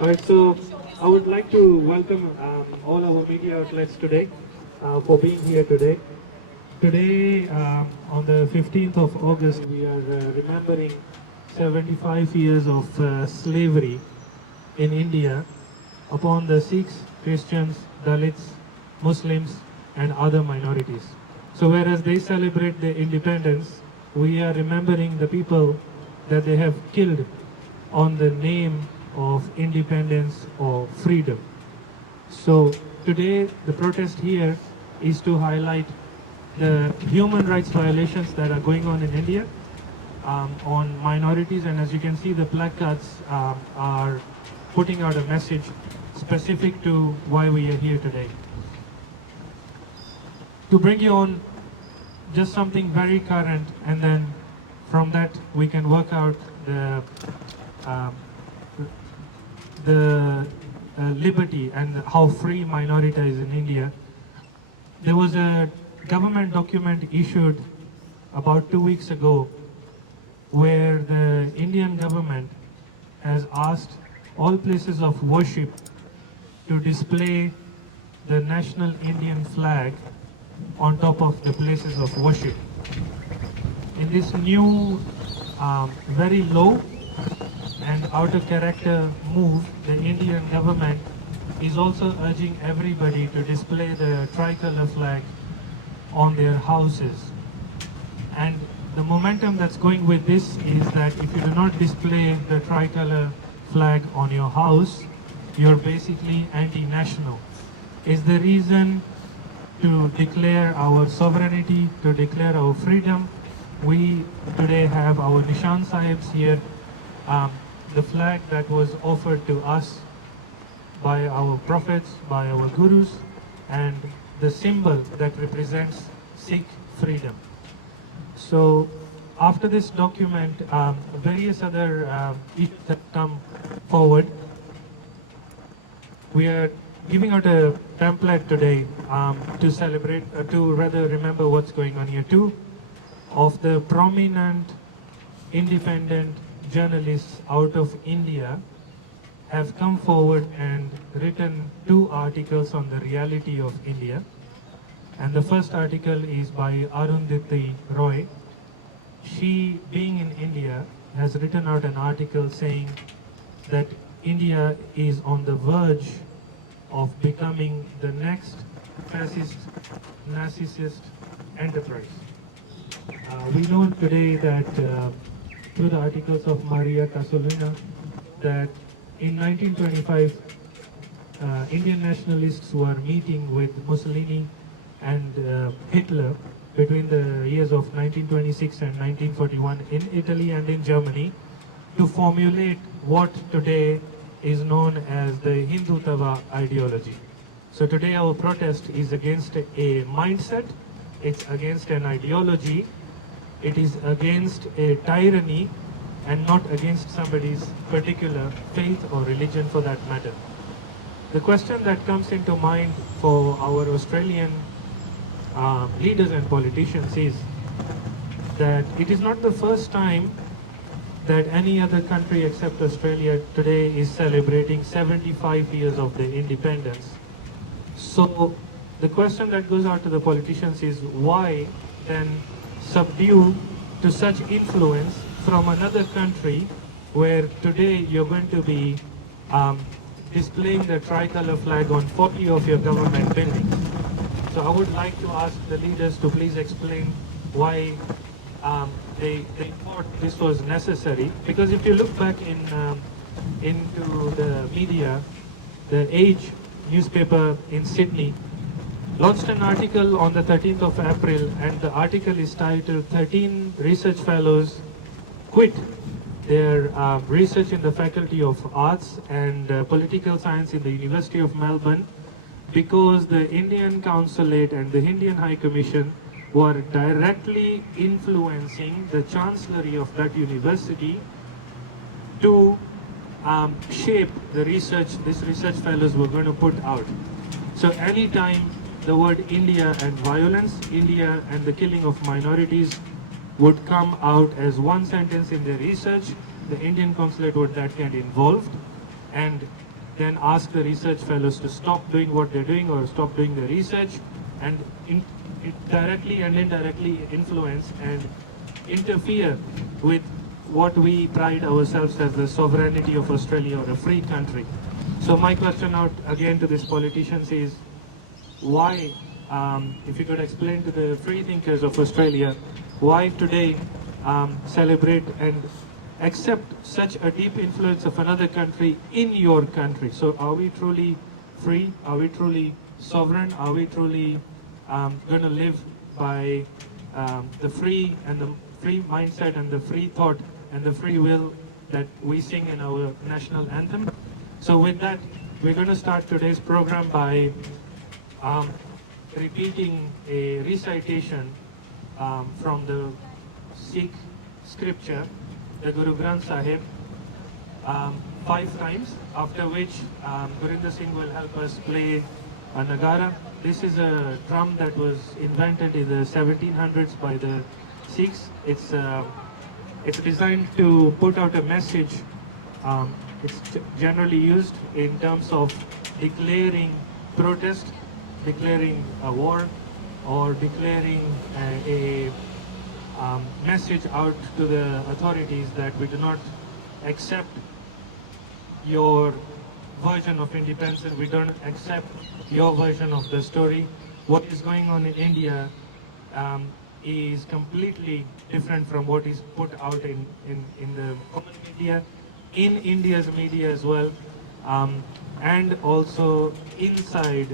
Alright, so I would like to welcome all our media outlets today for being here today. Today, on the 15th of August, we are remembering 75 years of slavery in India upon the Sikhs, Christians, Dalits, Muslims, and other minorities. So, whereas they celebrate their independence, we are remembering the people that they have killed on the name of independence or freedom. So today the protest here is to highlight the human rights violations that are going on in India on minorities, and as you can see the placards are putting out a message specific to why we are here today. To bring you on just something very current, and then from that we can work out um, the liberty and how free minorities in India. There was a government document issued about 2 weeks ago where the Indian government has asked all places of worship to display the national Indian flag on top of the places of worship. In this new, very low and out of character move, the Indian government is also urging everybody to display the tricolor flag on their houses. And the momentum that's going with this is that if you do not display the tricolor flag on your house, you're basically anti-national. Is the reason to declare our sovereignty, to declare our freedom. We today have our Nishan Sahibs here, the flag that was offered to us by our prophets, by our gurus, and the symbol that represents Sikh freedom. So after this document, various other issues have come forward. We are giving out a template today to celebrate, to rather remember what's going on here. Two of the prominent independent journalists out of India have come forward and written 2 articles on the reality of India. And the first article is by Arundhati Roy. She, being in India, has written out an article saying that India is on the verge of becoming the next fascist, narcissist enterprise. We know today that through the articles of Maria Casolina that in 1925 Indian nationalists were meeting with Mussolini and Hitler between the years of 1926 and 1941 in Italy and in Germany to formulate what today is known as the Hindutva ideology. So today our protest is against a mindset, it's against an ideology, it is against a tyranny and not against somebody's particular faith or religion for that matter. The question that comes into mind for our Australian leaders and politicians is that it is not the first time that any other country except Australia today is celebrating 75 years of their independence. So the question that goes out to the politicians is why then subdue to such influence from another country where today you're going to be displaying the tricolor flag on 40 of your government buildings. So I would like to ask the leaders to please explain why they thought this was necessary. Because if you look back into the media, the Age newspaper in Sydney launched an article on the 13th of April, and the article is titled 13 Research Fellows Quit Their Research in the Faculty of Arts and Political Science in the University of Melbourne because the Indian consulate and the Indian High Commission were directly influencing the chancellery of that university to shape the research these research fellows were going to put out. So anytime the word India and violence, India and the killing of minorities would come out as one sentence in their research, the Indian consulate would that get involved and then ask the research fellows to stop doing what they're doing or stop doing the research, and it directly and indirectly influence and interfere with what we pride ourselves as the sovereignty of Australia, or a free country. So my question out again to these politicians is, why, if you could explain to the free thinkers of Australia, why today celebrate and accept such a deep influence of another country in your country? So are we truly free? Are we truly sovereign? Are we truly going to live by the free mindset and the free thought and the free will that we sing in our national anthem? So with that, we're going to start today's program by repeating a recitation from the Sikh scripture, the Guru Granth Sahib, 5 times, after which Gurinder Singh will help us play a Nagara. This is a drum that was invented in the 1700s by the Sikhs. It's designed to put out a message. It's generally used in terms of declaring protest, declaring a war, or declaring a message out to the authorities that we do not accept your version of independence, we don't accept your version of the story. What is going on in India is completely different from what is put out in the common media, in India's media as well, and also inside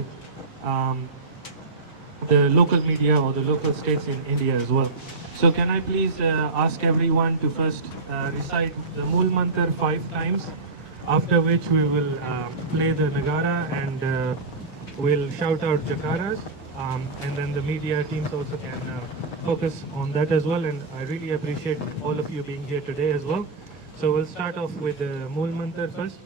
the local media or the local states in India as well. So can I please ask everyone to first recite the Mool Mantar 5 times, after which we will play the Nagara and we'll shout out Jakaras, and then the media teams also can focus on that as well, and I really appreciate all of you being here today as well. So we'll start off with the Mool Mantar first.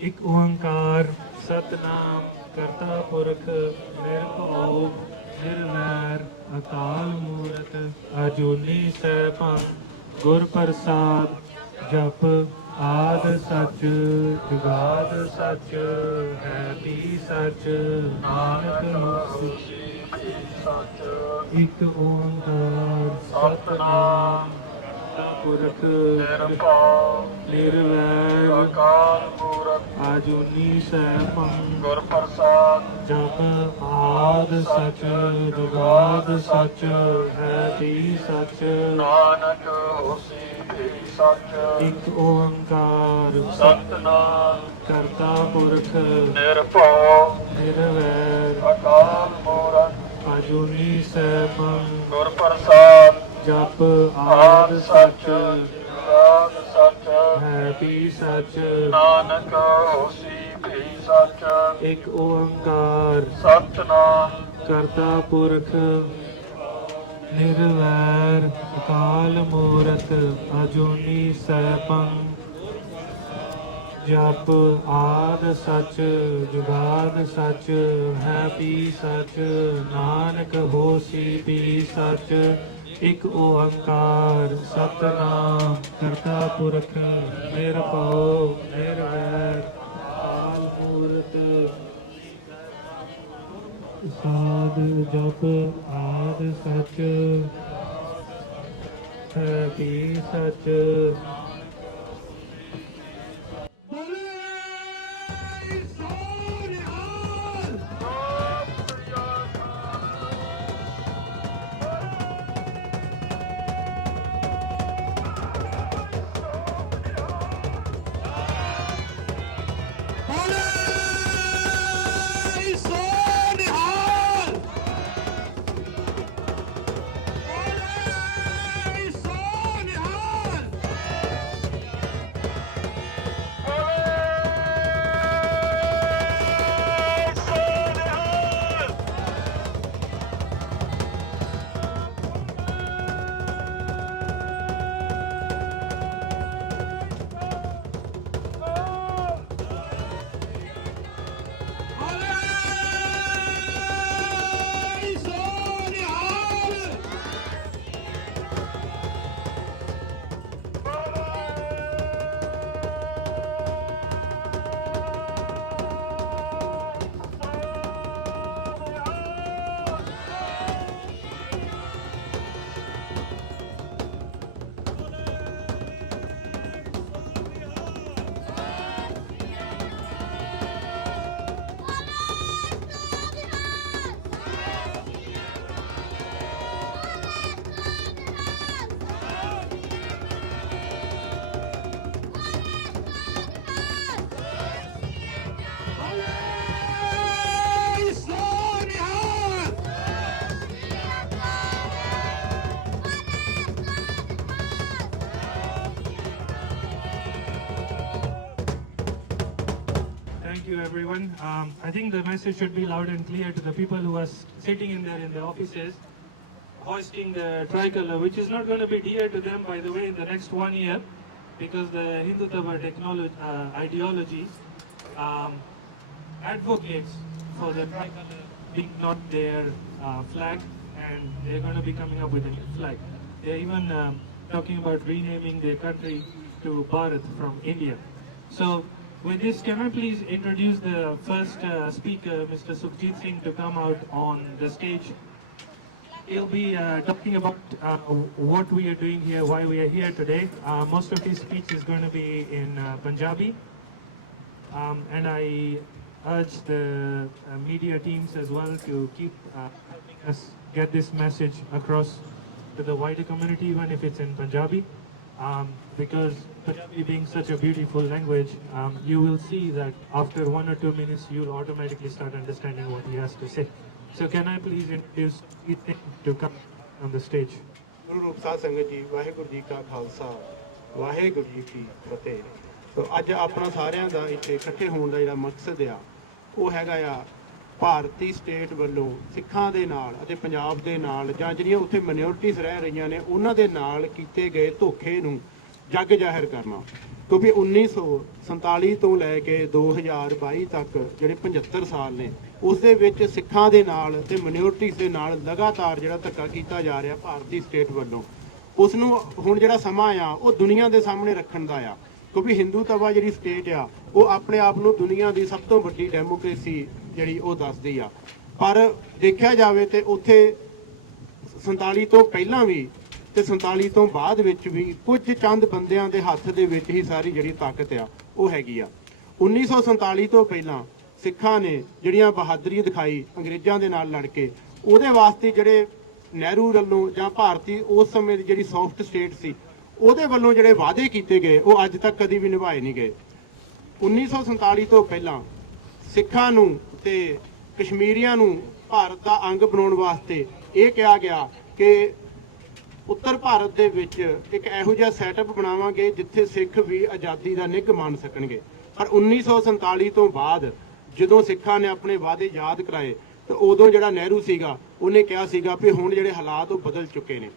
Ik Oankar Satnam Karta Purakh Nirbhau Nirvair Akal Murth Ajuni Saibang Gur Prasad Jap Aad Sach Jugad Sach Hai Bhi Sach Nanak Hosi Ik Oankar Satnam Purakh Nirbhau Nirvair Akal Murth Ajuni Saibang Gur Prasad Jap Aad Sach Jugad Sach Hai Bhi Sach Nanak Hosi Ik Oankar Satnam Karta Purakh Nirbhau Nirvair Akal Murth Ajuni Saibang Gur Prasad Jap Aad Sach Jugad Sach Hai Bhi Sach Nanak Hosi Bhi Sach Ik Oankar Satnam Karta Purakh Nirvair Akal Murth Ajuni Saibang Jap Aad Sach Jugad Sach Hai Bhi Sach Nanak Hosi Bhi Sach Ik Oankar Satnam Karta Purakh Nirbhau Nirvair Akal Murth Sad Jap Aad Sach Hai Bhi Sach you everyone. I think the message should be loud and clear to the people who are sitting in there in the offices, hoisting the tricolor, which is not going to be dear to them, by the way, in the next 1 year, because the Hindutva ideology advocates for the tricolor being not their flag, and they're going to be coming up with a new flag. They're even talking about renaming their country to Bharat from India. So with this, can I please introduce the first speaker, Mr. Sukhjit Singh, to come out on the stage. He'll be talking about what we are doing here, why we are here today. Most of his speech is going to be in Punjabi. And I urge the media teams as well to keep helping us get this message across to the wider community, even if it's in Punjabi. Because Punjabi being such a beautiful language, you will see that after 1 or 2 minutes, you'll automatically start understanding what he has to say. So can I please introduce Ethan to come on the stage? ਗੁਰੂ ਰੂਪ ਸਾਧ ਸੰਗਤ ਜੀ, ਵਾਹਿਗੁਰੂ ਜੀ ਕਾ ਖਾਲਸਾ, ਵਾਹਿਗੁਰੂ ਜੀ ਕੀ ਫਤਿਹ। ਸੋ ਅੱਜ ਆਪਣਾ ਸਾਰਿਆਂ ਦਾ ਇੱਥੇ ਇਕੱਠੇ ਹੋਣ ਦਾ ਜਿਹੜਾ ਮਕਸਦ ਆ ਉਹ ਹੈਗਾ ਆ ਭਾਰਤੀ ਸਟੇਟ ਵੱਲੋਂ ਸਿੱਖਾਂ ਦੇ ਨਾਲ ਅਤੇ ਪੰਜਾਬ ਦੇ ਨਾਲ ਜਾਂ ਜਿਹੜੀਆਂ ਉੱਥੇ ਮਾਈਨੋਰਿਟੀਜ਼ ਰਹਿ ਰਹੀਆਂ ਨੇ ਉਹਨਾਂ ਦੇ ਨਾਲ ਕੀਤੇ ਗਏ ਧੋਖੇ ਨੂੰ ਜੱਗ ਜ਼ਾਹਿਰ ਕਰਨਾ। ਕਿਉਂਕਿ 1947 ਤੋਂ ਲੈ ਕੇ 2022 ਤੱਕ ਜਿਹੜੇ 75 ਸਾਲ ਨੇ ਉਸ ਦੇ ਵਿੱਚ ਸਿੱਖਾਂ ਦੇ ਨਾਲ ਤੇ ਮਾਈਨੋਰਿਟੀਜ਼ ਦੇ ਨਾਲ ਲਗਾਤਾਰ ਜਿਹੜਾ ਧੱਕਾ ਕੀਤਾ ਜਾ ਰਿਹਾ ਭਾਰਤੀ ਸਟੇਟ ਵੱਲੋਂ, ਉਸ ਨੂੰ ਹੁਣ ਜਿਹੜਾ ਸਮਾਂ ਆ ਉਹ ਦੁਨੀਆ ਦੇ ਸਾਹਮਣੇ ਰੱਖਣ ਦਾ ਆ। ਕਿਉਂਕਿ ਹਿੰਦੂਤਵਾ ਜਿਹੜੀ ਸਟੇਟ ਆ ਉਹ ਆਪਣੇ ਆਪ ਨੂੰ ਦੁਨੀਆ ਦੀ ਸਭ ਤੋਂ ਵੱਡੀ ਡੈਮੋਕ੍ਰੇਸੀ ਜਿਹੜੀ ਉਹ ਦੱਸਦੀ ਆ। ਪਰ ਦੇਖਿਆ ਜਾਵੇ ਤੇ ਉੱਥੇ 47 ਤੋਂ ਪਹਿਲਾਂ ਵੀ ਤੇ 47 ਤੋਂ ਬਾਅਦ ਵਿੱਚ ਵੀ ਕੁਝ ਚੰਦ ਬੰਦਿਆਂ ਦੇ ਹੱਥ ਦੇ ਵਿੱਚ ਹੀ ਸਾਰੀ ਜਿਹੜੀ ਤਾਕਤ ਆ ਉਹ ਹੈਗੀ ਆ। 1947 ਤੋਂ ਪਹਿਲਾਂ ਸਿੱਖਾਂ ਨੇ ਜਿਹੜੀਆਂ ਬਹਾਦਰੀ ਦਿਖਾਈ ਅੰਗਰੇਜ਼ਾਂ ਦੇ ਨਾਲ ਲੜ ਕੇ, ਉਹਦੇ ਵਾਸਤੇ ਜਿਹੜੇ ਨਹਿਰੂ ਵੱਲੋਂ ਜਾਂ ਭਾਰਤੀ ਉਸ ਸਮੇਂ ਦੀ ਜਿਹੜੀ ਸੌਫਟ ਸਟੇਟ ਸੀ ਉਹਦੇ ਵੱਲੋਂ ਜਿਹੜੇ ਵਾਅਦੇ ਕੀਤੇ ਗਏ ਉਹ ਅੱਜ ਤੱਕ ਕਦੀ ਵੀ ਨਿਭਾਏ ਨਹੀਂ ਗਏ। 1947 ਤੋਂ ਪਹਿਲਾਂ ਸਿੱਖਾਂ ਨੂੰ ਤੇ ਕਸ਼ਮੀਰੀਆਂ ਨੂੰ ਭਾਰਤ ਦਾ ਅੰਗ ਬਣਾਉਣ ਵਾਸਤੇ ਇਹ ਕਿਹਾ ਗਿਆ ਕਿ ਉੱਤਰ ਭਾਰਤ ਦੇ ਵਿੱਚ ਇੱਕ ਇਹੋ ਜਿਹਾ ਸੈਟਅਪ ਬਣਾਵਾਂਗੇ ਜਿੱਥੇ ਸਿੱਖ ਵੀ ਆਜ਼ਾਦੀ ਦਾ ਨਿੱਘ ਮਾਣ ਸਕਣਗੇ। ਪਰ 1947 ਤੋਂ ਬਾਅਦ ਜਦੋਂ ਸਿੱਖਾਂ ਨੇ ਆਪਣੇ ਵਾਅਦੇ ਯਾਦ ਕਰਾਏ ਤਾਂ ਉਦੋਂ ਜਿਹੜਾ ਨਹਿਰੂ ਸੀਗਾ ਉਹਨੇ ਕਿਹਾ ਸੀਗਾ ਵੀ ਹੁਣ ਜਿਹੜੇ ਹਾਲਾਤ ਉਹ ਬਦਲ ਚੁੱਕੇ ਨੇ।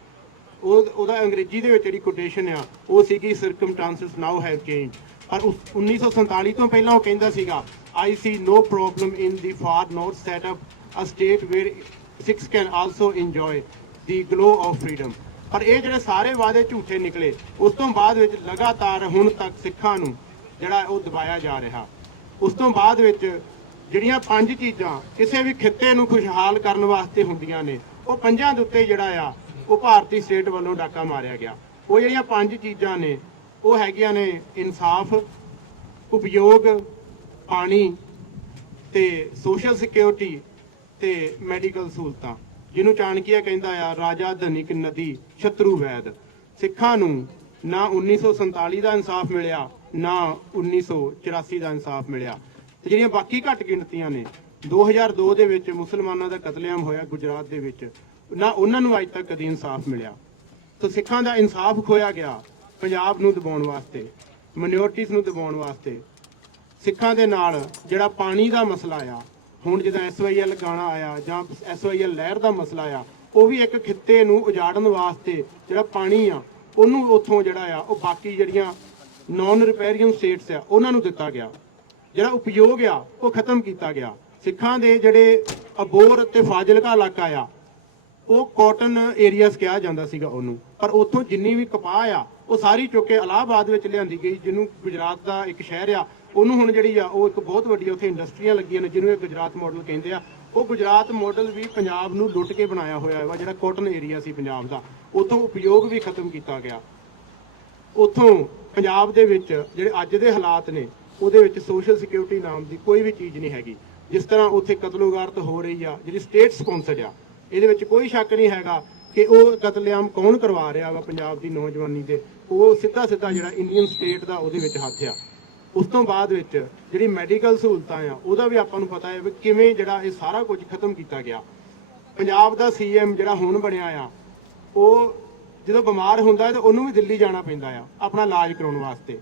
ਉਹਦਾ ਅੰਗਰੇਜ਼ੀ ਦੇ ਵਿੱਚ ਜਿਹੜੀ ਕੋਟੇਸ਼ਨ ਆ ਉਹ ਸੀਗੀ ਸਰਕਮਸਟੈਂਸਸ ਨਾਓ ਹੈਵ ਚੇਂਜ। ਪਰ 1947 ਤੋਂ ਪਹਿਲਾਂ ਉਹ ਕਹਿੰਦਾ ਸੀਗਾ I see no problem in the far north set up a state where Sikhs can also enjoy the glow of freedom। ਪਰ ਇਹ ਜਿਹੜੇ ਸਾਰੇ ਵਾਅਦੇ ਝੂਠੇ ਨਿਕਲੇ। ਉਸ ਤੋਂ ਬਾਅਦ ਵਿੱਚ ਲਗਾਤਾਰ ਹੁਣ ਤੱਕ ਸਿੱਖਾਂ ਨੂੰ ਜਿਹੜਾ ਉਹ ਦਬਾਇਆ ਜਾ ਰਿਹਾ। ਉਸ ਤੋਂ ਬਾਅਦ ਵਿੱਚ ਜਿਹੜੀਆਂ 5 ਚੀਜ਼ਾਂ ਕਿਸੇ ਵੀ ਖਿੱਤੇ ਨੂੰ ਖੁਸ਼ਹਾਲ ਕਰਨ ਵਾਸਤੇ ਹੁੰਦੀਆਂ ਨੇ ਉਹ 5 ਦੇ ਉੱਤੇ ਜਿਹੜਾ ਆ ਉਹ ਭਾਰਤੀ ਸਟੇਟ ਵੱਲੋਂ ਡਾਕਾ ਮਾਰਿਆ ਗਿਆ। ਉਹ ਜਿਹੜੀਆਂ 5 ਚੀਜ਼ਾਂ ਨੇ ਉਹ ਹੈਗੀਆਂ ਨੇ ਇਨਸਾਫ, ਉਪਯੋਗ, ਪਾਣੀ ਤੇ ਸੋਸ਼ਲ ਸਿਕਿਉਰਿਟੀ ਤੇ ਮੈਡੀਕਲ ਸਹੂਲਤਾਂ, ਜਿਹਨੂੰ ਚਾਣਕੀਆ ਕਹਿੰਦਾ ਆ ਰਾਜਾ ਧਨਿਕ ਨਦੀ ਸ਼ਤਰੂ ਵੈਦ। ਸਿੱਖਾਂ ਨੂੰ ਨਾ 1947 ਦਾ ਇਨਸਾਫ ਮਿਲਿਆ ਨਾ 1984 ਦਾ ਇਨਸਾਫ ਮਿਲਿਆ। ਤੇ ਜਿਹੜੀਆਂ ਬਾਕੀ ਘੱਟ ਗਿਣਤੀਆਂ ਨੇ 2002 ਦੇ ਵਿੱਚ ਮੁਸਲਮਾਨਾਂ ਦਾ ਕਤਲੇਆਮ ਹੋਇਆ ਗੁਜਰਾਤ ਦੇ ਵਿੱਚ, ਨਾ ਉਹਨਾਂ ਨੂੰ ਅੱਜ ਤੱਕ ਕਦੀ ਇਨਸਾਫ ਮਿਲਿਆ। ਤਾਂ ਸਿੱਖਾਂ ਦਾ ਇਨਸਾਫ ਖੋਇਆ ਗਿਆ ਪੰਜਾਬ ਨੂੰ ਦਬਾਉਣ ਵਾਸਤੇ, ਮਾਈਨੋਰਿਟੀਜ਼ ਨੂੰ ਦਬਾਉਣ ਵਾਸਤੇ। ਸਿੱਖਾਂ ਦੇ ਨਾਲ ਜਿਹੜਾ ਪਾਣੀ ਦਾ ਮਸਲਾ ਆ, ਹੁਣ ਜਿੱਦਾਂ SYL ਗਾਣਾ ਆਇਆ ਜਾਂ SYL ਲਹਿਰ ਦਾ ਮਸਲਾ ਆ, ਉਹ ਵੀ ਇੱਕ ਖਿੱਤੇ ਨੂੰ ਉਜਾੜਨ ਵਾਸਤੇ ਜਿਹੜਾ ਪਾਣੀ ਆ ਉਹਨੂੰ ਉੱਥੋਂ ਜਿਹੜਾ ਆ ਉਹ ਬਾਕੀ ਜਿਹੜੀਆਂ ਨੌਨ ਰਿਪੇਰੀਅਨ ਸਟੇਟਸ ਆ ਉਹਨਾਂ ਨੂੰ ਦਿੱਤਾ ਗਿਆ। ਜਿਹੜਾ ਉਪਯੋਗ ਆ ਉਹ ਖਤਮ ਕੀਤਾ ਗਿਆ। ਸਿੱਖਾਂ ਦੇ ਜਿਹੜੇ ਅਬੋਰ ਤੇ ਫਾਜ਼ਿਲਕਾ ਇਲਾਕਾ ਆ ਉਹ ਕਾਟਨ ਏਰੀਆਸ ਕਿਹਾ ਜਾਂਦਾ ਸੀਗਾ ਉਹਨੂੰ, ਪਰ ਉੱਥੋਂ ਜਿੰਨੀ ਵੀ ਕਪਾਹ ਆ ਉਹ ਸਾਰੀ ਚੁੱਕ ਕੇ ਇਲਾਹਾਬਾਦ ਵਿੱਚ ਲਿਆਂਦੀ ਗਈ, ਜਿਹਨੂੰ ਗੁਜਰਾਤ ਦਾ ਇੱਕ ਸ਼ਹਿਰ ਆ ਉਹਨੂੰ ਹੁਣ ਜਿਹੜੀ ਆ ਉਹ ਇੱਕ ਬਹੁਤ ਵੱਡੀ ਉੱਥੇ ਇੰਡਸਟਰੀਆਂ ਲੱਗੀਆਂ ਨੇ ਜਿਹਨੂੰ ਇਹ ਗੁਜਰਾਤ ਮਾਡਲ ਕਹਿੰਦੇ ਆ। ਉਹ ਗੁਜਰਾਤ ਮਾਡਲ ਵੀ ਪੰਜਾਬ ਨੂੰ ਲੁੱਟ ਕੇ ਬਣਾਇਆ ਹੋਇਆ ਵਾ। ਜਿਹੜਾ ਕਾਟਨ ਏਰੀਆ ਸੀ ਪੰਜਾਬ ਦਾ, ਉੱਥੋਂ ਉਪਯੋਗ ਵੀ ਖਤਮ ਕੀਤਾ ਗਿਆ। ਉੱਥੋਂ ਪੰਜਾਬ ਦੇ ਵਿੱਚ ਜਿਹੜੇ ਅੱਜ ਦੇ ਹਾਲਾਤ ਨੇ ਉਹਦੇ ਵਿੱਚ ਸੋਸ਼ਲ ਸਿਕਿਉਰਿਟੀ ਨਾਮ ਦੀ ਕੋਈ ਵੀ ਚੀਜ਼ ਨਹੀਂ ਹੈਗੀ। ਜਿਸ ਤਰ੍ਹਾਂ ਉੱਥੇ ਕਤਲੋਗਾਰਤ ਹੋ ਰਹੀ ਆ ਜਿਹੜੀ ਸਟੇਟ ਸਪੌਂਸਰਡ ਆ, ਇਹਦੇ ਵਿੱਚ ਕੋਈ ਸ਼ੱਕ ਨਹੀਂ ਹੈਗਾ ਕਿ ਉਹ ਕਤਲੇਆਮ ਕੌਣ ਕਰਵਾ ਰਿਹਾ ਵਾ ਪੰਜਾਬ ਦੀ ਨੌਜਵਾਨੀ ਦੇ, ਉਹ ਸਿੱਧਾ ਜਿਹੜਾ ਇੰਡੀਅਨ ਸਟੇਟ ਦਾ ਉਹਦੇ ਵਿੱਚ ਹੱਥ ਆ। ਉਸ ਤੋਂ ਬਾਅਦ ਵਿੱਚ ਜਿਹੜੀ ਮੈਡੀਕਲ ਸਹੂਲਤਾਂ ਆ ਉਹਦਾ ਵੀ ਆਪਾਂ ਨੂੰ ਪਤਾ ਹੈ ਵੀ ਕਿਵੇਂ ਜਿਹੜਾ ਇਹ ਸਾਰਾ ਕੁਝ ਖਤਮ ਕੀਤਾ ਗਿਆ। ਪੰਜਾਬ ਦਾ CM ਜਿਹੜਾ ਹੁਣ ਬਣਿਆ ਆ ਉਹ ਜਦੋਂ ਬਿਮਾਰ ਹੁੰਦਾ ਹੈ ਤਾਂ ਉਹਨੂੰ ਵੀ ਦਿੱਲੀ ਜਾਣਾ ਪੈਂਦਾ ਆ ਆਪਣਾ ਇਲਾਜ ਕਰਾਉਣ ਵਾਸਤੇ।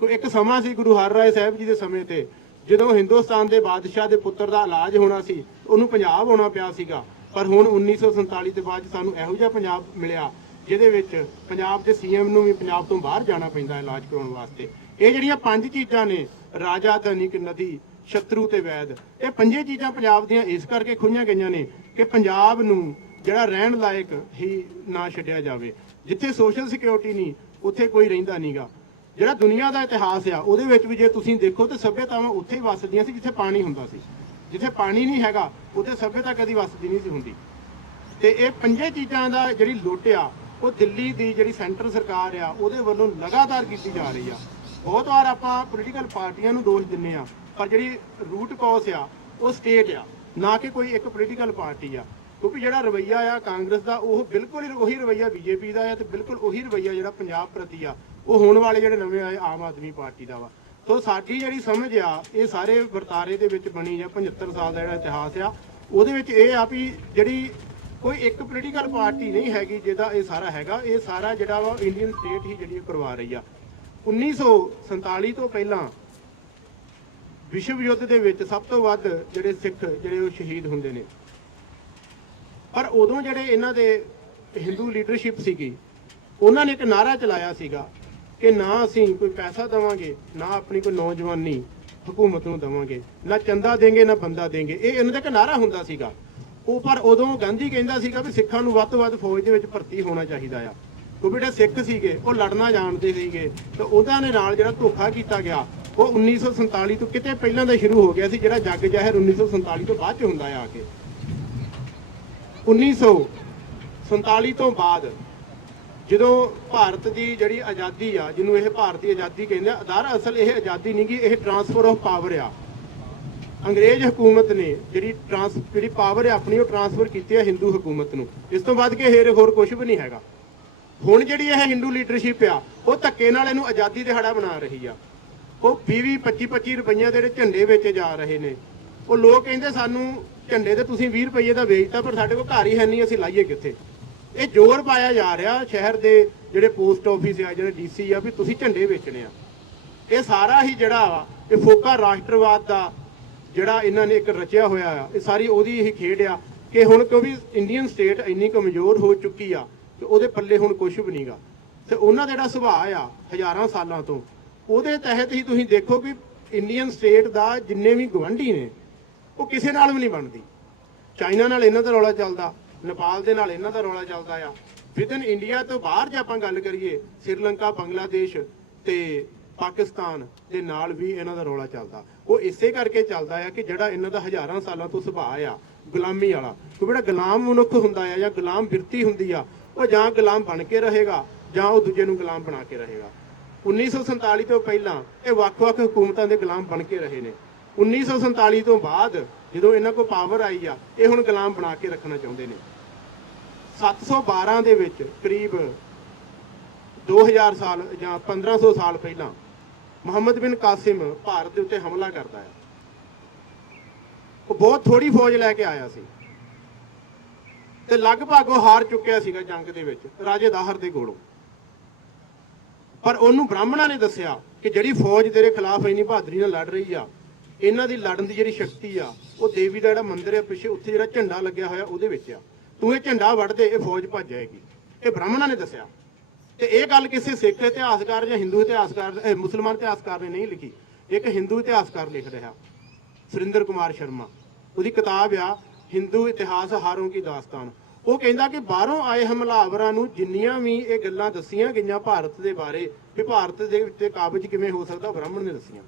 ਕੋਈ ਇੱਕ ਸਮਾਂ ਸੀ ਗੁਰੂ ਹਰਿਰਾਏ ਸਾਹਿਬ ਜੀ ਦੇ ਸਮੇਂ ਤੇ ਜਦੋਂ ਹਿੰਦੁਸਤਾਨ ਦੇ ਬਾਦਸ਼ਾਹ ਦੇ ਪੁੱਤਰ ਦਾ ਇਲਾਜ ਹੋਣਾ ਸੀ ਉਹਨੂੰ ਪੰਜਾਬ ਆਉਣਾ ਪਿਆ ਸੀਗਾ। ਪਰ ਹੁਣ 1947 ਦੇ ਬਾਅਦ ਸਾਨੂੰ ਇਹੋ ਜਿਹਾ ਪੰਜਾਬ ਮਿਲਿਆ ਜਿਹਦੇ ਵਿੱਚ ਪੰਜਾਬ ਦੇ ਸੀਐਮ ਨੂੰ ਵੀ ਪੰਜਾਬ ਤੋਂ ਬਾਹਰ ਜਾਣਾ ਪੈਂਦਾ ਇਲਾਜ ਕਰਾਉਣ ਵਾਸਤੇ। ਇਹ ਜਿਹੜੀਆਂ 5 ਚੀਜ਼ਾਂ ਨੇ, ਰਾਜਾ, ਧਨਿਕ, ਨਦੀ, ਸ਼ਤਰੂ ਤੇ ਵੈਦ, ਇਹ 5 ਚੀਜ਼ਾਂ ਪੰਜਾਬ ਦੀਆਂ ਇਸ ਕਰਕੇ ਖੋਈਆਂ ਗਈਆਂ ਨੇ ਕਿ ਪੰਜਾਬ ਨੂੰ ਜਿਹੜਾ ਰਹਿਣ ਲਾਇਕ ਹੀ ਨਾ ਛੱਡਿਆ ਜਾਵੇ। ਜਿੱਥੇ ਸੋਸ਼ਲ ਸਿਕਿਉਰਿਟੀ ਨਹੀਂ ਉੱਥੇ ਕੋਈ ਰਹਿੰਦਾ ਨਹੀਂਗਾ। ਜਿਹੜਾ ਦੁਨੀਆ ਦਾ ਇਤਿਹਾਸ ਆ ਉਹਦੇ ਵਿੱਚ ਵੀ ਜੇ ਤੁਸੀਂ ਦੇਖੋ ਤਾਂ ਸੱਭਿਅਤਾਵਾਂ ਉੱਥੇ ਹੀ ਵੱਸਦੀਆਂ ਸੀ ਜਿੱਥੇ ਪਾਣੀ ਹੁੰਦਾ ਸੀ। ਜਿੱਥੇ ਪਾਣੀ ਨਹੀਂ ਹੈਗਾ ਉੱਥੇ ਸੱਭਿਅਤਾ ਕਦੀ ਵੱਸਦੀ ਨਹੀਂ ਸੀ ਹੁੰਦੀ। ਤੇ ਇਹ 5 ਚੀਜ਼ਾਂ ਦਾ ਜਿਹੜੀ ਲੁੱਟ ਆ ਉਹ ਦਿੱਲੀ ਦੀ ਜਿਹੜੀ ਸੈਂਟਰ ਸਰਕਾਰ ਆ ਉਹਦੇ ਵੱਲੋਂ ਲਗਾਤਾਰ ਕੀਤੀ ਜਾ ਰਹੀ ਆ। ਬਹੁਤ ਵਾਰ ਆਪਾਂ ਪੋਲੀਟੀਕਲ ਪਾਰਟੀਆਂ ਨੂੰ ਦੋਸ਼ ਦਿੰਨੇ ਆ, ਪਰ ਜਿਹੜੀ ਰੂਟ ਕੌਜ਼ ਆ ਉਹ ਸਟੇਟ ਆ, ਨਾ ਕਿ ਕੋਈ ਇੱਕ ਪੋਲੀਟੀਕਲ ਪਾਰਟੀ ਆ। ਕਿਉਂਕਿ ਜਿਹੜਾ ਰਵੱਈਆ ਆ ਕਾਂਗਰਸ ਦਾ ਉਹ ਬਿਲਕੁਲ ਹੀ ਉਹੀ ਰਵੱਈਆ ਬੀਜੇਪੀ ਦਾ ਆ ਤੇ ਬਿਲਕੁਲ ਉਹੀ ਰਵੱਈਆ ਜਿਹੜਾ ਪੰਜਾਬ ਪ੍ਰਤੀ ਆ ਉਹ ਹੋਣ ਵਾਲੇ ਜਿਹੜੇ ਨਵੇਂ ਆਏ ਆਮ ਆਦਮੀ ਪਾਰਟੀ ਦਾ ਵਾ। ਸੋ ਸਾਡੀ ਜਿਹੜੀ ਸਮਝ ਆ ਇਹ ਸਾਰੇ ਵਰਤਾਰੇ ਦੇ ਵਿੱਚ ਬਣੀ ਜਾਂ 75 ਸਾਲ ਦਾ ਜਿਹੜਾ ਇਤਿਹਾਸ ਆ ਉਹਦੇ ਵਿੱਚ ਇਹ ਆ ਵੀ ਜਿਹੜੀ ਕੋਈ ਇੱਕ ਪੋਲੀਟੀਕਲ ਪਾਰਟੀ ਨਹੀਂ ਹੈਗੀ ਜਿਹਦਾ ਇਹ ਸਾਰਾ ਹੈਗਾ। ਇਹ ਸਾਰਾ ਜਿਹੜਾ ਵਾ ਇੰਡੀਅਨ ਸਟੇਟ ਹੀ ਜਿਹੜੀ ਕਰਵਾ ਰਹੀ ਆ। 1947 ਤੋਂ ਪਹਿਲਾਂ ਵਿਸ਼ਵ ਯੁੱਧ ਦੇ ਵਿੱਚ ਸਭ ਤੋਂ ਵੱਧ ਜਿਹੜੇ ਸਿੱਖ ਜਿਹੜੇ ਉਹ ਸ਼ਹੀਦ ਹੁੰਦੇ ਨੇ। ਪਰ ਉਦੋਂ ਜਿਹੜੇ ਇਹਨਾਂ ਦੇ ਹਿੰਦੂ ਲੀਡਰਸ਼ਿਪ ਸੀਗੀ ਉਹਨਾਂ ਨੇ ਇੱਕ ਨਾਰਾ ਚਲਾਇਆ ਸੀਗਾ ਕਿ ਨਾ ਅਸੀਂ ਕੋਈ ਪੈਸਾ ਦੇਵਾਂਗੇ, ਨਾ ਆਪਣੀ ਕੋਈ ਨੌਜਵਾਨੀ ਹਕੂਮਤ ਨੂੰ ਦੇਵਾਂਗੇ, ਨਾ ਚੰਦਾ ਦੇਂਗੇ ਨਾ ਬੰਦਾ ਦੇਂਗੇ। ਇਹ ਇਹਨਾਂ ਦਾ ਇੱਕ ਨਾਰਾ ਹੁੰਦਾ ਸੀਗਾ। ਉਹ ਪਰ ਉਦੋਂ ਗਾਂਧੀ ਕਹਿੰਦਾ ਸੀਗਾ ਵੀ ਸਿੱਖਾਂ ਨੂੰ ਵੱਧ ਤੋਂ ਵੱਧ ਫੌਜ ਦੇ ਵਿੱਚ ਭਰਤੀ ਹੋਣਾ ਚਾਹੀਦਾ ਆ। ਕਿਉਂਕਿ ਜਿਹੜੇ ਸਿੱਖ ਸੀਗੇ ਉਹ ਲੜਨਾ ਜਾਣਦੇ ਸੀਗੇ ਤੇ ਉਹਨਾਂ ਦੇ ਨਾਲ ਜਿਹੜਾ ਧੋਖਾ ਕੀਤਾ ਗਿਆ ਉਹ 1947 ਤੋਂ ਕਿਤੇ ਪਹਿਲਾਂ ਦਾ ਸ਼ੁਰੂ ਹੋ ਗਿਆ ਸੀ। ਜਿਹੜਾ ਜੱਗ ਜ਼ਾਹਿਰ 1947 ਤੋਂ ਬਾਅਦ ਚ ਹੁੰਦਾ ਆ ਕੇ 1947 ਤੋਂ ਬਾਅਦ ਜਦੋਂ ਭਾਰਤ ਦੀ ਜਿਹੜੀ ਆਜ਼ਾਦੀ ਆ, ਜਿਹਨੂੰ ਇਹ ਭਾਰਤੀ ਆਜ਼ਾਦੀ ਕਹਿੰਦੇ ਆ, ਦਰਅਸਲ ਇਹ ਆਜ਼ਾਦੀ ਨਹੀਂ ਗੀ, ਇਹ ਟਰਾਂਸਫਰ ਆਫ ਪਾਵਰ ਆ। ਅੰਗਰੇਜ਼ ਹਕੂਮਤ ਨੇ ਜਿਹੜੀ ਪਾਵਰ ਹੈ ਆਪਣੀ ਉਹ ਟਰਾਂਸਫਰ ਕੀਤੀ ਹੈ ਹਿੰਦੂ ਹਕੂਮਤ ਨੂੰ। ਇਸ ਤੋਂ ਬਾਅਦ ਕਿ ਹੋਰ ਕੁਝ ਵੀ ਨਹੀਂ ਹੈਗਾ। ਹੁਣ ਜਿਹੜੀ ਇਹ ਹਿੰਦੂ ਲੀਡਰਸ਼ਿਪ ਆ ਉਹ ਧੱਕੇ ਨਾਲ ਇਹਨੂੰ ਆਜ਼ਾਦੀ ਦਿਹਾੜਾ ਬਣਾ ਰਹੀ ਆ। ਉਹ 20 25 ਰੁਪਈਆ ਦੇ ਝੰਡੇ ਵੇਚੇ ਜਾ ਰਹੇ ਨੇ। ਉਹ ਲੋਕ ਕਹਿੰਦੇ ਸਾਨੂੰ ਝੰਡੇ ਤੇ ਤੁਸੀਂ 20 ਰੁਪਏ ਦਾ ਵੇਚਤਾ ਪਰ ਸਾਡੇ ਕੋਲ ਘਰ ਹੀ ਹੈ ਨਹੀਂ, ਅਸੀਂ ਲਾਈਏ ਕਿੱਥੇ। ਇਹ ਜ਼ੋਰ ਪਾਇਆ ਜਾ ਰਿਹਾ ਸ਼ਹਿਰ ਦੇ ਜਿਹੜੇ ਪੋਸਟ ਆਫਿਸ ਆ, ਜਿਹੜੇ ਡੀਸੀ ਆ, ਵੀ ਤੁਸੀਂ ਝੰਡੇ ਵੇਚਣੇ ਆ। ਇਹ ਸਾਰਾ ਹੀ ਜਿਹੜਾ ਵਾ ਇਹ ਫੋਕਾ ਰਾਸ਼ਟਰਵਾਦ ਦਾ ਜਿਹੜਾ ਇਹਨਾਂ ਨੇ ਇੱਕ ਰਚਿਆ ਹੋਇਆ ਆ, ਇਹ ਸਾਰੀ ਉਹਦੀ ਹੀ ਖੇਡ ਆ ਕਿ ਹੁਣ ਕਿਉਂਕਿ ਇੰਡੀਅਨ ਸਟੇਟ ਇੰਨੀ ਕਮਜ਼ੋਰ ਹੋ ਚੁੱਕੀ ਆ ਕਿ ਉਹਦੇ ਪੱਲੇ ਹੁਣ ਕੁਝ ਵੀ ਨਹੀਂਗਾ। ਤੇ ਉਹਨਾਂ ਦਾ ਜਿਹੜਾ ਸੁਭਾਅ ਆ ਹਜ਼ਾਰਾਂ ਸਾਲਾਂ ਤੋਂ ਉਹਦੇ ਤਹਿਤ ਹੀ ਤੁਸੀਂ ਦੇਖੋ ਕਿ ਇੰਡੀਅਨ ਸਟੇਟ ਦਾ ਜਿੰਨੇ ਵੀ ਗਵਾਂਢੀ ਨੇ ਉਹ ਕਿਸੇ ਨਾਲ ਵੀ ਨਹੀਂ ਬਣਦੀ। ਚਾਈਨਾ ਨਾਲ ਇਹਨਾਂ ਦਾ ਰੌਲਾ ਚੱਲਦਾ, ਨੇਪਾਲ ਦੇ ਨਾਲ ਇਹਨਾਂ ਦਾ ਰੌਲਾ ਚੱਲਦਾ ਆ। ਵਿਦਨ ਇੰਡੀਆ ਤੋਂ ਬਾਹਰ ਜੇ ਆਪਾਂ ਗੱਲ ਕਰੀਏ ਸ੍ਰੀਲੰਕਾ, ਬੰਗਲਾਦੇਸ਼ ਤੇ ਪਾਕਿਸਤਾਨ ਦੇ ਨਾਲ ਵੀ ਇਹਨਾਂ ਦਾ ਰੌਲਾ ਚੱਲਦਾ। ਉਹ ਇਸੇ ਕਰਕੇ ਚੱਲਦਾ ਆ ਕਿ ਜਿਹੜਾ ਇਹਨਾਂ ਦਾ ਹਜ਼ਾਰਾਂ ਸਾਲਾਂ ਤੋਂ ਸੁਭਾਅ ਆ ਗੁਲਾਮੀ ਵਾਲਾ। ਕਿਉਂਕਿ ਜਿਹੜਾ ਗੁਲਾਮ ਮਨੁੱਖ ਹੁੰਦਾ ਆ ਜਾਂ ਗੁਲਾਮ ਬਿਰਤੀ ਹੁੰਦੀ ਆ ਉਹ ਜਾਂ ਗੁਲਾਮ ਬਣ ਕੇ ਰਹੇਗਾ ਜਾਂ ਉਹ ਦੂਜੇ ਨੂੰ ਗੁਲਾਮ ਬਣਾ ਕੇ ਰਹੇਗਾ। 1947 ਤੋਂ ਪਹਿਲਾਂ ਇਹ ਵੱਖ-ਵੱਖ ਹਕੂਮਤਾਂ ਦੇ ਗੁਲਾਮ ਬਣ ਕੇ ਰਹੇ ਨੇ। 1947 ਤੋਂ ਬਾਅਦ ਜਦੋਂ ਇਹਨਾਂ ਕੋਲ ਪਾਵਰ ਆਈ ਆ ਇਹ ਹੁਣ ਗੁਲਾਮ ਬਣਾ ਕੇ ਰੱਖਣਾ ਚਾਹੁੰਦੇ ਨੇ। 712 ਦੇ ਵਿੱਚ ਕਰੀਬ 2000 ਸਾਲ ਜਾਂ 1500 ਸਾਲ ਪਹਿਲਾਂ ਮੁਹੰਮਦ ਬਿਨ ਕਾਸਿਮ ਭਾਰਤ ਦੇ ਉੱਤੇ ਹਮਲਾ ਕਰਦਾ ਹੈ। ਉਹ ਬਹੁਤ ਥੋੜੀ ਫੌਜ ਲੈ ਕੇ ਆਇਆ ਸੀ ਤੇ ਲਗਭਗ ਉਹ ਹਾਰ ਚੁੱਕਿਆ ਸੀਗਾ ਜੰਗ ਦੇ ਵਿੱਚ ਰਾਜੇ ਦਾਹਰ ਦੇ ਕੋਲੋਂ। ਪਰ ਉਹਨੂੰ ਬ੍ਰਾਹਮਣਾਂ ਨੇ ਦੱਸਿਆ ਕਿ ਜਿਹੜੀ ਫੌਜ ਤੇਰੇ ਖਿਲਾਫ ਇੰਨੀ ਬਹਾਦਰੀ ਨਾਲ ਲੜ ਰਹੀ ਆ, ਇਹਨਾਂ ਦੀ ਲੜਨ ਦੀ ਜਿਹੜੀ ਸ਼ਕਤੀ ਆ ਉਹ ਦੇਵੀ ਦਾ ਜਿਹੜਾ ਮੰਦਿਰ ਹੈ ਪਿੱਛੇ ਉੱਥੇ ਜਿਹੜਾ ਝੰਡਾ ਲੱਗਿਆ ਹੋਇਆ ਉਹਦੇ ਵਿੱਚ ਆ। ਤੂੰ ਇਹ ਝੰਡਾ ਵੱਢ ਦੇ, ਇਹ ਫੌਜ ਭੱਜ ਜਾਏਗੀ। ਇਹ ਬ੍ਰਾਹਮਣਾਂ ਨੇ ਦੱਸਿਆ। ਤੇ ਇਹ ਗੱਲ ਕਿਸੇ ਸਿੱਖ ਇਤਿਹਾਸਕਾਰ ਜਾਂ ਹਿੰਦੂ ਇਤਿਹਾਸਕਾਰ ਮੁਸਲਮਾਨ ਇਤਿਹਾਸਕਾਰ ਨੇ ਨਹੀਂ ਲਿਖੀ। ਇੱਕ ਹਿੰਦੂ ਇਤਿਹਾਸਕਾਰ ਲਿਖ ਰਿਹਾ ਸੁਰਿੰਦਰ ਕੁਮਾਰ ਸ਼ਰਮਾ। ਉਹਦੀ ਕਿਤਾਬ ਆ ਹਿੰਦੂ ਇਤਿਹਾਸ ਹਾਰੋਂ ਕੀ ਦਾਸਤਾਨ। ਉਹ ਕਹਿੰਦਾ ਕਿ ਬਾਹਰੋਂ ਆਏ ਹਮਲਾਵਰਾਂ ਨੂੰ ਜਿੰਨੀਆਂ ਵੀ ਇਹ ਗੱਲਾਂ ਦੱਸੀਆਂ ਗਈਆਂ ਭਾਰਤ ਦੇ ਬਾਰੇ ਵੀ ਭਾਰਤ ਦੇ ਉੱਤੇ ਕਾਬਜ ਕਿਵੇਂ ਹੋ ਸਕਦਾ, ਬ੍ਰਾਹਮਣ ਨੇ ਦੱਸੀਆਂ।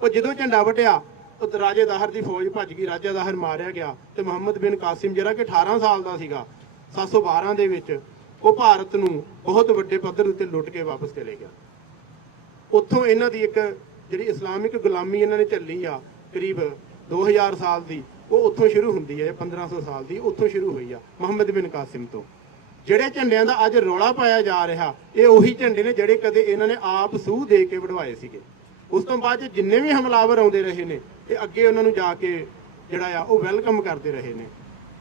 ਉਹ ਜਦੋਂ ਝੰਡਾ ਵਟਿਆ ਉਹ ਰਾਜੇ ਦਾਹਰ ਦੀ ਫੌਜ ਭੱਜ ਗਈ, ਰਾਜਾ ਦਾਹਰ ਮਾਰਿਆ ਗਿਆ ਤੇ ਮੁਹੰਮਦ ਬਿਨ ਕਾਸਿਮ ਜਿਹੜਾ ਕਿ 18 ਸਾਲ ਦਾ ਸੀਗਾ 712 ਦੇ ਵਿੱਚ ਉਹ ਭਾਰਤ ਨੂੰ ਬਹੁਤ ਵੱਡੇ ਪੱਧਰ ਉੱਤੇ ਲੁੱਟ ਕੇ ਵਾਪਸ ਚਲੇ ਗਿਆ। ਉੱਥੋਂ ਇਹਨਾਂ ਦੀ ਇੱਕ ਜਿਹੜੀ ਇਸਲਾਮਿਕ ਗੁਲਾਮੀ ਇਹਨਾਂ ਨੇ ਝੱਲੀ ਆ ਕਰੀਬ 2000 ਸਾਲ ਦੀ, ਉਹ ਉੱਥੋਂ ਸ਼ੁਰੂ ਹੁੰਦੀ ਹੈ। 1500 ਸਾਲ ਦੀ ਉੱਥੋਂ ਸ਼ੁਰੂ ਹੋਈ ਆ ਮੁਹੰਮਦ ਬਿਨ ਕਾਸਿਮ ਤੋਂ। ਜਿਹੜੇ ਝੰਡਿਆਂ ਦਾ ਅੱਜ ਰੌਲਾ ਪਾਇਆ ਜਾ ਰਿਹਾ ਇਹ ਉਹੀ ਝੰਡੇ ਨੇ ਜਿਹੜੇ ਕਦੇ ਇਹਨਾਂ ਨੇ ਆਪ ਸੂਹ ਦੇ ਕੇ ਵਢਵਾਏ ਸੀਗੇ। ਉਸ ਤੋਂ ਬਾਅਦ ਜਿੰਨੇ ਵੀ ਹਮਲਾਵਰ ਆਉਂਦੇ ਰਹੇ ਨੇ ਇਹ ਅੱਗੇ ਉਹਨਾਂ ਨੂੰ ਜਾ ਕੇ ਜਿਹੜਾ ਆ ਉਹ ਵੈਲਕਮ ਕਰਦੇ ਰਹੇ ਨੇ।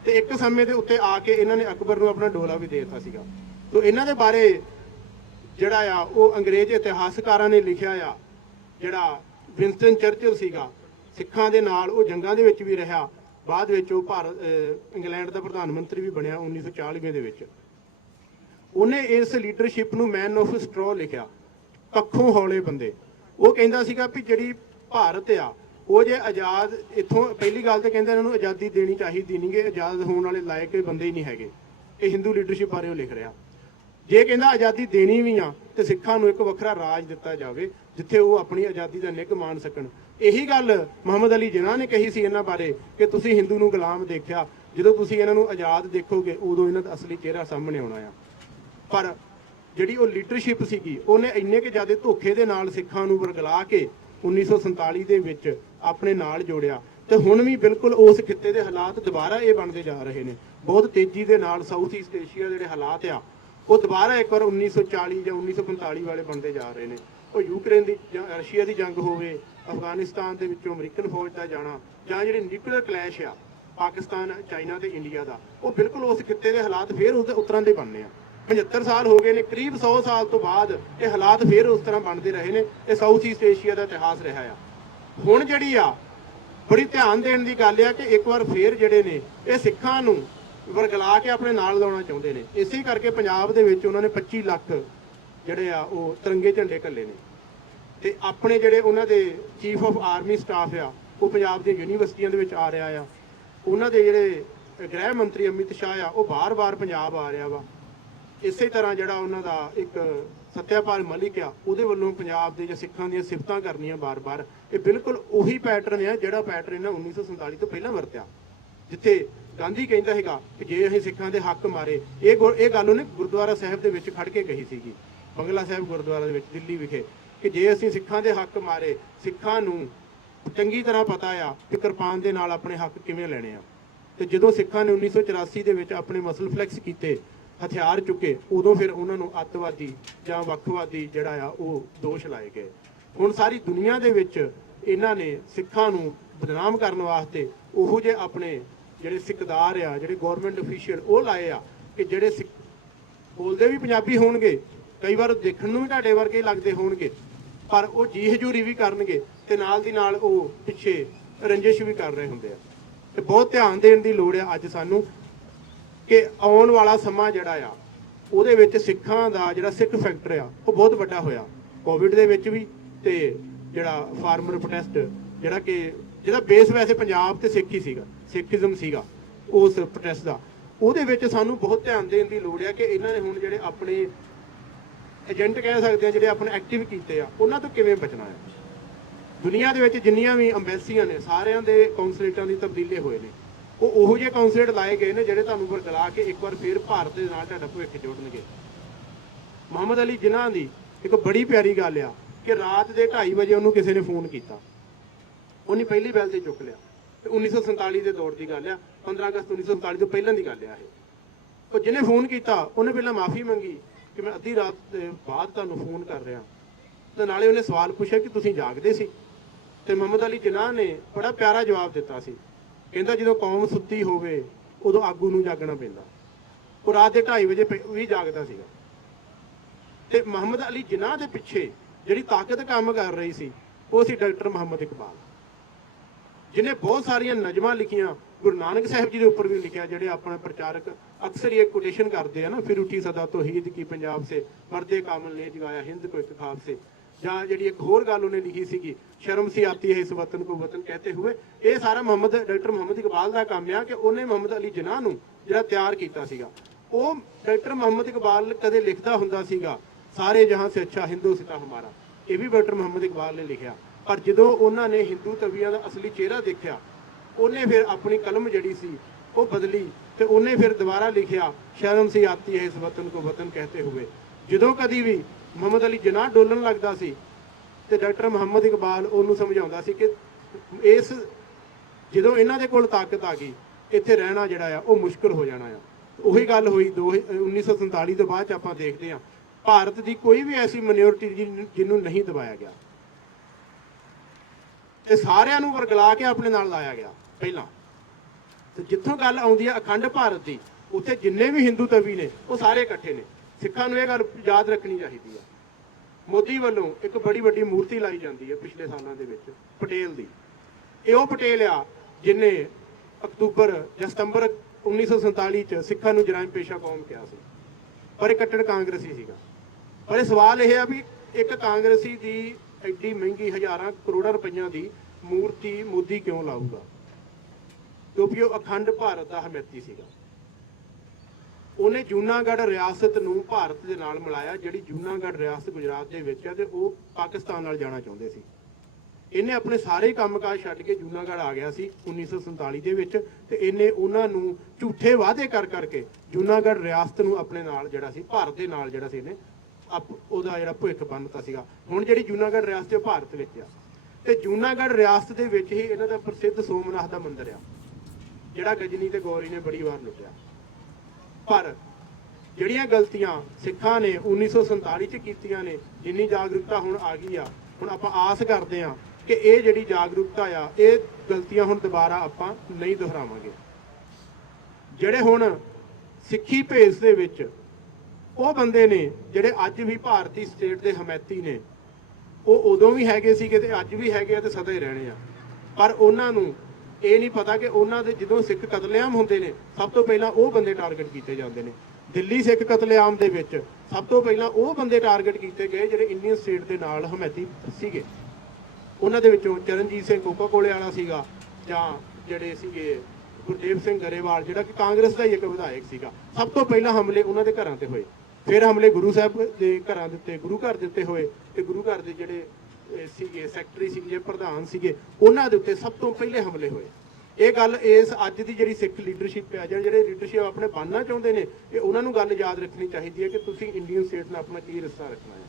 ਤੇ ਇੱਕ ਸਮੇਂ ਦੇ ਉੱਤੇ ਆ ਕੇ ਇਹਨਾਂ ਨੇ ਅਕਬਰ ਨੂੰ ਆਪਣਾ ਡੋਲਾ ਵੀ ਦੇ ਦਿੱਤਾ ਸੀਗਾ। ਤੋ ਇਹਨਾਂ ਦੇ ਬਾਰੇ ਜਿਹੜਾ ਆ ਉਹ ਅੰਗਰੇਜ਼ ਇਤਿਹਾਸਕਾਰਾਂ ਨੇ ਲਿਖਿਆ ਆ। ਜਿਹੜਾ ਵਿੰਸਟਨ ਚਰਚਿਲ ਸੀਗਾ ਸਿੱਖਾਂ ਦੇ ਨਾਲ ਉਹ ਜੰਗਾਂ ਦੇ ਵਿੱਚ ਵੀ ਰਿਹਾ। ਬਾਅਦ ਵਿੱਚ ਉਹ ਇੰਗਲੈਂਡ ਦਾ ਪ੍ਰਧਾਨ ਮੰਤਰੀ ਵੀ ਬਣਿਆ 1940 ਦੇ ਵਿੱਚ। ਉਹਨੇ ਇਸ ਲੀਡਰਸ਼ਿਪ ਨੂੰ ਮੈਨ ਆਫ ਸਟਰੋ ਲਿਖਿਆ, ਪੱਖੋਂ ਹੌਲੇ ਬੰਦੇ। ਉਹ ਕਹਿੰਦਾ ਸੀਗਾ ਵੀ ਜਿਹੜੀ ਭਾਰਤ ਆ ਉਹ ਜੇ ਆਜ਼ਾਦ, ਇੱਥੋਂ ਪਹਿਲੀ ਗੱਲ ਤਾਂ ਕਹਿੰਦਾ ਇਹਨਾਂ ਨੂੰ ਆਜ਼ਾਦੀ ਦੇਣੀ ਚਾਹੀਦੀ ਨਹੀਂ ਗੇ, ਆਜ਼ਾਦ ਹੋਣ ਵਾਲੇ ਲਾਇਕ ਬੰਦੇ ਹੀ ਨਹੀਂ ਹੈਗੇ। ਇਹ ਹਿੰਦੂ ਲੀਡਰਸ਼ਿਪ ਬਾਰੇ ਉਹ ਲਿਖ ਰਿਹਾ। ਜੇ ਕਹਿੰਦਾ ਆਜ਼ਾਦੀ ਦੇਣੀ ਵੀ ਆ ਤੇ ਸਿੱਖਾਂ ਨੂੰ ਇੱਕ ਵੱਖਰਾ ਰਾਜ ਦਿੱਤਾ ਜਾਵੇ ਜਿੱਥੇ ਉਹ ਆਪਣੀ ਆਜ਼ਾਦੀ ਦਾ ਨਿੱਘ ਮਾਣ ਸਕਣ। ਇਹੀ ਗੱਲ ਮੁਹੰਮਦ ਅਲੀ ਜਿਨਾਹ ਨੇ ਕਹੀ ਸੀ ਇਹਨਾਂ ਬਾਰੇ ਕਿ ਤੁਸੀਂ ਹਿੰਦੂ ਨੂੰ ਗੁਲਾਮ ਦੇਖਿਆ, ਜਦੋਂ ਤੁਸੀਂ ਇਹਨਾਂ ਨੂੰ ਆਜ਼ਾਦ ਦੇਖੋਗੇ ਉਦੋਂ ਇਹਨਾਂ ਦਾ ਅਸਲੀ ਚਿਹਰਾ ਸਾਹਮਣੇ ਆਉਣਾ ਆ। ਪਰ ਜਿਹੜੀ ਉਹ ਲੀਡਰਸ਼ਿਪ ਸੀਗੀ ਉਹਨੇ ਇੰਨੇ ਕਿ ਜ਼ਿਆਦਾ ਧੋਖੇ ਦੇ ਨਾਲ ਸਿੱਖਾਂ ਨੂੰ ਵਰਗਲਾ ਕੇ 1947 ਦੇ ਵਿੱਚ ਆਪਣੇ ਨਾਲ ਜੋੜਿਆ। ਤੇ ਹੁਣ ਵੀ ਬਿਲਕੁਲ ਉਸ ਖਿੱਤੇ ਦੇ ਹਾਲਾਤ ਦੁਬਾਰਾ ਇਹ ਬਣਦੇ ਜਾ ਰਹੇ ਨੇ ਬਹੁਤ ਤੇਜ਼ੀ ਦੇ ਨਾਲ। ਸਾਊਥ ਈਸਟ ਏਸ਼ੀਆ ਦੇ ਜਿਹੜੇ ਹਾਲਾਤ ਆ ਉਹ ਦੁਬਾਰਾ ਇੱਕ ਵਾਰ 1940 ਜਾਂ 1945 ਵਾਲੇ ਬਣਦੇ ਜਾ ਰਹੇ ਨੇ। ਉਹ ਯੂਕਰੇਨ ਦੀ ਜਾਂ ਰਸ਼ੀਆ ਦੀ ਜੰਗ ਹੋਵੇ, ਅਫਗਾਨਿਸਤਾਨ ਦੇ ਵਿੱਚੋਂ ਅਮਰੀਕਨ ਫੌਜ ਦਾ ਜਾਣਾ, ਜਾਂ ਜਿਹੜੇ ਨਿਊਕਲੀਅਰ ਕਲੈਸ਼ ਆ ਪਾਕਿਸਤਾਨ, ਚਾਈਨਾ ਤੇ ਇੰਡੀਆ ਦਾ, ਉਹ ਬਿਲਕੁਲ ਉਸ ਖਿੱਤੇ ਦੇ ਹਾਲਾਤ ਫੇਰ ਉਸ ਉਤਰਾਂ ਦੇ ਬਣਨੇ ਆ। 75 ਸਾਲ ਹੋ ਗਏ ਨੇ, ਕਰੀਬ 100 ਸਾਲ ਤੋਂ ਬਾਅਦ ਇਹ ਹਾਲਾਤ ਫੇਰ ਉਸ ਤਰ੍ਹਾਂ ਬਣਦੇ ਰਹੇ ਨੇ। ਇਹ ਸਾਊਥ ਈਸਟ ਏਸ਼ੀਆ ਦਾ ਇਤਿਹਾਸ ਰਿਹਾ ਆ। ਹੁਣ ਜਿਹੜੀ ਆ ਬੜੀ ਧਿਆਨ ਦੇਣ ਦੀ ਗੱਲ ਆ ਕਿ ਇੱਕ ਵਾਰ ਫੇਰ ਜਿਹੜੇ ਨੇ ਇਹ ਸਿੱਖਾਂ ਨੂੰ ਵਰਗਲਾ ਕੇ ਆਪਣੇ ਨਾਲ ਲਾਉਣਾ ਚਾਹੁੰਦੇ ਨੇ। ਇਸੇ ਕਰਕੇ ਪੰਜਾਬ ਦੇ ਵਿੱਚ ਉਹਨਾਂ ਨੇ 25 ਲੱਖ ਜਿਹੜੇ ਆ ਉਹ ਤਿਰੰਗੇ ਝੰਡੇ ਘੱਲੇ ਨੇ। ਤੇ ਆਪਣੇ ਜਿਹੜੇ ਉਹਨਾਂ ਦੇ ਚੀਫ ਆਫ ਆਰਮੀ ਸਟਾਫ ਆ ਉਹ ਪੰਜਾਬ ਦੀਆਂ ਯੂਨੀਵਰਸਿਟੀਆਂ ਦੇ ਵਿੱਚ ਆ ਰਿਹਾ ਆ। ਉਹਨਾਂ ਦੇ ਜਿਹੜੇ ਗ੍ਰਹਿ ਮੰਤਰੀ ਅਮਿਤ ਸ਼ਾਹ ਆ ਉਹ ਬਾਰ-ਬਾਰ ਪੰਜਾਬ ਆ ਰਿਹਾ ਵਾ। ਇਸੇ ਤਰ੍ਹਾਂ ਜਿਹੜਾ ਉਹਨਾਂ ਦਾ ਇੱਕ ਸਤਿਆਪਾਲ ਮਲਿਕ ਆ ਉਹਦੇ ਵੱਲੋਂ ਪੰਜਾਬ ਦੇ ਜਾਂ ਸਿੱਖਾਂ ਦੀਆਂ ਸਿਫਤਾਂ ਕਰਨੀਆਂ ਬਾਰ-ਬਾਰ। ਇਹ ਬਿਲਕੁਲ ਉਹੀ ਪੈਟਰਨ ਆ ਜਿਹੜਾ ਪੈਟਰਨ ਇਹਨਾਂ 1947 ਤੋਂ ਪਹਿਲਾਂ ਵਰਤਿਆ, ਜਿੱਥੇ ਗਾਂਧੀ ਕਹਿੰਦਾ ਹੈਗਾ ਕਿ ਜੇ ਅਸੀਂ ਸਿੱਖਾਂ ਦੇ ਹੱਕ ਮਾਰੇ। ਇਹ ਗੱਲ ਉਹਨੇ ਗੁਰਦੁਆਰਾ ਸਾਹਿਬ ਦੇ ਵਿੱਚ ਖੜ ਕੇ ਕਹੀ ਸੀਗੀ, ਬੰਗਲਾ ਸਾਹਿਬ ਗੁਰਦੁਆਰਾ ਦੇ ਵਿੱਚ ਦਿੱਲੀ ਵਿਖੇ, ਕਿ ਜੇ ਅਸੀਂ ਸਿੱਖਾਂ ਦੇ ਹੱਕ ਮਾਰੇ, ਸਿੱਖਾਂ ਨੂੰ ਚੰਗੀ ਤਰ੍ਹਾਂ ਪਤਾ ਆ ਕਿ ਕਿਰਪਾਨ ਦੇ ਨਾਲ ਆਪਣੇ ਹੱਕ ਕਿਵੇਂ ਲੈਣੇ ਆ। ਤੇ ਜਦੋਂ ਸਿੱਖਾਂ ਨੇ 1984 ਦੇ ਵਿੱਚ ਆਪਣੇ ਮਸਲ ਫਲੈਕਸ ਕੀਤੇ, ਹਥਿਆਰ ਚੁੱਕੇ, ਉਦੋਂ ਫਿਰ ਉਹਨਾਂ ਨੂੰ ਅੱਤਵਾਦੀ ਜਾਂ ਵੱਖਵਾਦੀ ਜਿਹੜਾ ਆ ਉਹ ਦੋਸ਼ ਲਾਏ ਗਏ। ਹੁਣ ਸਾਰੀ ਦੁਨੀਆ ਦੇ ਵਿੱਚ ਇਹਨਾਂ ਨੇ ਸਿੱਖਾਂ ਨੂੰ ਬਦਨਾਮ ਕਰਨ ਵਾਸਤੇ ਉਹੋ ਜਿਹੇ ਆਪਣੇ ਜਿਹੜੇ ਸਿੱਖਦਾਰ ਆ, ਜਿਹੜੇ ਗਵਰਨਮੈਂਟ ਅਫੀਸ਼ੀਅਲ ਉਹ ਲਾਏ ਆ ਕਿ ਜਿਹੜੇ ਸਿੱਖ ਬੋਲਦੇ ਵੀ ਪੰਜਾਬੀ ਹੋਣਗੇ, ਕਈ ਵਾਰ ਦੇਖਣ ਨੂੰ ਵੀ ਤੁਹਾਡੇ ਵਰਗੇ ਲੱਗਦੇ ਹੋਣਗੇ, ਪਰ ਉਹ ਜੀ ਹਜ਼ੂਰੀ ਵੀ ਕਰਨਗੇ ਤੇ ਨਾਲ ਦੀ ਨਾਲ ਉਹ ਪਿੱਛੇ ਰੰਜਿਸ਼ ਵੀ ਕਰ ਰਹੇ ਹੁੰਦੇ ਆ। ਤੇ ਬਹੁਤ ਧਿਆਨ ਦੇਣ ਦੀ ਲੋੜ ਆ ਅੱਜ ਸਾਨੂੰ ਕਿ ਆਉਣ ਵਾਲਾ ਸਮਾਂ ਜਿਹੜਾ ਆ ਉਹਦੇ ਵਿੱਚ ਸਿੱਖਾਂ ਦਾ ਜਿਹੜਾ ਸਿੱਖ ਫੈਕਟਰ ਆ ਉਹ ਬਹੁਤ ਵੱਡਾ ਹੋਇਆ ਕੋਵਿਡ ਦੇ ਵਿੱਚ ਵੀ। ਤੇ ਜਿਹੜਾ ਫਾਰਮਰ ਪ੍ਰੋਟੈਸਟ ਜਿਹਦਾ ਬੇਸ ਵੈਸੇ ਪੰਜਾਬ ਤੇ ਸਿੱਖ ਹੀ ਸੀਗਾ, ਸਿੱਖੀਜ਼ਮ ਸੀਗਾ ਉਸ ਪ੍ਰੋਟੈਸਟ ਦਾ, ਉਹਦੇ ਵਿੱਚ ਸਾਨੂੰ ਬਹੁਤ ਧਿਆਨ ਦੇਣ ਦੀ ਲੋੜ ਆ ਕਿ ਇਹਨਾਂ ਨੇ ਹੁਣ ਜਿਹੜੇ ਆਪਣੇ ਏਜੰਟ ਕਹਿ ਸਕਦੇ ਆ, ਜਿਹੜੇ ਆਪਣੇ ਐਕਟਿਵ ਕੀਤੇ ਆ, ਉਹਨਾਂ ਤੋਂ ਕਿਵੇਂ ਬਚਣਾ ਹੈ। ਦੁਨੀਆ ਦੇ ਵਿੱਚ ਜਿੰਨੀਆਂ ਵੀ ਅੰਬੈਸੀਆਂ ਨੇ ਸਾਰਿਆਂ ਦੇ ਕੌਂਸਲੇਟਾਂ ਦੀ ਤਬਦੀਲੀ ਹੋਏ ਨੇ। ਉਹ ਉਹੋ ਜਿਹੇ ਕੌਂਸਲੇਟ ਲਾਏ ਗਏ ਨੇ ਜਿਹੜੇ ਤੁਹਾਨੂੰ ਵਰਗਲਾ ਕੇ ਇੱਕ ਵਾਰ ਫੇਰ ਭਾਰਤ ਦੇ ਨਾਲ ਤੁਹਾਡਾ ਭਵਿੱਖ ਜੋੜਨਗੇ। ਮੁਹੰਮਦ ਅਲੀ ਜਿਨਾਹ ਦੀ ਇੱਕ ਬੜੀ ਪਿਆਰੀ ਗੱਲ ਆ ਕਿ ਰਾਤ ਦੇ 2:30 ਵਜੇ ਉਹਨੂੰ ਕਿਸੇ ਨੇ ਫੋਨ ਕੀਤਾ, ਉਹਨੇ ਪਹਿਲੀ ਬੈਲ ਤੇ ਚੁੱਕ ਲਿਆ। ਤੇ 1947 ਦੇ ਦੌਰ ਦੀ ਗੱਲ ਆ, 15 ਅਗਸਤ 1947 ਤੋਂ ਪਹਿਲਾਂ ਦੀ ਗੱਲ ਆ ਇਹ। ਉਹ ਜਿਹਨੇ ਫੋਨ ਕੀਤਾ ਉਹਨੇ ਪਹਿਲਾਂ ਮਾਫੀ ਮੰਗੀ ਕਿ ਮੈਂ ਅੱਧੀ ਰਾਤ ਦੇ ਬਾਅਦ ਤੁਹਾਨੂੰ ਫੋਨ ਕਰ ਰਿਹਾ, ਤੇ ਨਾਲੇ ਉਹਨੇ ਸਵਾਲ ਪੁੱਛਿਆ ਕਿ ਤੁਸੀਂ ਜਾਗਦੇ ਸੀ। ਤੇ ਮੁਹੰਮਦ ਅਲੀ ਜਿਨਾਹ ਨੇ ਬੜਾ ਪਿਆਰਾ ਜਵਾਬ ਦਿੱਤਾ ਸੀ, ਕਹਿੰਦਾ ਜਦੋਂ ਕੌਮ ਸੁੱਤੀ ਹੋਵੇ ਉਦੋਂ ਆਗੂ ਨੂੰ ਜਾਗਣਾ ਪੈਂਦਾ। ਉਹ ਰਾਤ ਦੇ 2:30 ਵਜੇ ਵੀ ਜਾਗਦਾ ਸੀਗਾ। ਤੇ ਮੁਹੰਮਦ ਅਲੀ ਜਿਨਾਹ ਦੇ ਪਿੱਛੇ ਜਿਹੜੀ ਤਾਕਤ ਕੰਮ ਕਰ ਰਹੀ ਸੀ ਉਹ ਸੀ ਡਾਕਟਰ ਮੁਹੰਮਦ ਇਕਬਾਲ, ਜਿਹਨੇ ਬਹੁਤ ਸਾਰੀਆਂ ਨਜ਼ਮਾਂ ਲਿਖੀਆਂ। ਗੁਰੂ ਨਾਨਕ ਸਾਹਿਬ ਜੀ ਦੇ ਉੱਪਰ ਵੀ ਲਿਖਿਆ, ਜਿਹੜੇ ਆਪਣੇ ਪ੍ਰਚਾਰਕ ਅਕਸਰ ਇਹ ਕੋਟੇਸ਼ਨ ਕਰਦੇ ਆ ਨਾ, ਫਿਰ ਉੱਠੀ ਸਦਾ ਤੋਹੀਦ ਕੀ ਪੰਜਾਬ ਸੇ, ਮਰਦੇ ਕਾਮਲ ਨੇ ਜਗਾਇਆ ਹਿੰਦ ਕੋ ਇੱਕ ਖਾਬ ਸੇ। ਜਾਂ ਜਿਹੜੀ ਇੱਕ ਹੋਰ ਗੱਲ ਉਹਨੇ ਲਿਖੀ ਸੀਗੀ, ਸ਼ਰਮ ਸੀ ਆਤੀ ਹੈ ਇਸ ਵਤਨ ਕੋ ਵਤਨ ਕਹਤੇ ਹੋਏ। ਇਹ ਸਾਰਾ ਡਾਕਟਰ ਮੁਹੰਮਦ ਇਕਬਾਲ ਦਾ ਕੰਮ ਆ ਕਿ ਉਹਨੇ ਮੁਹੰਮਦ ਅਲੀ ਜਿਨਾਹ ਨੂੰ ਜਿਹੜਾ ਤਿਆਰ ਕੀਤਾ ਸੀਗਾ। ਉਹ ਡਾਕਟਰ ਮੁਹੰਮਦ ਇਕਬਾਲ ਕਦੇ ਲਿਖਦਾ ਹੁੰਦਾ ਸੀਗਾ ਸਾਰੇ ਜਹਾਂ ਸੇ ਅੱਛਾ ਹਿੰਦੂ ਸਿਤਾ ਹਮਾਰਾ, ਇਹ ਵੀ ਡਾਕਟਰ ਮੁਹੰਮਦ ਇਕਬਾਲ ਨੇ ਲਿਖਿਆ। ਪਰ ਜਦੋਂ ਉਹਨਾਂ ਨੇ ਹਿੰਦੂ ਕਵੀਆਂ ਦਾ ਅਸਲੀ ਚਿਹਰਾ ਦੇਖਿਆ, ਉਹਨੇ ਫਿਰ ਆਪਣੀ ਕਲਮ ਜਿਹੜੀ ਸੀ ਉਹ ਬਦਲੀ ਤੇ ਉਹਨੇ ਫਿਰ ਦੁਬਾਰਾ ਲਿਖਿਆ, ਸ਼ਰਮ ਸੀ ਆਤੀ ਹੈ ਇਸ ਵਤਨ ਕੋ ਵਤਨ ਕਹਤੇ ਹੋਏ। ਜਦੋਂ ਕਦੀ ਵੀ ਮੁਹੰਮਦ ਅਲੀ ਜਿਨਾਹ ਡੋਲਣ ਲੱਗਦਾ ਸੀ ਤੇ ਡਾਕਟਰ ਮੁਹੰਮਦ ਇਕਬਾਲ ਉਹਨੂੰ ਸਮਝਾਉਂਦਾ ਸੀ ਕਿ ਜਦੋਂ ਇਹਨਾਂ ਦੇ ਕੋਲ ਤਾਕਤ ਆ ਗਈ, ਇੱਥੇ ਰਹਿਣਾ ਜਿਹੜਾ ਆ ਉਹ ਮੁਸ਼ਕਲ ਹੋ ਜਾਣਾ ਆ। ਉਹੀ ਗੱਲ ਹੋਈ 1947 ਤੋਂ ਬਾਅਦ 'ਚ ਆਪਾਂ ਦੇਖਦੇ ਹਾਂ ਭਾਰਤ ਦੀ ਕੋਈ ਵੀ ਐਸੀ ਮਿਨੋਰਿਟੀ ਜਿਹਨੂੰ ਨਹੀਂ ਦਬਾਇਆ ਗਿਆ, ਤੇ ਸਾਰਿਆਂ ਨੂੰ ਵਰਗਲਾ ਕੇ ਆਪਣੇ ਨਾਲ ਲਾਇਆ ਗਿਆ ਪਹਿਲਾਂ। ਤੇ ਜਿੱਥੋਂ ਗੱਲ ਆਉਂਦੀ ਹੈ ਅਖੰਡ ਭਾਰਤ ਦੀ, ਉੱਥੇ ਜਿੰਨੇ ਵੀ ਹਿੰਦੂ ਤਵੀ ਨੇ ਉਹ ਸਾਰੇ ਇਕੱਠੇ ਨੇ। ਸਿੱਖਾਂ ਨੂੰ ਇਹ ਗੱਲ ਯਾਦ ਰੱਖਣੀ ਚਾਹੀਦੀ ਆ। ਮੋਦੀ ਵੱਲੋਂ ਇੱਕ ਬੜੀ ਵੱਡੀ ਮੂਰਤੀ ਲਾਈ ਜਾਂਦੀ ਹੈ ਪਿਛਲੇ ਸਾਲਾਂ ਦੇ ਵਿੱਚ ਪਟੇਲ ਦੀ, ਇਹ ਉਹ ਪਟੇਲ ਆ ਜਿਹਨੇ ਅਕਤੂਬਰ ਜਾਂ ਸਤੰਬਰ 1947 ਚ ਸਿੱਖਾਂ ਨੂੰ ਜਰਾਇਮ ਪੇਸ਼ਾ ਕੌਮ ਕਿਹਾ ਸੀ, ਪਰ ਇਹ ਕੱਟੜ ਕਾਂਗਰਸੀ ਸੀਗਾ। ਪਰ ਇਹ ਸਵਾਲ ਇਹ ਆ ਵੀ ਇੱਕ ਕਾਂਗਰਸੀ ਦੀ ਐਡੀ ਮਹਿੰਗੀ ਹਜ਼ਾਰਾਂ ਕਰੋੜਾਂ ਰੁਪਈਆਂ ਦੀ ਮੂਰਤੀ ਮੋਦੀ ਕਿਉਂ ਲਾਊਗਾ? ਕਿਉਂਕਿ ਉਹ ਅਖੰਡ ਭਾਰਤ ਦਾ ਹਮੈਤੀ ਸੀਗਾ। ਉਹਨੇ ਜੂਨਾਗੜ੍ਹ ਰਿਆਸਤ ਨੂੰ ਭਾਰਤ ਦੇ ਨਾਲ ਮਿਲਾਇਆ, ਜਿਹੜੀ ਜੂਨਾਗੜ੍ਹ ਰਿਆਸਤ ਗੁਜਰਾਤ ਦੇ ਵਿੱਚ ਹੈ ਤੇ ਉਹ ਪਾਕਿਸਤਾਨ ਨਾਲ ਜਾਣਾ ਚਾਹੁੰਦੇ ਸੀ। ਇਹਨੇ ਆਪਣੇ ਸਾਰੇ ਕੰਮਕਾਜ ਛੱਡ ਕੇ ਜੂਨਾਗੜ੍ਹ ਆ ਗਿਆ ਸੀ 1947 ਦੇ ਵਿੱਚ, ਤੇ ਇਹਨੇ ਉਹਨਾਂ ਨੂੰ ਝੂਠੇ ਵਾਅਦੇ ਕਰ ਕਰਕੇ ਜੂਨਾਗੜ੍ਹ ਰਿਆਸਤ ਨੂੰ ਆਪਣੇ ਨਾਲ ਜਿਹੜਾ ਸੀ, ਭਾਰਤ ਦੇ ਨਾਲ ਜਿਹੜਾ ਸੀ, ਇਹਨੇ ਉਹਦਾ ਜਿਹੜਾ ਭਵਿੱਖ ਬੰਨਤਾ ਸੀਗਾ। ਹੁਣ ਜਿਹੜੀ ਜੂਨਾਗੜ੍ਹ ਰਿਆਸਤ ਉਹ ਭਾਰਤ ਵਿੱਚ ਆ, ਤੇ ਜੂਨਾਗੜ੍ਹ ਰਿਆਸਤ ਦੇ ਵਿੱਚ ਹੀ ਇਹਨਾਂ ਦਾ ਪ੍ਰਸਿੱਧ ਸੋਮਨਾਥ ਦਾ ਮੰਦਿਰ ਆ, ਜਿਹੜਾ ਗਜਨੀ ਤੇ ਗੌਰੀ ਨੇ ਬੜੀ ਵਾਰ ਲੁੱਟਿਆ। ਪਰ ਜਿਹੜੀਆਂ ਗਲਤੀਆਂ ਸਿੱਖਾਂ ਨੇ 1947 ਚ ਕੀਤੀਆਂ ਨੇ, ਜਿੰਨੀ ਜਾਗਰੂਕਤਾ ਹੁਣ ਆ ਗਈ ਆ, ਹੁਣ ਆਪਾਂ ਆਸ ਕਰਦੇ ਆ ਕਿ ਇਹ ਜਿਹੜੀ ਜਾਗਰੂਕਤਾ ਆ, ਇਹ ਗਲਤੀਆਂ ਹੁਣ ਦੁਬਾਰਾ ਆਪਾਂ ਨਹੀਂ ਦੁਹਰਾਵਾਂਗੇ। ਜਿਹੜੇ ਹੁਣ ਸਿੱਖੀ ਭੇਸ ਦੇ ਵਿੱਚ ਉਹ ਬੰਦੇ ਨੇ ਜਿਹੜੇ ਅੱਜ ਵੀ ਭਾਰਤੀ ਸਟੇਟ ਦੇ ਹਮੈਤੀ ਨੇ, ਉਹ ਉਦੋਂ ਵੀ ਹੈਗੇ ਸੀਗੇ ਤੇ ਅੱਜ ਵੀ ਹੈਗੇ ਆ ਤੇ ਸਦਾ ਹੀ ਰਹਿਣੇ ਆ। ਪਰ ਉਹਨਾਂ ਨੂੰ ਇਹ ਨਹੀਂ ਪਤਾ ਕਿ ਉਹਨਾਂ ਦੇ ਜਦੋਂ ਸਿੱਖ ਕਤਲੇਆਮ ਹੁੰਦੇ ਨੇ, ਸਭ ਤੋਂ ਪਹਿਲਾਂ ਉਹ ਬੰਦੇ ਟਾਰਗੇਟ ਕੀਤੇ ਜਾਂਦੇ ਨੇ। ਦਿੱਲੀ ਸਿੱਖ ਕਤਲੇਆਮ ਦੇ ਵਿੱਚ ਸਭ ਤੋਂ ਪਹਿਲਾਂ ਉਹ ਬੰਦੇ ਟਾਰਗੇਟ ਕੀਤੇ ਗਏ ਜਿਹੜੇ ਇੰਡੀਅਨ ਸਟੇਟ ਦੇ ਨਾਲ ਹਮੈਤੀ ਸੀਗੇ। ਉਹਨਾਂ ਦੇ ਵਿੱਚੋਂ ਚਰਨਜੀਤ ਸਿੰਘ ਕੋਕਾ ਕੋਲੇ ਵਾਲਾ ਸੀਗਾ, ਜਾਂ ਜਿਹੜੇ ਸੀਗੇ ਗੁਰਦੇਵ ਸਿੰਘ ਗਰੇਵਾਲ ਜਿਹੜਾ ਕਿ ਕਾਂਗਰਸ ਦਾ ਹੀ ਇੱਕ ਵਿਧਾਇਕ ਸੀਗਾ। ਸਭ ਤੋਂ ਪਹਿਲਾਂ ਹਮਲੇ ਉਹਨਾਂ ਦੇ ਘਰਾਂ ਤੇ ਹੋਏ, ਫਿਰ ਹਮਲੇ ਗੁਰੂ ਸਾਹਿਬ ਦੇ ਘਰਾਂ ਦੇ ਉੱਤੇ, ਗੁਰੂ ਘਰ ਦੇ ਉੱਤੇ ਹੋਏ, ਤੇ ਗੁਰੂ ਘਰ ਦੇ ਜਿਹੜੇ ਸੀਗੇ ਸੈਕਟਰੀ ਸੀਗੇ, ਪ੍ਰਧਾਨ ਸੀਗੇ, ਉਹਨਾਂ ਦੇ ਉੱਤੇ ਸਭ ਤੋਂ ਪਹਿਲੇ ਹਮਲੇ ਹੋਏ। ਇਹ ਗੱਲ ਇਸ ਅੱਜ ਦੀ ਜਿਹੜੀ ਸਿੱਖ ਲੀਡਰਸ਼ਿਪ ਹੈ, ਜਿਹੜੇ ਲੀਡਰਸ਼ਿਪ ਆਪਣੇ ਬਣਨਾ ਚਾਹੁੰਦੇ ਨੇ, ਇਹ ਉਹਨਾਂ ਨੂੰ ਗੱਲ ਯਾਦ ਰੱਖਣੀ ਚਾਹੀਦੀ ਹੈ ਕਿ ਤੁਸੀਂ ਇੰਡੀਅਨ ਸਟੇਟ ਨਾਲ ਆਪਣਾ ਕੀ ਰਿਸ਼ਤਾ ਰੱਖਣਾ ਹੈ।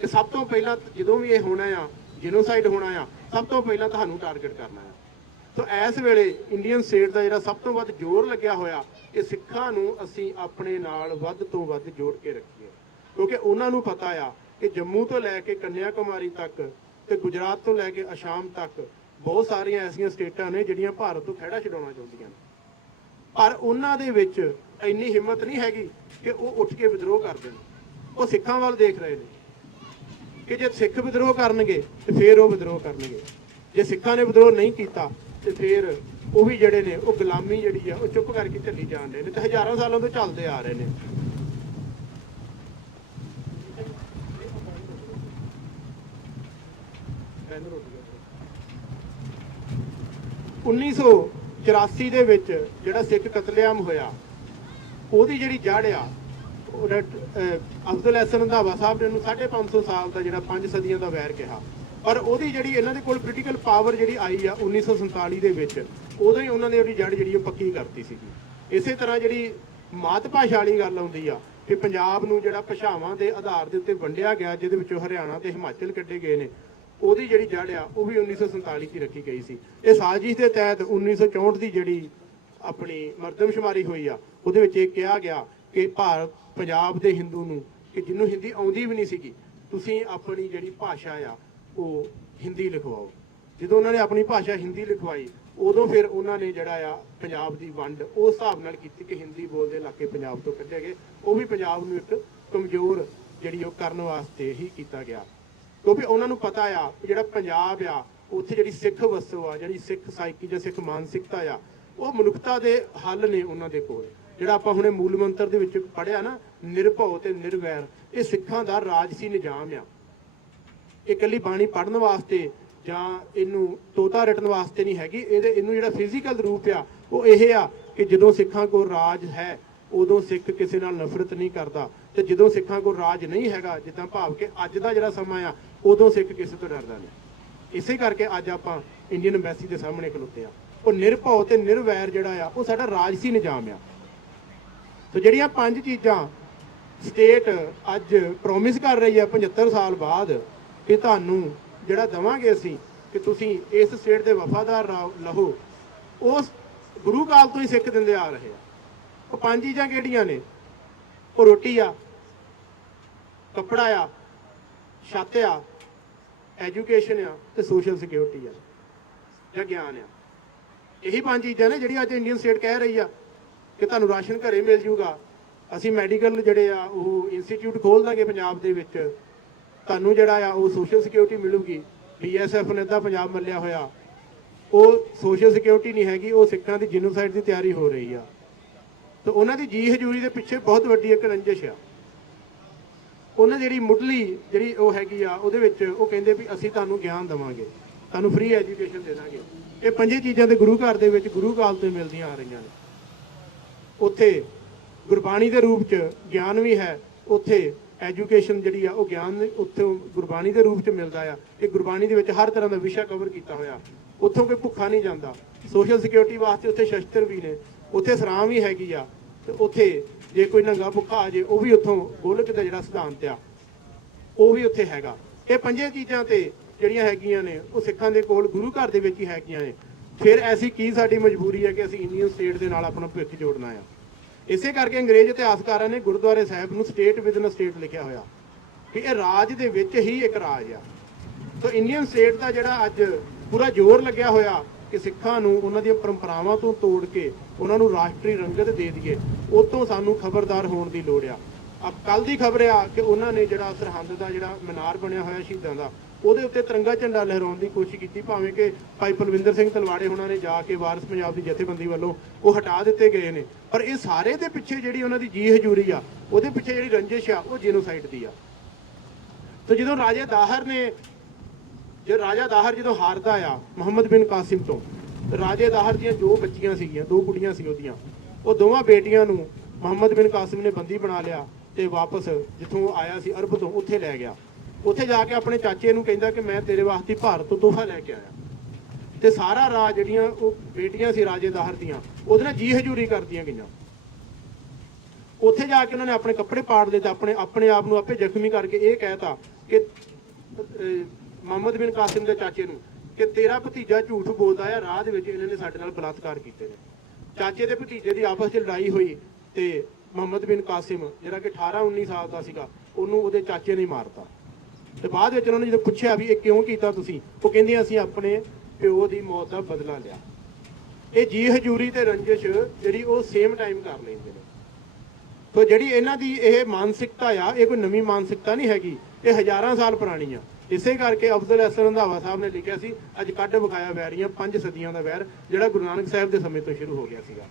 ਕਿ ਸਭ ਤੋਂ ਪਹਿਲਾਂ ਜਦੋਂ ਵੀ ਇਹ ਹੋਣਾ ਆ, ਜੀਨੋਸਾਈਡ ਹੋਣਾ ਆ, ਸਭ ਤੋਂ ਪਹਿਲਾਂ ਤੁਹਾਨੂੰ ਟਾਰਗੇਟ ਕਰਨਾ ਹੈ। ਤਾਂ ਇਸ ਵੇਲੇ ਇੰਡੀਅਨ ਸਟੇਟ ਦਾ ਜਿਹੜਾ ਸਭ ਤੋਂ ਵੱਧ ਜ਼ੋਰ ਲੱਗਿਆ ਹੋਇਆ ਕਿ ਸਿੱਖਾਂ ਨੂੰ ਅਸੀਂ ਆਪਣੇ ਨਾਲ ਵੱਧ ਤੋਂ ਵੱਧ ਜੋੜ ਕੇ ਰੱਖੀਏ, ਕਿਉਂਕਿ ਉਹਨਾਂ ਨੂੰ ਪਤਾ ਆ ਕਿ ਜੰਮੂ ਤੋਂ ਲੈ ਕੇ ਕੰਨਿਆ ਕੁਮਾਰੀ ਤੱਕ ਤੇ ਗੁਜਰਾਤ ਤੋਂ ਲੈ ਕੇ ਅਸਾਮ ਤੱਕ ਬਹੁਤ ਸਾਰੀਆਂ ਐਸੀਆਂ ਸਟੇਟਾਂ ਨੇ ਜਿਹੜੀਆਂ ਭਾਰਤ ਤੋਂ ਖਹਿੜਾ ਛਡਾਉਣਾ ਚਾਹੁੰਦੀਆਂ ਨੇ। ਪਰ ਉਹਨਾਂ ਦੇ ਵਿੱਚ ਇੰਨੀ ਹਿੰਮਤ ਨਹੀਂ ਹੈਗੀ ਕਿ ਉਹ ਉੱਠ ਕੇ ਵਿਦਰੋਹ ਕਰ ਦੇਣ। ਉਹ ਸਿੱਖਾਂ ਵੱਲ ਦੇਖ ਰਹੇ ਨੇ ਕਿ ਜੇ ਸਿੱਖ ਵਿਦਰੋਹ ਕਰਨਗੇ ਤੇ ਫਿਰ ਉਹ ਵਿਦਰੋਹ ਕਰਨਗੇ, ਜੇ ਸਿੱਖਾਂ ਨੇ ਵਿਦਰੋਹ ਨਹੀਂ ਕੀਤਾ ਤੇ ਫਿਰ ਉਹ ਵੀ ਜਿਹੜੇ ਨੇ ਉਹ ਗੁਲਾਮੀ ਜਿਹੜੀ ਆ ਉਹ ਚੁੱਪ ਕਰਕੇ ਚੱਲੀ ਜਾਣ ਰਹੇ ਨੇ, ਤੇ ਹਜ਼ਾਰਾਂ ਸਾਲਾਂ ਤੋਂ ਚੱਲਦੇ ਆ ਰਹੇ ਨੇ। 1984 ਦੇ ਵਿੱਚ ਜਿਹੜਾ ਸਿੱਖ ਕਤਲੇਆਮ ਹੋਇਆ, ਉਹਦੀ ਜਿਹੜੀ ਜੜ ਆ, ਅਫਜ਼ਲ ਹਸਨ ਰੰਧਾਵਾ ਸਾਹਿਬ ਨੇ ਉਹਨੂੰ 550 ਸਾਲ ਦਾ ਜਿਹੜਾ 5 ਸਦੀਆਂ ਦਾ ਵੈਰ ਕਿਹਾ। ਪਰ ਉਹਦੀ ਜਿਹੜੀ ਇਹਨਾਂ ਦੇ ਕੋਲ ਪੋਲੀਟੀਕਲ ਪਾਵਰ ਜਿਹੜੀ ਆਈ ਆ 1947 ਦੇ ਵਿੱਚ, ਉਦੋਂ ਹੀ ਉਹਨਾਂ ਨੇ ਉਹਦੀ ਜੜ ਜਿਹੜੀ ਉਹ ਪੱਕੀ ਕਰਤੀ ਸੀਗੀ। ਇਸੇ ਤਰ੍ਹਾਂ ਜਿਹੜੀ ਮਾਤ ਭਾਸ਼ਾ ਵਾਲੀ ਗੱਲ ਆਉਂਦੀ ਆ ਕਿ ਪੰਜਾਬ ਨੂੰ ਜਿਹੜਾ ਭਾਸ਼ਾਵਾਂ ਦੇ ਆਧਾਰ ਦੇ ਉੱਤੇ ਵੰਡਿਆ ਗਿਆ, ਜਿਹਦੇ ਵਿੱਚੋਂ ਹਰਿਆਣਾ ਤੇ ਹਿਮਾਚਲ ਕੱਢੇ ਗਏ ਨੇ, ਉਹਦੀ ਜਿਹੜੀ ਜੜ ਆ ਉਹ ਵੀ 1947 'ਚ ਰੱਖੀ ਗਈ ਸੀ। ਇਹ ਸਾਜ਼ਿਸ਼ ਦੇ ਤਹਿਤ 1964 ਦੀ ਜਿਹੜੀ ਆਪਣੀ ਮਰਦਮਸ਼ੁਮਾਰੀ ਹੋਈ ਆ, ਉਹਦੇ ਵਿੱਚ ਇਹ ਕਿਹਾ ਗਿਆ ਕਿ ਪੰਜਾਬ ਦੇ ਹਿੰਦੂ ਨੂੰ, ਕਿ ਜਿਹਨੂੰ ਹਿੰਦੀ ਆਉਂਦੀ ਵੀ ਨਹੀਂ ਸੀਗੀ, ਤੁਸੀਂ ਆਪਣੀ ਜਿਹੜੀ ਭਾਸ਼ਾ ਆ ਉਹ ਹਿੰਦੀ ਲਿਖਵਾਓ। ਜਦੋਂ ਉਹਨਾਂ ਨੇ ਆਪਣੀ ਭਾਸ਼ਾ ਹਿੰਦੀ ਲਿਖਵਾਈ, ਉਦੋਂ ਫਿਰ ਉਹਨਾਂ ਨੇ ਜਿਹੜਾ ਆ ਪੰਜਾਬ ਦੀ ਵੰਡ ਉਸ ਹਿਸਾਬ ਨਾਲ ਕੀਤੀ ਕਿ ਹਿੰਦੀ ਬੋਲਦੇ ਇਲਾਕੇ ਪੰਜਾਬ ਤੋਂ ਕੱਢੇ ਗਏ। ਉਹ ਵੀ ਪੰਜਾਬ ਨੂੰ ਇੱਕ ਕਮਜ਼ੋਰ ਜਿਹੜੀ ਉਹ ਕਰਨ ਵਾਸਤੇ ਹੀ ਕੀਤਾ ਗਿਆ, ਕਿਉਂਕਿ ਉਹਨਾਂ ਨੂੰ ਪਤਾ ਆ ਜਿਹੜਾ ਪੰਜਾਬ ਆ ਉੱਥੇ ਜਿਹੜੀ ਸਿੱਖ ਵਸੋਂ ਆ, ਜਿਹੜੀ ਸਿੱਖ ਸਾਈਕੀ ਜਾਂ ਸਿੱਖ ਮਾਨਸਿਕਤਾ ਆ, ਉਹ ਮਨੁੱਖਤਾ ਦੇ ਹੱਲ ਨੇ ਉਹਨਾਂ ਦੇ ਕੋਲ। ਜਿਹੜਾ ਆਪਾਂ ਹੁਣੇ ਮੂਲ ਮੰਤਰ ਦੇ ਵਿੱਚ ਪੜ੍ਹਿਆ ਨਾ, ਨਿਰਭਉ ਤੇ ਨਿਰਵੈਰ, ਇਹ ਸਿੱਖਾਂ ਦਾ ਰਾਜਸੀ ਨਿਜ਼ਾਮ ਆ। ਇਹ ਇਕੱਲੀ ਬਾਣੀ ਪੜ੍ਹਨ ਵਾਸਤੇ ਜਾਂ ਇਹਨੂੰ ਤੋਤਾ ਰਟਣ ਵਾਸਤੇ ਨਹੀਂ ਹੈਗੀ। ਇਹਨੂੰ ਜਿਹੜਾ ਫਿਜ਼ੀਕਲ ਰੂਪ ਆ ਉਹ ਇਹ ਆ ਕਿ ਜਦੋਂ ਸਿੱਖਾਂ ਕੋਲ ਰਾਜ ਹੈ ਉਦੋਂ ਸਿੱਖ ਕਿਸੇ ਨਾਲ ਨਫ਼ਰਤ ਨਹੀਂ ਕਰਦਾ, ਤੇ ਜਦੋਂ ਸਿੱਖਾਂ ਕੋਲ ਰਾਜ ਨਹੀਂ ਹੈਗਾ, ਜਿੱਦਾਂ ਭਾਵ ਕਿ ਅੱਜ ਦਾ ਜਿਹੜਾ ਸਮਾਂ ਆ, ਉਦੋਂ ਸਿੱਖ ਕਿਸੇ ਤੋਂ ਡਰਦਾ ਨਹੀਂ। ਇਸੇ ਕਰਕੇ ਅੱਜ ਆਪਾਂ ਇੰਡੀਅਨ ਐਮਬੈਸੀ ਦੇ ਸਾਹਮਣੇ ਖਲੋਤੇ ਆ। ਉਹ ਨਿਰਭਉ ਤੇ ਨਿਰਵੈਰ ਜਿਹੜਾ ਆ ਉਹ ਸਾਡਾ ਰਾਜਸੀ ਨਿਜ਼ਾਮ ਆ। ਸੋ ਜਿਹੜੀਆਂ 5 ਚੀਜ਼ਾਂ ਸਟੇਟ ਅੱਜ ਪ੍ਰੋਮਿਸ ਕਰ ਰਹੀ ਆ 75 ਸਾਲ ਬਾਅਦ ਕਿ ਤੁਹਾਨੂੰ ਜਿਹੜਾ ਦੇਵਾਂਗੇ ਅਸੀਂ, ਕਿ ਤੁਸੀਂ ਇਸ ਸਟੇਟ ਦੇ ਵਫਾਦਾਰ ਰਹੋ, ਉਸ ਗੁਰੂ ਕਾਲ ਤੋਂ ਹੀ ਸਿੱਖ ਦਿੰਦੇ ਆ ਰਹੇ ਆ। ਉਹ 5 ਚੀਜ਼ਾਂ ਕਿਹੜੀਆਂ ਨੇ? ਉਹ ਰੋਟੀ ਆ, ਕੱਪੜਾ ਆ, ਛੱਤ ਆ, ਐਜੂਕੇਸ਼ਨ ਆ, ਤੇ ਸੋਸ਼ਲ ਸਿਕਿਉਰਿਟੀ ਆ ਜਾਂ ਗਿਆਨ ਆ। ਇਹੀ 5 ਚੀਜ਼ਾਂ ਨੇ ਜਿਹੜੀਆਂ ਅੱਜ ਇੰਡੀਅਨ ਸਟੇਟ ਕਹਿ ਰਹੀ ਆ ਕਿ ਤੁਹਾਨੂੰ ਰਾਸ਼ਨ ਘਰੇ ਮਿਲ ਜੂਗਾ, ਅਸੀਂ ਮੈਡੀਕਲ ਜਿਹੜੇ ਆ ਉਹ ਇੰਸਟੀਚਿਊਟ ਖੋਲ ਦਾਂਗੇ ਪੰਜਾਬ ਦੇ ਵਿੱਚ, ਤੁਹਾਨੂੰ ਜਿਹੜਾ ਆ ਉਹ ਸੋਸ਼ਲ ਸਿਕਿਉਰਿਟੀ ਮਿਲੂਗੀ। BSF ਨੇ ਤਾਂ ਪੰਜਾਬ ਮੱਲਿਆ ਹੋਇਆ, ਉਹ ਸੋਸ਼ਲ ਸਿਕਿਉਰਿਟੀ ਨਹੀਂ ਹੈਗੀ, ਉਹ ਸਿੱਖਾਂ ਦੀ ਜੀਨੋਸਾਈਡ ਦੀ ਤਿਆਰੀ ਹੋ ਰਹੀ ਆ। ਤੇ ਉਹਨਾਂ ਦੀ ਜੀ ਹਜ਼ੂਰੀ ਦੇ ਪਿੱਛੇ ਬਹੁਤ ਵੱਡੀ ਇੱਕ ਰੰਜਿਸ਼ ਆ। ਉਹਨਾਂ ਜਿਹੜੀ ਮੁੱਢਲੀ ਜਿਹੜੀ ਉਹ ਹੈਗੀ ਆ, ਉਹਦੇ ਵਿੱਚ ਉਹ ਕਹਿੰਦੇ ਵੀ ਅਸੀਂ ਤੁਹਾਨੂੰ ਗਿਆਨ ਦੇਵਾਂਗੇ, ਤੁਹਾਨੂੰ ਫ੍ਰੀ ਐਜੂਕੇਸ਼ਨ ਦੇ ਦਾਂਗੇ। ਇਹ ਪੰਜੇ ਚੀਜ਼ਾਂ ਤੇ ਗੁਰੂ ਘਰ ਦੇ ਵਿੱਚ ਗੁਰੂ ਕਾਲ ਤੋਂ ਮਿਲਦੀਆਂ ਆ ਰਹੀਆਂ ਨੇ। ਉੱਥੇ ਗੁਰਬਾਣੀ ਦੇ ਰੂਪ 'ਚ ਗਿਆਨ ਵੀ ਹੈ, ਉੱਥੇ ਐਜੂਕੇਸ਼ਨ ਜਿਹੜੀ ਆ ਉਹ ਗਿਆਨ ਉੱਥੇ ਗੁਰਬਾਣੀ ਦੇ ਰੂਪ 'ਚ ਮਿਲਦਾ ਆ। ਇਹ ਗੁਰਬਾਣੀ ਦੇ ਵਿੱਚ ਹਰ ਤਰ੍ਹਾਂ ਦਾ ਵਿਸ਼ਾ ਕਵਰ ਕੀਤਾ ਹੋਇਆ। ਉੱਥੋਂ ਕੋਈ ਭੁੱਖਾ ਨਹੀਂ ਜਾਂਦਾ। ਸੋਸ਼ਲ ਸਿਕਿਉਰਿਟੀ ਵਾਸਤੇ ਉੱਥੇ ਸ਼ਸਤਰ ਵੀ ਨੇ, ਉੱਥੇ ਸਰਾਂ ਵੀ ਹੈਗੀ ਆ। ਤੇ ਉੱਥੇ ਜੇ ਕੋਈ ਨੰਗਾ ਭੁੱਖਾ ਆ ਜੇ, ਉਹ ਵੀ ਉੱਥੋਂ ਗੋਲਕ ਦਾ ਜਿਹੜਾ ਸਿਧਾਂਤ ਆ ਉਹ ਵੀ ਉੱਥੇ ਹੈਗਾ। ਇਹ ਪੰਜੇ ਚੀਜ਼ਾਂ ਤੇ ਜਿਹੜੀਆਂ ਹੈਗੀਆਂ ਨੇ ਉਹ ਸਿੱਖਾਂ ਦੇ ਕੋਲ ਗੁਰੂ ਘਰ ਦੇ ਵਿੱਚ ਹੀ ਹੈਗੀਆਂ ਨੇ। ਫਿਰ ਐਸੀ ਕੀ ਸਾਡੀ ਮਜਬੂਰੀ ਹੈ ਕਿ ਅਸੀਂ ਇੰਡੀਅਨ ਸਟੇਟ ਦੇ ਨਾਲ ਆਪਣਾ ਭਵਿੱਖ ਜੋੜਨਾ ਆ। ਇਸੇ ਕਰਕੇ ਅੰਗਰੇਜ਼ ਇਤਿਹਾਸਕਾਰਾਂ ਨੇ ਗੁਰਦੁਆਰੇ ਸਾਹਿਬ ਨੂੰ ਸਟੇਟ ਵਿਦਨ ਸਟੇਟ ਲਿਖਿਆ ਹੋਇਆ ਕਿ ਇਹ ਰਾਜ ਦੇ ਵਿੱਚ ਹੀ ਇੱਕ ਰਾਜ ਆ। ਸੋ ਇੰਡੀਅਨ ਸਟੇਟ ਦਾ ਜਿਹੜਾ ਅੱਜ ਪੂਰਾ ਜ਼ੋਰ ਲੱਗਿਆ ਹੋਇਆ ਕਿ ਸਿੱਖਾਂ ਨੂੰ ਉਹਨਾਂ ਦੀਆਂ ਪਰੰਪਰਾਵਾਂ ਤੋਂ ਤੋੜ ਕੇ ਉਹਨਾਂ ਨੂੰ ਰਾਸ਼ਟਰੀ ਰੰਗਤ ਦੇ ਦਈਏ, ਉਹ ਤੋਂ ਸਾਨੂੰ ਖਬਰਦਾਰ ਹੋਣ ਦੀ ਲੋੜ ਆ। ਕੱਲ ਦੀ ਖਬਰ ਆ ਕਿ ਉਹਨਾਂ ਨੇ ਜਿਹੜਾ ਸਰਹੰਦ ਦਾ ਜਿਹੜਾ ਮੀਨਾਰ ਬਣਿਆ ਹੋਇਆ ਸ਼ਹੀਦਾਂ ਦਾ, ਉਹਦੇ ਉੱਤੇ ਤਿਰੰਗਾ ਝੰਡਾ ਲਹਿਰਾਉਣ ਦੀ ਕੋਸ਼ਿਸ਼ ਕੀਤੀ, ਭਾਵੇਂ ਕਿ ਭਾਈ ਪਲਵਿੰਦਰ ਸਿੰਘ ਤਲਵਾੜੇ ਉਹਨਾਂ ਨੇ ਜਾ ਕੇ ਵਾਰਿਸ ਪੰਜਾਬ ਦੀ ਜਥੇਬੰਦੀ ਵੱਲੋਂ ਉਹ ਹਟਾ ਦਿੱਤੇ ਗਏ ਨੇ। ਪਰ ਇਹ ਸਾਰੇ ਦੇ ਪਿੱਛੇ ਜਿਹੜੀ ਉਹਨਾਂ ਦੀ ਜੀ ਹਜ਼ੂਰੀ ਆ, ਉਹਦੇ ਪਿੱਛੇ ਜਿਹੜੀ ਰੰਜਿਸ਼ ਆ, ਉਹ ਜੀਨੋਸਾਈਡ ਦੀ ਆ। ਤੇ ਜਦੋਂ ਰਾਜਾ ਦਾਹਰ ਜਦੋਂ ਹਾਰਦਾ ਆ ਮੁਹੰਮਦ ਬਿਨ ਕਾਸਿਮ ਤੋਂ, ਰਾਜੇ ਦਾਹਰ ਦੀਆਂ ਜੋ ਬੱਚੀਆਂ ਸੀਗੀਆਂ, 2 ਕੁੜੀਆਂ ਸੀ ਉਹਦੀਆਂ, ਉਹ ਦੋਵਾਂ ਬੇਟੀਆਂ ਨੂੰ ਮੁਹੰਮਦ ਬਿਨ ਕਾਸਿਮ ਨੇ ਬੰਦੀ ਬਣਾ ਲਿਆ ਤੇ ਵਾਪਸ ਜਿੱਥੋਂ ਆਇਆ ਸੀ ਅਰਬ ਤੋਂ ਉੱਥੇ ਲੈ ਗਿਆ। ਉੱਥੇ ਜਾ ਕੇ ਆਪਣੇ ਚਾਚੇ ਨੂੰ ਕਹਿੰਦਾ ਕਿ ਮੈਂ ਤੇਰੇ ਵਾਸਤੇ ਭਾਰਤ ਤੋਂ ਤੋਹਫਾ ਲੈ ਕੇ ਆਇਆ। ਤੇ ਸਾਰਾ ਰਾਜ ਜਿਹੜੀਆਂ ਉਹ ਬੇਟੀਆਂ ਸੀ ਰਾਜੇ ਦਾਹਰ ਦੀਆਂ, ਉਹਦੇ ਨਾਲ ਜੀ ਹਜ਼ੂਰੀ ਕਰਦੀਆਂ ਗਈਆਂ। ਉੱਥੇ ਜਾ ਕੇ ਉਹਨਾਂ ਨੇ ਆਪਣੇ ਕੱਪੜੇ ਪਾੜ ਲਏ ਤੇ ਆਪਣੇ ਆਪ ਨੂੰ ਆਪੇ ਜ਼ਖਮੀ ਕਰਕੇ ਇਹ ਕਹਿਤਾ ਕਿ ਮੁਹੰਮਦ ਬਿਨ ਕਾਸਿਮ ਦੇ ਚਾਚੇ ਨੂੰ ਕਿ ਤੇਰਾ ਭਤੀਜਾ ਝੂਠ ਬੋਲਦਾ ਆ, ਰਾਹ ਦੇ ਵਿੱਚ ਇਹਨਾਂ ਨੇ ਸਾਡੇ ਨਾਲ ਬਲਾਤਕਾਰ ਕੀਤੇ ਨੇ। ਚਾਚੇ ਤੇ ਭਤੀਜੇ ਦੀ ਆਪਸ 'ਚ ਲੜਾਈ ਹੋਈ ਤੇ ਮੁਹੰਮਦ ਬਿਨ ਕਾਸਿਮ ਜਿਹੜਾ ਕਿ 18-19 ਸਾਲ ਦਾ ਸੀਗਾ, ਉਹਨੂੰ ਉਹਦੇ ਚਾਚੇ ਨੇ ਮਾਰਤਾ। ਤੇ ਬਾਅਦ ਵਿੱਚ ਉਹਨਾਂ ਨੇ ਜਦੋਂ ਪੁੱਛਿਆ ਵੀ ਇਹ ਕਿਉਂ ਕੀਤਾ ਤੁਸੀਂ, ਉਹ ਕਹਿੰਦੇ ਅਸੀਂ ਆਪਣੇ ਪਿਓ ਦੀ ਮੌਤ ਦਾ ਬਦਲਾ ਲਿਆ। ਇਹ ਜੀ ਹਜ਼ੂਰੀ ਤੇ ਰੰਜਿਸ਼ ਜਿਹੜੀ ਉਹ ਸੇਮ ਟਾਈਮ ਕਰ ਲੈਂਦੇ ਨੇ। ਤੋ ਜਿਹੜੀ ਇਹਨਾਂ ਦੀ ਇਹ ਮਾਨਸਿਕਤਾ ਆ, ਇਹ ਕੋਈ ਨਵੀਂ ਮਾਨਸਿਕਤਾ ਨਹੀਂ ਹੈਗੀ, ਇਹ ਹਜ਼ਾਰਾਂ ਸਾਲ ਪੁਰਾਣੀ ਆ। ਇਸੇ ਕਰਕੇ ਅਫਜ਼ਲ ਅਹਿਸਨ ਰੰਧਾਵਾ ਸਾਹਿਬ ਨੇ ਲਿਖਿਆ ਸੀ, ਅੱਜ ਕੱਢ ਵਿਖਾਇਆ ਵੈਰੀਆਂ 5 ਸਦੀਆਂ ਦਾ ਵੈਰ, ਜਿਹੜਾ ਗੁਰੂ ਨਾਨਕ ਸਾਹਿਬ ਦੇ ਸਮੇਂ ਤੋਂ ਸ਼ੁਰੂ ਹੋ ਗਿਆ ਸੀਗਾ।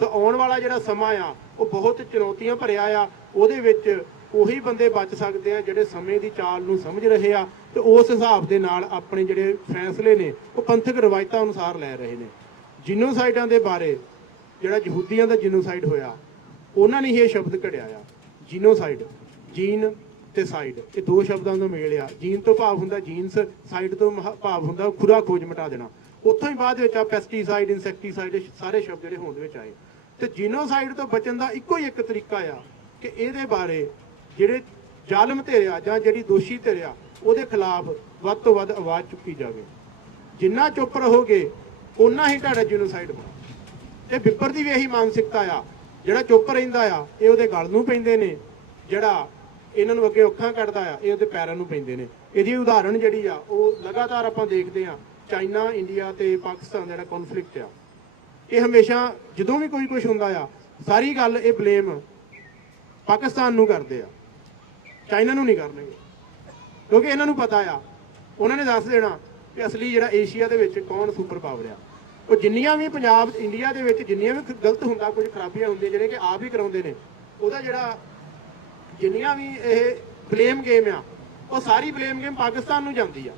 ਤਾਂ ਆਉਣ ਵਾਲਾ ਜਿਹੜਾ ਸਮਾਂ ਆ ਉਹ ਬਹੁਤ ਚੁਣੌਤੀਆਂ ਭਰਿਆ ਆ। ਉਹਦੇ ਵਿੱਚ ਉਹੀ ਬੰਦੇ ਬਚ ਸਕਦੇ ਆ ਜਿਹੜੇ ਸਮੇਂ ਦੀ ਚਾਲ ਨੂੰ ਸਮਝ ਰਹੇ ਆ ਤੇ ਉਸ ਹਿਸਾਬ ਦੇ ਨਾਲ ਆਪਣੇ ਜਿਹੜੇ ਫੈਸਲੇ ਨੇ ਉਹ ਪੰਥਕ ਰਵਾਇਤਾਂ ਅਨੁਸਾਰ ਲੈ ਰਹੇ ਨੇ। ਜੀਨੋਸਾਈਡਾਂ ਦੇ ਬਾਰੇ, ਜਿਹੜਾ ਯਹੂਦੀਆਂ ਦਾ ਜੀਨੋਸਾਈਡ ਹੋਇਆ, ਉਹਨਾਂ ਨੇ ਇਹ ਸ਼ਬਦ ਘੜਿਆ ਆ ਜੀਨੋਸਾਈਡ। ਜੀਨ ਤੇ ਸਾਈਡ, ਇਹ 2 ਸ਼ਬਦਾਂ ਦਾ ਮੇਲ ਆ। ਜੀਨ ਤੋਂ ਭਾਵ ਹੁੰਦਾ ਜੀਨਸ, ਸਾਈਡ ਤੋਂ ਭਾਵ ਹੁੰਦਾ ਖੁਰਾ ਖੋਜ ਮਿਟਾ ਦੇਣਾ। ਉੱਥੋਂ ਹੀ ਬਾਅਦ ਵਿੱਚ ਆ ਪੈਸਟੀਸਾਈਡ, ਇਨਸੈਕਟੀਸਾਈਡ, ਸਾਰੇ ਸ਼ਬਦ ਜਿਹੜੇ ਹੋਂਦ ਵਿੱਚ ਆਏ। ਤੇ ਜੀਨੋਸਾਈਡ ਤੋਂ ਬਚਣ ਦਾ ਇੱਕੋ ਹੀ ਇੱਕ ਤਰੀਕਾ ਆ ਕਿ ਇਹਦੇ ਬਾਰੇ ਜਿਹੜੇ ਜ਼ਾਲਮ ਧਿਰਿਆ ਜਾਂ ਜਿਹੜੀ ਦੋਸ਼ੀ ਧਿਰਿਆ, ਉਹਦੇ ਖਿਲਾਫ ਵੱਧ ਤੋਂ ਵੱਧ ਆਵਾਜ਼ ਚੁੱਕੀ ਜਾਵੇ। ਜਿੰਨਾ ਚੁੱਪ ਰਹੋਗੇ ਓਨਾ ਹੀ ਤੁਹਾਡਾ ਜੀਨੋਸਾਈਡ ਹੋਣਾ। ਇਹ ਬਿੱਪਰ ਦੀ ਵੀ ਇਹੀ ਮਾਨਸਿਕਤਾ ਆ, ਜਿਹੜਾ ਚੁੱਪ ਰਹਿੰਦਾ ਆ ਇਹ ਉਹਦੇ ਗਲ ਨੂੰ ਪੈਂਦੇ ਨੇ, ਜਿਹੜਾ ਇਹਨਾਂ ਨੂੰ ਅੱਗੇ ਅੱਖਾਂ ਕੱਢਦਾ ਆ ਇਹ ਉਹਦੇ ਪੈਰਾਂ ਨੂੰ ਪੈਂਦੇ ਨੇ। ਇਹਦੀ ਉਦਾਹਰਣ ਜਿਹੜੀ ਆ ਉਹ ਲਗਾਤਾਰ ਆਪਾਂ ਦੇਖਦੇ ਆ, ਚਾਈਨਾ, ਇੰਡੀਆ ਤੇ ਪਾਕਿਸਤਾਨ ਦਾ ਜਿਹੜਾ ਕੌਨਫਲਿਕਟ ਆ, ਇਹ ਹਮੇਸ਼ਾ ਜਦੋਂ ਵੀ ਕੋਈ ਕੁਝ ਹੁੰਦਾ ਆ, ਸਾਰੀ ਗੱਲ ਇਹ ਬਲੇਮ ਪਾਕਿਸਤਾਨ ਨੂੰ ਕਰਦੇ ਆ, ਚਾਈਨਾ ਨੂੰ ਨਹੀਂ ਕਰਨਗੇ। ਕਿਉਂਕਿ ਇਹਨਾਂ ਨੂੰ ਪਤਾ ਆ, ਉਹਨਾਂ ਨੇ ਦੱਸ ਦੇਣਾ ਕਿ ਅਸਲੀ ਜਿਹੜਾ ਏਸ਼ੀਆ ਦੇ ਵਿੱਚ ਕੌਣ ਸੁਪਰ ਪਾਵਰ ਆ। ਉਹ ਜਿੰਨੀਆਂ ਵੀ ਪੰਜਾਬ, ਇੰਡੀਆ ਦੇ ਵਿੱਚ ਜਿੰਨੀਆਂ ਵੀ ਗਲਤ ਹੁੰਦਾ, ਕੁਝ ਖਰਾਬੀਆਂ ਹੁੰਦੀਆਂ ਜਿਹੜੇ ਕਿ ਆਪ ਹੀ ਕਰਾਉਂਦੇ ਨੇ, ਉਹਦਾ ਜਿਹੜਾ ਜਿੰਨੀਆਂ ਵੀ ਇਹ ਬਲੇਮ ਗੇਮ ਆ, ਉਹ ਸਾਰੀ ਬਲੇਮ ਗੇਮ ਪਾਕਿਸਤਾਨ ਨੂੰ ਜਾਂਦੀ ਆ।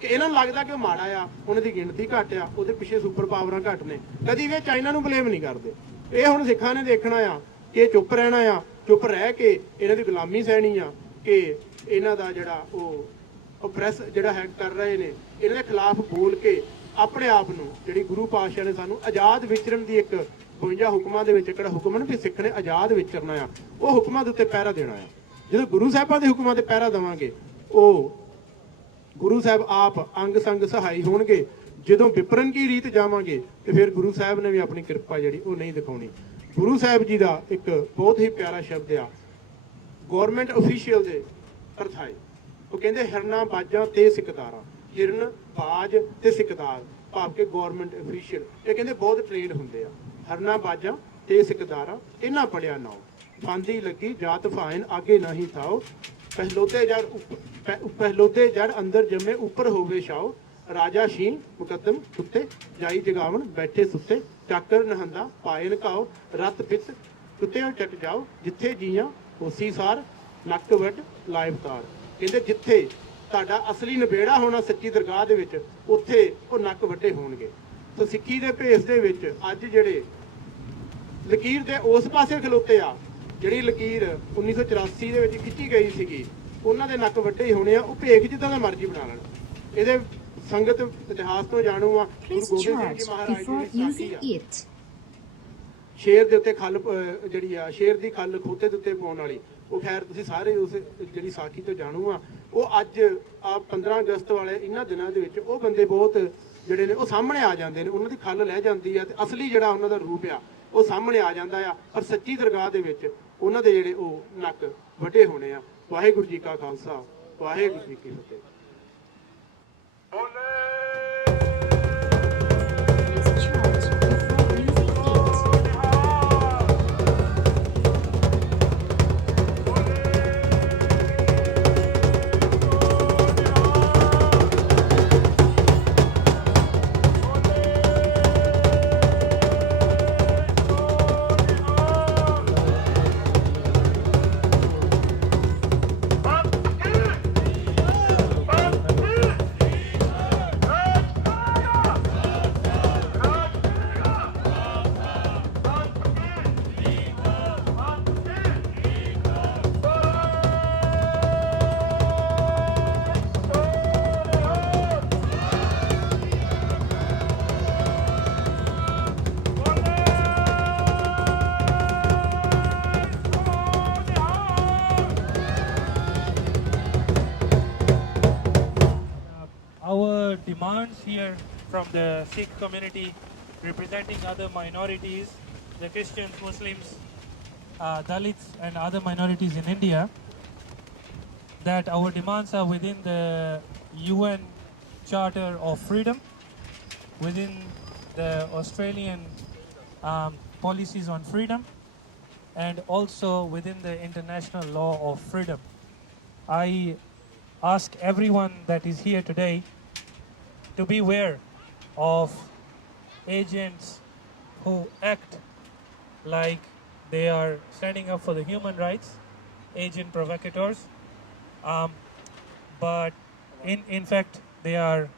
ਕਿ ਇਹਨਾਂ ਨੂੰ ਲੱਗਦਾ ਕਿ ਉਹ ਮਾੜਾ ਆ, ਉਹਨਾਂ ਦੀ ਗਿਣਤੀ ਘੱਟ ਆ, ਉਹਦੇ ਪਿੱਛੇ ਸੁਪਰ ਪਾਵਰਾਂ ਘੱਟ ਨੇ। ਕਦੀ ਵੀ ਚਾਈਨਾ ਨੂੰ ਬਲੇਮ ਨਹੀਂ ਕਰਦੇ। ਇਹ ਹੁਣ ਸਿੱਖਾਂ ਨੇ ਦੇਖਣਾ ਆ ਕਿ ਇਹ ਚੁੱਪ ਰਹਿਣਾ ਆ, ਚੁੱਪ ਰਹਿ ਕੇ ਇਹਨਾਂ ਦੀ ਗੁਲਾਮੀ ਸਹਿਣੀ ਆ ਕਿ ਇਹਨਾਂ ਦਾ ਜਿਹੜਾ ਉਹ ਪ੍ਰੈਸ ਜਿਹੜਾ ਹੈਕ ਕਰ ਰਹੇ ਨੇ, ਇਹਨਾਂ ਦੇ ਖਿਲਾਫ ਬੋਲ ਕੇ ਆਪਣੇ ਆਪ ਨੂੰ, ਜਿਹੜੀ ਗੁਰੂ ਪਾਤਸ਼ਾਹ ਨੇ ਸਾਨੂੰ ਆਜ਼ਾਦ ਵਿਚਰਨ ਦੀ ਇੱਕ 52 ਹੁਕਮਾਂ ਦੇ ਵਿੱਚ ਕਿਹੜਾ ਹੁਕਮ ਹੈ ਵੀ ਸਿੱਖ ਨੇ ਆਜ਼ਾਦ ਵਿਚਰਨਾ ਆ, ਉਹ ਹੁਕਮਾਂ ਦੇ ਉੱਤੇ ਪਹਿਰਾ ਦੇਣਾ ਆ। ਜਦੋਂ ਗੁਰੂ ਸਾਹਿਬਾਂ ਦੇ ਹੁਕਮਾਂ ਤੇ ਪਹਿਰਾ ਦੇਵਾਂਗੇ, ਉਹ ਗੁਰੂ ਸਾਹਿਬ ਆਪ ਅੰਗ ਸੰਗ ਸਹਾਈ ਹੋਣਗੇ। ਜਦੋਂ ਵਿਪਰਨ ਕੀ ਰੀਤ ਜਾਵਾਂਗੇ ਤੇ ਫਿਰ ਗੁਰੂ ਸਾਹਿਬ ਨੇ ਵੀ ਆਪਣੀ ਕਿਰਪਾ ਜਿਹੜੀ ਉਹ ਨਹੀਂ ਦਿਖਾਉਣੀ। ਗੁਰੂ ਸਾਹਿਬ ਜੀ ਦਾ ਇੱਕ ਬਹੁਤ ਹੀ ਪਿਆਰਾ ਸ਼ਬਦ ਆ ਗੌਰਮੈਂਟ ਅਫੀਸ਼ੀਅਲ ਦੇ ਪਰਥਾਏ, ਉਹ ਕਹਿੰਦੇ ਹਿਰਨਾਂ ਬਾਜਾਂ ਤੇ ਸਿਕਦਾਰਾਂ। ਹਿਰਨ, ਬਾਜ ਤੇ ਸਿਕਦਾਰ ਭਾਵ ਕਿ ਗੌਰਮੈਂਟ ਅਫੀਸ਼ੀਅਲ, ਇਹ ਕਹਿੰਦੇ ਬਹੁਤ ਟ੍ਰੇਨਡ ਹੁੰਦੇ ਆ। ਹਰਨਾਂ ਬਾਜਾਂ ਤੇ ਸਿਕਦਾਰਾਂ ਇਹਨਾਂ ਪੜਿਆ ਨਾਓ, ਫਾਂਦੀ ਲੱਗੀ ਜਾਤ ਫਾਇਨ ਆਗੇ ਨਹੀਂ ਥਾਓ, ਪਹਿਲੋਤੇ ਜੜ ਅੰਦਰ ਜੰਮੇ ਉੱਪਰ ਹੋਵੇ ਛਾਓ, ਰਾਜਾ ਸ਼ੀਨ ਮੁਕੱਦਮ ਕੁੱਤੇ ਜਾਈ ਜਗਾਵਣ ਬੈਠੇ ਸੁੱਤੇ ਚਾਕਰ ਨਹੰਦਾ ਪਾਏ ਨਕਾਓ ਰਤ ਪਿੱਤ ਕੁੱਤਿਓ ਚੱਟ ਜਾਓ ਜਿੱਥੇ ਜੀਆਂ ਹੋਸੀ ਸਾਰ ਨੱਕ ਵੱਢ ਲਾਇਬਤਾਰ। ਕਹਿੰਦੇ ਜਿੱਥੇ ਤੁਹਾਡਾ ਅਸਲੀ ਨਿਬੇੜਾ ਹੋਣਾ ਸੱਚੀ ਦਰਗਾਹ ਦੇ ਵਿੱਚ ਉੱਥੇ ਉਹ ਨੱਕ ਵੱਢੇ ਹੋਣਗੇ। ਸੋ ਸਿੱਖੀ ਦੇ ਭੇਸ ਦੇ ਵਿੱਚ ਅੱਜ ਜਿਹੜੇ ਲਕੀਰ ਦੇ ਉਸ ਪਾਸੇ ਖਲੋਤੇ ਆ, ਜਿਹੜੀ ਲਕੀਰ 1984 ਦੇ ਵਿੱਚ ਖਿੱਚੀ ਗਈ ਸੀਗੀ, ਉਹਨਾਂ ਦੇ ਨੱਕ ਵੱਢੇ ਹੀ ਹੋਣੇ ਆ। ਉਹ ਭੇਖ ਜਿੱਦਾਂ ਦਾ ਮਰਜ਼ੀ ਬਣਾ ਲੈਣ। ਇਹਦੇ ਸੰਗਤ ਇਤਿਹਾਸ ਤੋਂ ਜਾਣੂ ਆ, ਗੁਰੂ ਗੋਬਿੰਦ ਸਿੰਘ ਜੀ ਮਹਾਰਾਜ ਦੀ ਸਾਖੀ ਆ, ਸ਼ੇਰ ਦੇ ਉੱਤੇ ਖੱਲ ਜਿਹੜੀ ਆ ਸ਼ੇਰ ਦੀ ਖੱਲ ਖੋਤੇ ਦੇ ਉੱਤੇ ਪਾਉਣ ਵਾਲੀ, ਉਹ ਖੈਰ ਤੁਸੀਂ ਸਾਰੇ ਉਸ ਜਿਹੜੀ ਸਾਖੀ ਤੋਂ ਜਾਣੂ ਆ। ਉਹ ਅੱਜ ਆ 15 ਅਗਸਤ ਵਾਲੇ ਇਹਨਾਂ ਦਿਨਾਂ ਦੇ ਵਿੱਚ ਉਹ ਬੰਦੇ ਬਹੁਤ ਜਿਹੜੇ ਨੇ ਉਹ ਸਾਹਮਣੇ ਆ ਜਾਂਦੇ ਨੇ, ਉਹਨਾਂ ਦੀ ਖੱਲ ਲੈ ਜਾਂਦੀ ਆ ਤੇ ਅਸਲੀ ਜਿਹੜਾ ਉਹਨਾਂ ਦਾ ਰੂਪ ਆ ਉਹ ਸਾਹਮਣੇ ਆ ਜਾਂਦਾ ਆ। ਪਰ ਸੱਚੀ ਦਰਗਾਹ ਦੇ ਵਿੱਚ ਉਹਨਾਂ ਦੇ ਜਿਹੜੇ ਉਹ ਨੱਕ ਵੱਢੇ ਹੋਣੇ ਆ। ਵਾਹਿਗੁਰੂ ਜੀ ਕਾ ਖਾਲਸਾ, ਵਾਹਿਗੁਰੂ ਜੀ ਕੀ ਫਤਿਹ। Our demands here from the Sikh community representing other minorities, the Christians, Muslims, Dalits and other minorities in India, that our demands are within the UN Charter of Freedom, within the Australian policies on freedom, and also within the international law of freedom. I ask everyone that is here today to beware of agents who act like they are standing up for the human rights, agent provocateurs, but in fact they are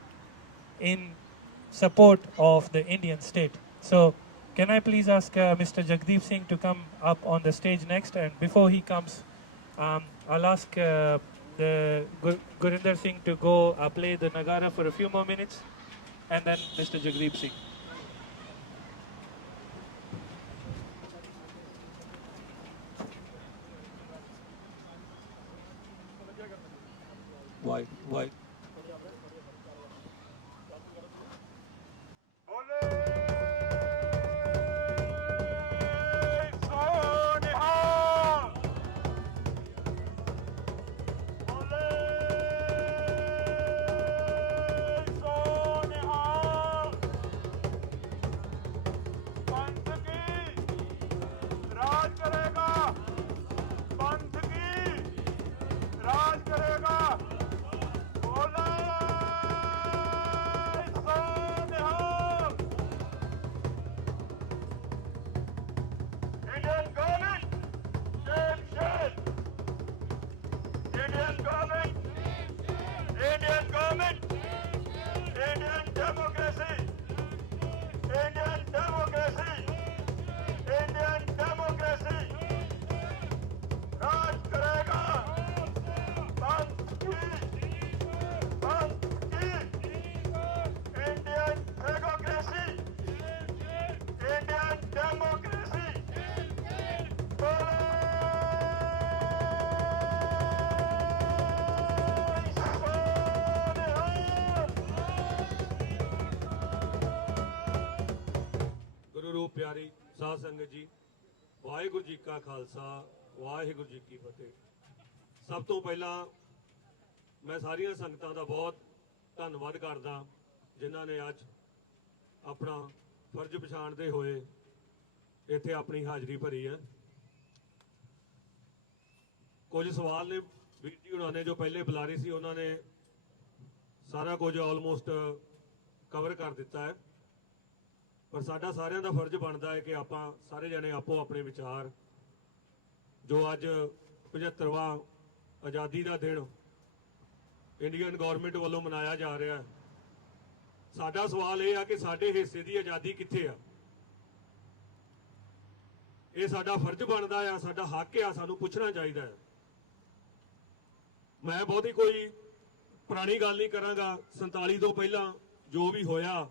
in support of the Indian state. So can I please ask Mr. Jagdeep Singh to come up on the stage next, and before he comes I'll ask the Gurinder Singh to go play the Nagara for a few more minutes, and then Mr. Jagdeep Singh. Why? ਪਿਆਰੀ ਸਾਧ ਸੰਗਤ ਜੀ, ਵਾਹਿਗੁਰੂ ਜੀ ਕਾ ਖਾਲਸਾ, ਵਾਹਿਗੁਰੂ ਜੀ ਕੀ ਫਤਿਹ। ਸਭ ਤੋਂ ਪਹਿਲਾਂ ਮੈਂ ਸਾਰੀਆਂ ਸੰਗਤਾਂ ਦਾ ਬਹੁਤ ਧੰਨਵਾਦ ਕਰਦਾ ਜਿਨ੍ਹਾਂ ਨੇ ਅੱਜ ਆਪਣਾ ਫਰਜ਼ ਪਛਾਣਦੇ ਹੋਏ ਇੱਥੇ ਆਪਣੀ ਹਾਜ਼ਰੀ ਭਰੀ ਹੈ। ਕੁਝ ਸਵਾਲ ਨੇ ਵੀਰ ਜੀ ਉਹਨਾਂ ਨੇ ਜੋ ਪਹਿਲੇ ਬੁਲਾਰੇ ਸੀ, ਉਹਨਾਂ ਨੇ ਸਾਰਾ ਕੁਝ ਆਲਮੋਸਟ ਕਵਰ ਕਰ ਦਿੱਤਾ ਹੈ। ਪਰ ਸਾਡਾ ਸਾਰਿਆਂ ਦਾ ਫਰਜ਼ ਬਣਦਾ ਹੈ ਕਿ ਆਪਾਂ ਸਾਰੇ ਜਣੇ ਆਪੋ ਆਪਣੇ ਵਿਚਾਰ ਜੋ ਅੱਜ 75ਵਾਂ ਆਜ਼ਾਦੀ ਦਾ ਦਿਨ ਇੰਡੀਅਨ ਗਵਰਨਮੈਂਟ ਵੱਲੋਂ ਮਨਾਇਆ ਜਾ ਰਿਹਾ ਹੈ, ਸਾਡਾ ਸਵਾਲ ਇਹ ਆ ਕਿ ਸਾਡੇ ਹਿੱਸੇ ਦੀ ਆਜ਼ਾਦੀ ਕਿੱਥੇ ਆ। ਇਹ ਸਾਡਾ ਫਰਜ਼ ਬਣਦਾ ਆ, ਸਾਡਾ ਹੱਕ ਆ, ਸਾਨੂੰ ਪੁੱਛਣਾ ਚਾਹੀਦਾ ਹੈ। ਮੈਂ ਬਹੁਤੀ ਕੋਈ ਪੁਰਾਣੀ ਗੱਲ ਨਹੀਂ ਕਰਾਂਗਾ। 47 ਤੋਂ ਪਹਿਲਾਂ ਜੋ ਵੀ ਹੋਇਆ,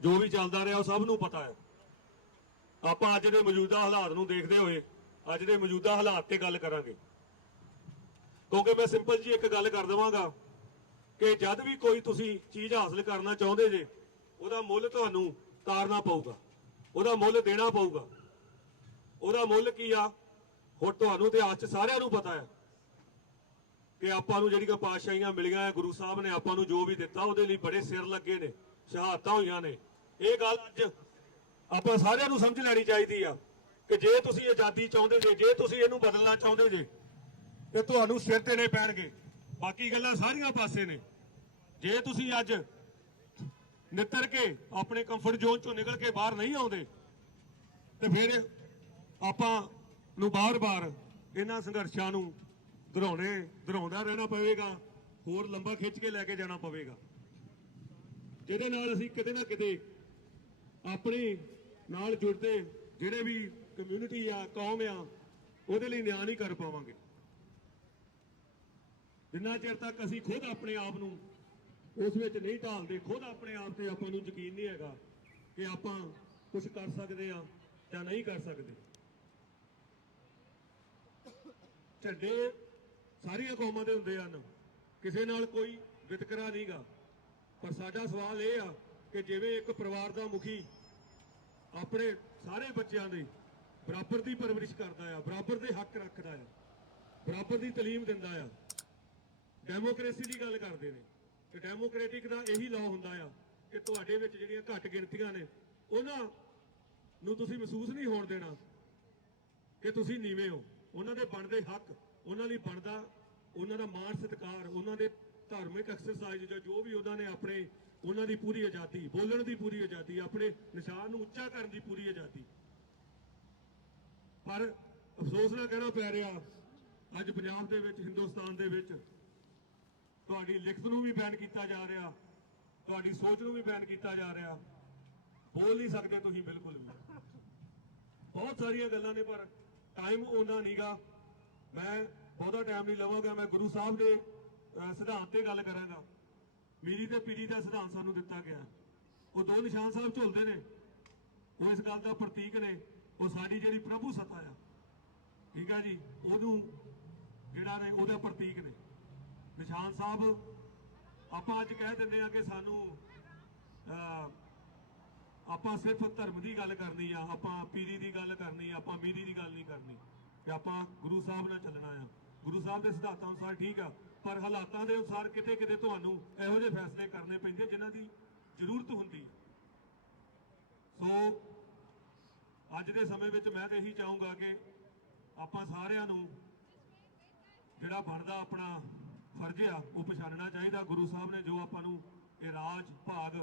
ਜੋ ਵੀ ਚੱਲਦਾ ਰਿਹਾ, ਉਹ ਸਭ ਨੂੰ ਪਤਾ ਹੈ। ਆਪਾਂ ਅੱਜ ਦੇ ਮੌਜੂਦਾ ਹਾਲਾਤ ਨੂੰ ਦੇਖਦੇ ਹੋਏ ਅੱਜ ਦੇ ਮੌਜੂਦਾ ਹਾਲਾਤ ਤੇ ਗੱਲ ਕਰਾਂਗੇ, ਕਿਉਂਕਿ ਮੈਂ ਸਿੰਪਲ ਜੀ ਇੱਕ ਗੱਲ ਕਰ ਦਵਾਂਗਾ ਕਿ ਜਦ ਵੀ ਕੋਈ ਤੁਸੀਂ ਚੀਜ਼ ਹਾਸਲ ਕਰਨਾ ਚਾਹੁੰਦੇ ਜੇ, ਉਹਦਾ ਮੁੱਲ ਤੁਹਾਨੂੰ ਤਾਰਨਾ ਪਊਗਾ, ਉਹਦਾ ਮੁੱਲ ਦੇਣਾ ਪਊਗਾ। ਉਹਦਾ ਮੁੱਲ ਕੀ ਆ? ਹੁਣ ਤੁਹਾਨੂੰ ਇਤਿਹਾਸ 'ਚ ਸਾਰਿਆਂ ਨੂੰ ਪਤਾ ਹੈ ਕਿ ਆਪਾਂ ਨੂੰ ਜਿਹੜੀਆਂ ਪਾਤਸ਼ਾਹੀਆਂ ਮਿਲੀਆਂ ਹੈ, ਗੁਰੂ ਸਾਹਿਬ ਨੇ ਆਪਾਂ ਨੂੰ ਜੋ ਵੀ ਦਿੱਤਾ ਉਹਦੇ ਲਈ ਬੜੇ ਸਿਰ ਲੱਗੇ ਨੇ, ਸ਼ਹਾਦਤਾਂ ਹੋਈਆਂ ਨੇ। ਇਹ ਗੱਲ ਅੱਜ ਆਪਾਂ ਸਾਰਿਆਂ ਨੂੰ ਸਮਝ ਲੈਣੀ ਚਾਹੀਦੀ ਆ ਕਿ ਜੇ ਤੁਸੀਂ ਆਜ਼ਾਦੀ ਚਾਹੁੰਦੇ ਜੇ, ਜੇ ਤੁਸੀਂ ਇਹਨੂੰ ਬਦਲਣਾ ਚਾਹੁੰਦੇ ਜੇ, ਤੇ ਤੁਹਾਨੂੰ ਸਿਰ ਦੇਣੇ ਪੈਣਗੇ। ਬਾਕੀ ਗੱਲਾਂ ਸਾਰੀਆਂ ਪਾਸੇ ਨੇ। ਜੇ ਤੁਸੀਂ ਅੱਜ ਨਿੱਤਰ ਕੇ ਆਪਣੇ ਕੰਫਰਟ ਜ਼ੋਨ ਚੋਂ ਨਿਕਲ ਕੇ ਬਾਹਰ ਨਹੀਂ ਆਉਂਦੇ, ਤੇ ਫਿਰ ਆਪਾਂ ਨੂੰ ਬਾਰ-ਬਾਰ ਇਹਨਾਂ ਸੰਘਰਸ਼ਾਂ ਨੂੰ ਦੁਹਰਾਉਂਦਾ ਰਹਿਣਾ ਪਵੇਗਾ, ਹੋਰ ਲੰਬਾ ਖਿੱਚ ਕੇ ਲੈ ਕੇ ਜਾਣਾ ਪਵੇਗਾ, ਜਿਹਦੇ ਨਾਲ ਅਸੀਂ ਕਿਤੇ ਨਾ ਕਿਤੇ ਆਪਣੇ ਨਾਲ ਜੁੜਦੇ ਜਿਹੜੇ ਵੀ ਕਮਿਊਨਿਟੀ ਆ, ਕੌਮ ਆ, ਉਹਦੇ ਲਈ ਨਿਆਂ ਨਹੀਂ ਕਰ ਪਾਵਾਂਗੇ। ਜਿੰਨਾ ਚਿਰ ਤੱਕ ਅਸੀਂ ਖੁਦ ਆਪਣੇ ਆਪ ਨੂੰ ਉਸ ਵਿੱਚ ਨਹੀਂ ਢਾਲਦੇ, ਖੁਦ ਆਪਣੇ ਆਪ ਤੇ ਆਪਾਂ ਨੂੰ ਯਕੀਨ ਨਹੀਂ ਹੈਗਾ ਕਿ ਆਪਾਂ ਕੁਝ ਕਰ ਸਕਦੇ ਆ ਜਾਂ ਨਹੀਂ ਕਰ ਸਕਦੇ। ਝੰਡੇ ਸਾਰੀਆਂ ਕੌਮਾਂ ਦੇ ਹੁੰਦੇ ਹਨ, ਕਿਸੇ ਨਾਲ ਕੋਈ ਵਿਤਕਰਾ ਨਹੀਂਗਾ। ਪਰ ਸਾਡਾ ਸਵਾਲ ਇਹ ਆ ਕਿ ਜਿਵੇਂ ਇੱਕ ਪਰਿਵਾਰ ਦਾ ਮੁਖੀ ਆਪਣੇ ਸਾਰੇ ਬੱਚਿਆਂ ਦੀ ਬਰਾਬਰ ਦੀ ਪਰਵਰਿਸ਼ ਕਰਦਾ ਆ, ਬਰਾਬਰ ਦੇ ਹੱਕ ਰੱਖਦਾ ਆ, ਬਰਾਬਰ ਦੀ ਤਾਲੀਮ ਦਿੰਦਾ ਆ, ਡੈਮੋਕ੍ਰੇਸੀ ਦੀ ਗੱਲ ਕਰਦੇ ਨੇ, ਤੇ ਡੈਮੋਕ੍ਰੈਟਿਕ ਦਾ ਇਹੀ ਲਾਅ ਹੁੰਦਾ ਆ ਕਿ ਤੁਹਾਡੇ ਵਿੱਚ ਜਿਹੜੀਆਂ ਘੱਟ ਗਿਣਤੀਆਂ ਨੇ ਉਹਨਾਂ ਨੂੰ ਤੁਸੀਂ ਮਹਿਸੂਸ ਨਹੀਂ ਹੋਣ ਦੇਣਾ ਕਿ ਤੁਸੀਂ ਨੀਵੇਂ ਹੋ। ਉਹਨਾਂ ਦੇ ਬਣਦੇ ਹੱਕ, ਉਹਨਾਂ ਲਈ ਬਣਦਾ ਉਹਨਾਂ ਦਾ ਮਾਣ ਸਤਿਕਾਰ, ਉਹਨਾਂ ਦੇ ਧਾਰਮਿਕ ਐਕਸਰਸਾਈਜ਼ ਜਾਂ ਜੋ ਵੀ ਉਹਨਾਂ ਨੇ ਆਪਣੇ, ਉਹਨਾਂ ਦੀ ਪੂਰੀ ਆਜ਼ਾਦੀ, ਬੋਲਣ ਦੀ ਪੂਰੀ ਆਜ਼ਾਦੀ, ਆਪਣੇ ਨਿਸ਼ਾਨ ਨੂੰ ਉੱਚਾ ਕਰਨ ਦੀ ਪੂਰੀ ਆਜ਼ਾਦੀ। ਪਰ ਅਫਸੋਸ ਨਾਲ ਕਹਿਣਾ ਪੈ ਰਿਹਾ ਅੱਜ ਪੰਜਾਬ ਦੇ ਵਿੱਚ, ਹਿੰਦੁਸਤਾਨ ਦੇ ਵਿੱਚ ਤੁਹਾਡੀ ਲਿਖਤ ਨੂੰ ਵੀ ਬੈਨ ਕੀਤਾ ਜਾ ਰਿਹਾ, ਤੁਹਾਡੀ ਸੋਚ ਨੂੰ ਵੀ ਬੈਨ ਕੀਤਾ ਜਾ ਰਿਹਾ। ਬੋਲ ਨਹੀਂ ਸਕਦੇ ਤੁਸੀਂ ਬਿਲਕੁਲ ਵੀ। ਬਹੁਤ ਸਾਰੀਆਂ ਗੱਲਾਂ ਨੇ ਪਰ ਟਾਈਮ ਉਹਨਾਂ ਨਹੀਂਗਾ, ਮੈਂ ਬਹੁਤਾ ਟਾਈਮ ਨਹੀਂ ਲਵਾਂਗਾ। ਮੈਂ ਗੁਰੂ ਸਾਹਿਬ ਦੇ ਸਿਧਾਂਤ ਤੇ ਗੱਲ ਕਰਾਂਗਾ। ਮੀਰੀ ਤੇ ਪੀਰੀ ਦਾ ਸਿਧਾਂਤ ਸਾਨੂੰ ਦਿੱਤਾ ਗਿਆ, ਉਹ ਦੋ ਨਿਸ਼ਾਨ ਸਾਹਿਬ ਝੁਲਦੇ ਨੇ, ਉਹ ਇਸ ਗੱਲ ਦਾ ਪ੍ਰਤੀਕ ਨੇ, ਉਹ ਸਾਡੀ ਜਿਹੜੀ ਪ੍ਰਭੂ ਸੱਤਾ ਆ, ਠੀਕ ਆ ਜੀ, ਉਹਨੂੰ ਜਿਹੜਾ ਨੇ ਉਹਦਾ ਪ੍ਰਤੀਕ ਨੇ ਨਿਸ਼ਾਨ ਸਾਹਿਬ। ਆਪਾਂ ਅੱਜ ਕਹਿ ਦਿੰਦੇ ਆ ਕਿ ਸਾਨੂੰ ਆਪਾਂ ਸਿਰਫ ਧਰਮ ਦੀ ਗੱਲ ਕਰਨੀ ਆ, ਆਪਾਂ ਪੀਰੀ ਦੀ ਗੱਲ ਕਰਨੀ ਆ, ਆਪਾਂ ਮੀਰੀ ਦੀ ਗੱਲ ਨਹੀਂ ਕਰਨੀ, ਕਿ ਆਪਾਂ ਗੁਰੂ ਸਾਹਿਬ ਨਾਲ ਚੱਲਣਾ ਆ, ਗੁਰੂ ਸਾਹਿਬ ਦੇ ਸਿਧਾਂਤਾਂ ਅਨੁਸਾਰ, ਠੀਕ ਆ। ਪਰ ਹਾਲਾਤਾਂ ਦੇ ਅਨੁਸਾਰ ਕਿਤੇ ਕਿਤੇ ਤੁਹਾਨੂੰ ਇਹੋ ਜਿਹੇ ਫੈਸਲੇ ਕਰਨੇ ਪੈਂਦੇ ਜਿਨ੍ਹਾਂ ਦੀ ਜ਼ਰੂਰਤ ਹੁੰਦੀ ਹੈ। ਸੋ ਅੱਜ ਦੇ ਸਮੇਂ ਵਿੱਚ ਮੈਂ ਤਾਂ ਇਹੀ ਚਾਹੂੰਗਾ ਕਿ ਆਪਾਂ ਸਾਰਿਆਂ ਨੂੰ ਜਿਹੜਾ ਬਣਦਾ ਆਪਣਾ ਫਰਜ਼ ਆ ਉਹ ਪਛਾਣਨਾ ਚਾਹੀਦਾ। ਗੁਰੂ ਸਾਹਿਬ ਨੇ ਜੋ ਆਪਾਂ ਨੂੰ ਇਹ ਰਾਜ ਭਾਗ